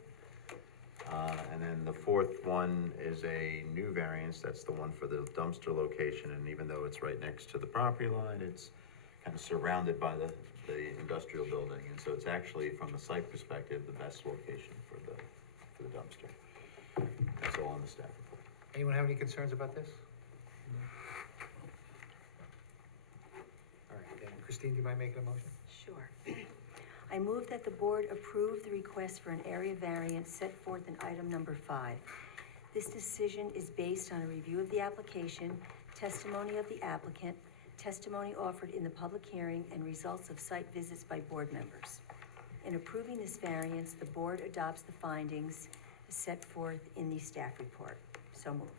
And then the 4th one is a new variance, that's the one for the dumpster location, and even though it's right next to the property line, it's kind of surrounded by the industrial building, and so it's actually, from the site perspective, the best location for the dumpster. That's all in the staff report. Anyone have any concerns about this? All right, then Christine Christine, do you mind making a motion? Sure. I move that the board approve the request for an area variance set forth in item number 5. This decision is based on a review of the application, testimony of the applicant, testimony offered in the public hearing, and results of site visits by board members. In approving this variance, the board adopts the findings set forth in the staff report. So moved.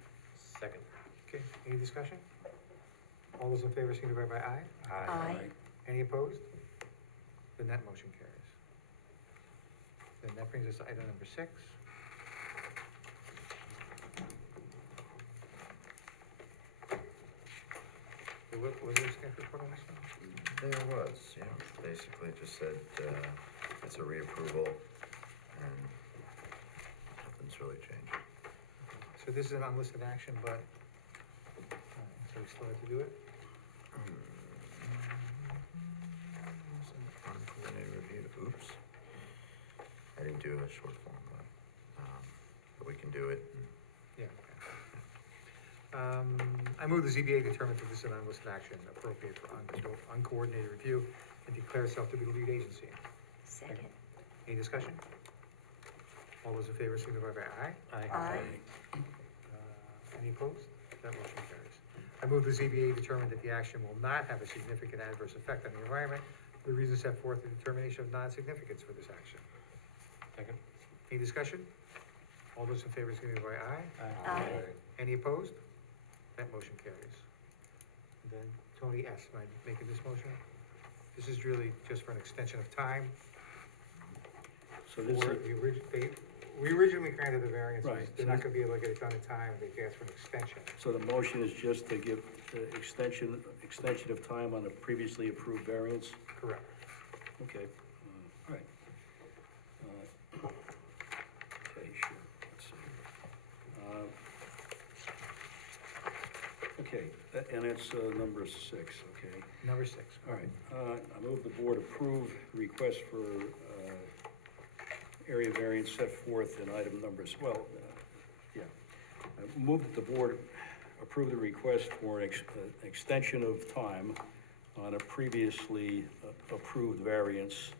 Second. Okay, any discussion? All those in favor signify by aye. Aye. Any opposed? Then that motion carries. Then that brings us to item number 6. Was there a staff report on this one? There was, yeah, basically it just said, it's a reapproval, and nothing's really changed. So this is an unlisted action, but, so we still have to do it? Uncoordinated review, oops. I didn't do a short form, but we can do it. Yeah. I move the ZBA determine that this is an unlisted action appropriate for uncoordinated review and declare itself to be the lead agency. Second. Any discussion? All those in favor signify by aye. Aye. Any opposed? That motion carries. I move the ZBA determine that the action will not have a significant adverse effect on the environment for the reasons set forth in the determination of non-significance for this action. Second. Any discussion? All those in favor signify by aye. Aye. Any opposed? That motion carries. And then Tony S., am I making this motion? This is really just for an extension of time. So this For is, the we originally granted the variances. Right, They're so not this- gonna be able to get it done in time, they asked for an extension. so the motion is just to give extension of time on a previously approved variance? Correct. Okay, all right. Okay, sure, let's see. Okay, and it's number 6, okay. Number 6. All right, I move the board approve the request for area variance set forth in item numbers, yeah. I move that the board approve the request for an extension of time on a previously approved variance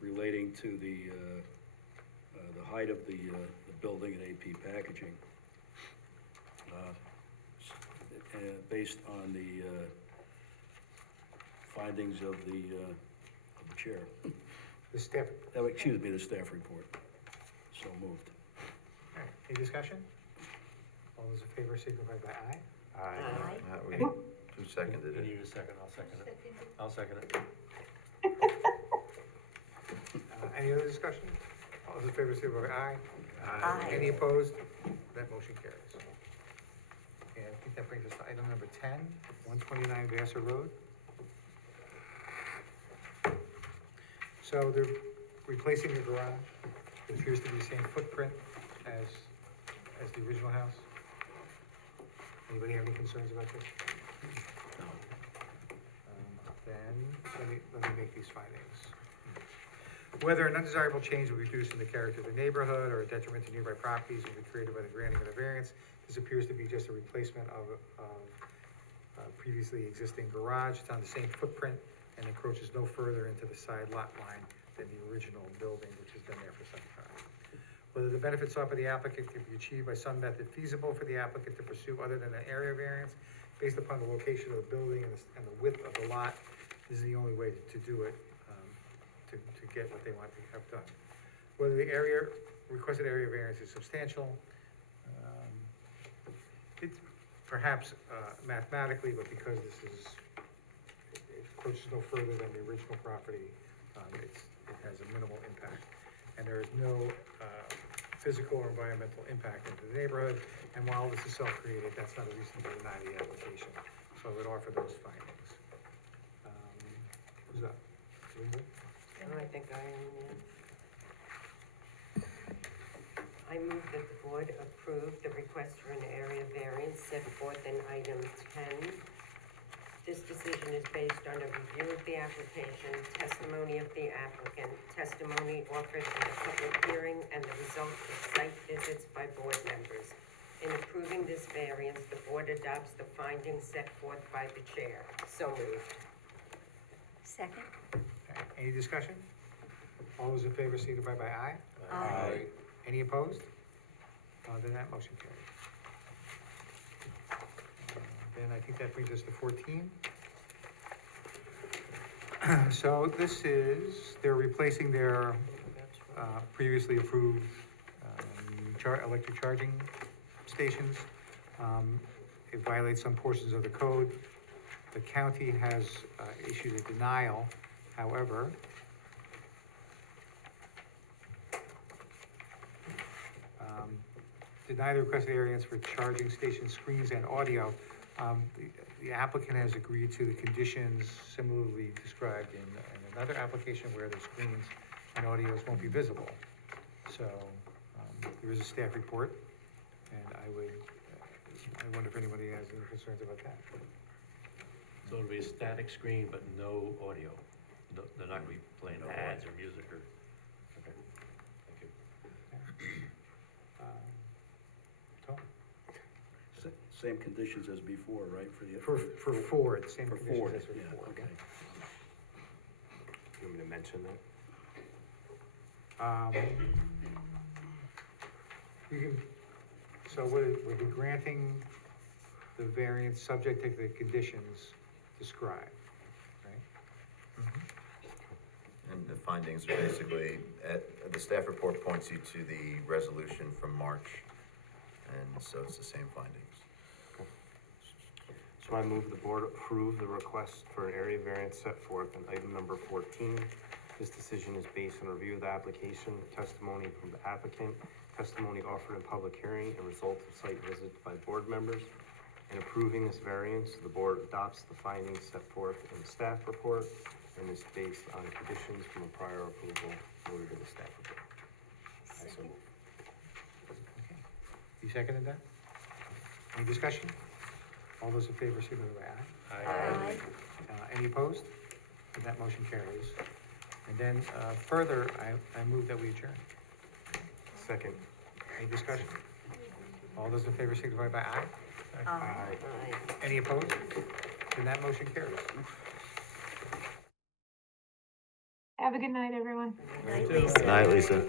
relating to the height of the building and AP packaging. Based on the findings of the chair. The staff, Oh, excuse me, the staff report. So moved. all right, any discussion? All those in favor signify by aye. Aye. Who seconded You it? need a second, I'll second it. I'll second it. Any other discussion? All those in favor signify by aye. Aye. Any opposed? That motion carries. And I think that brings us to item number 10, 129 Vassar Road. So they're replacing the garage. It appears to be the same footprint as the original house. Anybody have any concerns about this? No. Then, let me make these findings. Whether an undesirable change will reduce in the character of the neighborhood or a detriment to nearby properties will be created by the granting of the variance, this appears to be just a replacement of previously existing garage. It's on the same footprint and encroaches no further into the side lot line than the original building, which has been there for some time. Whether the benefits sought by the applicant can be achieved by some method feasible for the applicant to pursue other than an area variance based upon the location of the building and the width of the lot, this is the only way to do it, to get what they want to have done. Whether the requested area variance is substantial, it's perhaps mathematically, but because it encroaches no further than the original property, it has a minimal impact. And there is no physical or environmental impact into the neighborhood, and while this is self-created, that's not a reason to deny the application. So I would offer those findings. Who's up? Linda? I think I am, yeah. I move that the board approve the request for an area variance set forth in item 10. This decision is based on a review of the application, testimony of the applicant, testimony offered in the public hearing, and the results of site visits by board members. In approving this variance, the board adopts the findings set forth by the chair. So moved. Second? Okay, any discussion? All those in favor signify by aye. Aye. Any opposed? Then that motion carries. Then I think that brings us to 14. So this is, they're replacing their previously approved electric charging stations. It violates some portions of the code. The county has issued a denial, however, deny the requested variance for charging station screens and audio. The applicant has agreed to the conditions similarly described in another application where the screens and audios won't be visible. So, there is a staff report, and I wonder if anybody has any concerns about that. So it'll be a static screen, but no audio. No, they're not gonna be playing ads or music or, okay, thank you. Tom? Same conditions as before, right, for the? For Ford, same For conditions Ford, as for yeah, Ford. okay. You want me to mention that? You can, so we'll be granting the variance subject to the conditions described, right? And the findings are basically, the staff report points you to the resolution from March, and so it's the same findings. So I move the board approve the request for an area variance set forth in item number 14. This decision is based on review of the application, testimony from the applicant, testimony offered in public hearing, and results of site visits by board members. In approving this variance, the board adopts the findings set forth in the staff report and is based on conditions from a prior approval noted in the staff report. I so move. You seconded that? Any discussion? All those in favor, signify by aye. Aye. Any opposed? And that motion carries. And then, further, I move that we adjourn. Second. Any discussion? All those in favor, signify by aye. Aye. Any opposed? And that motion carries. Have a good night, everyone. Night, Lisa. Good night, Lisa.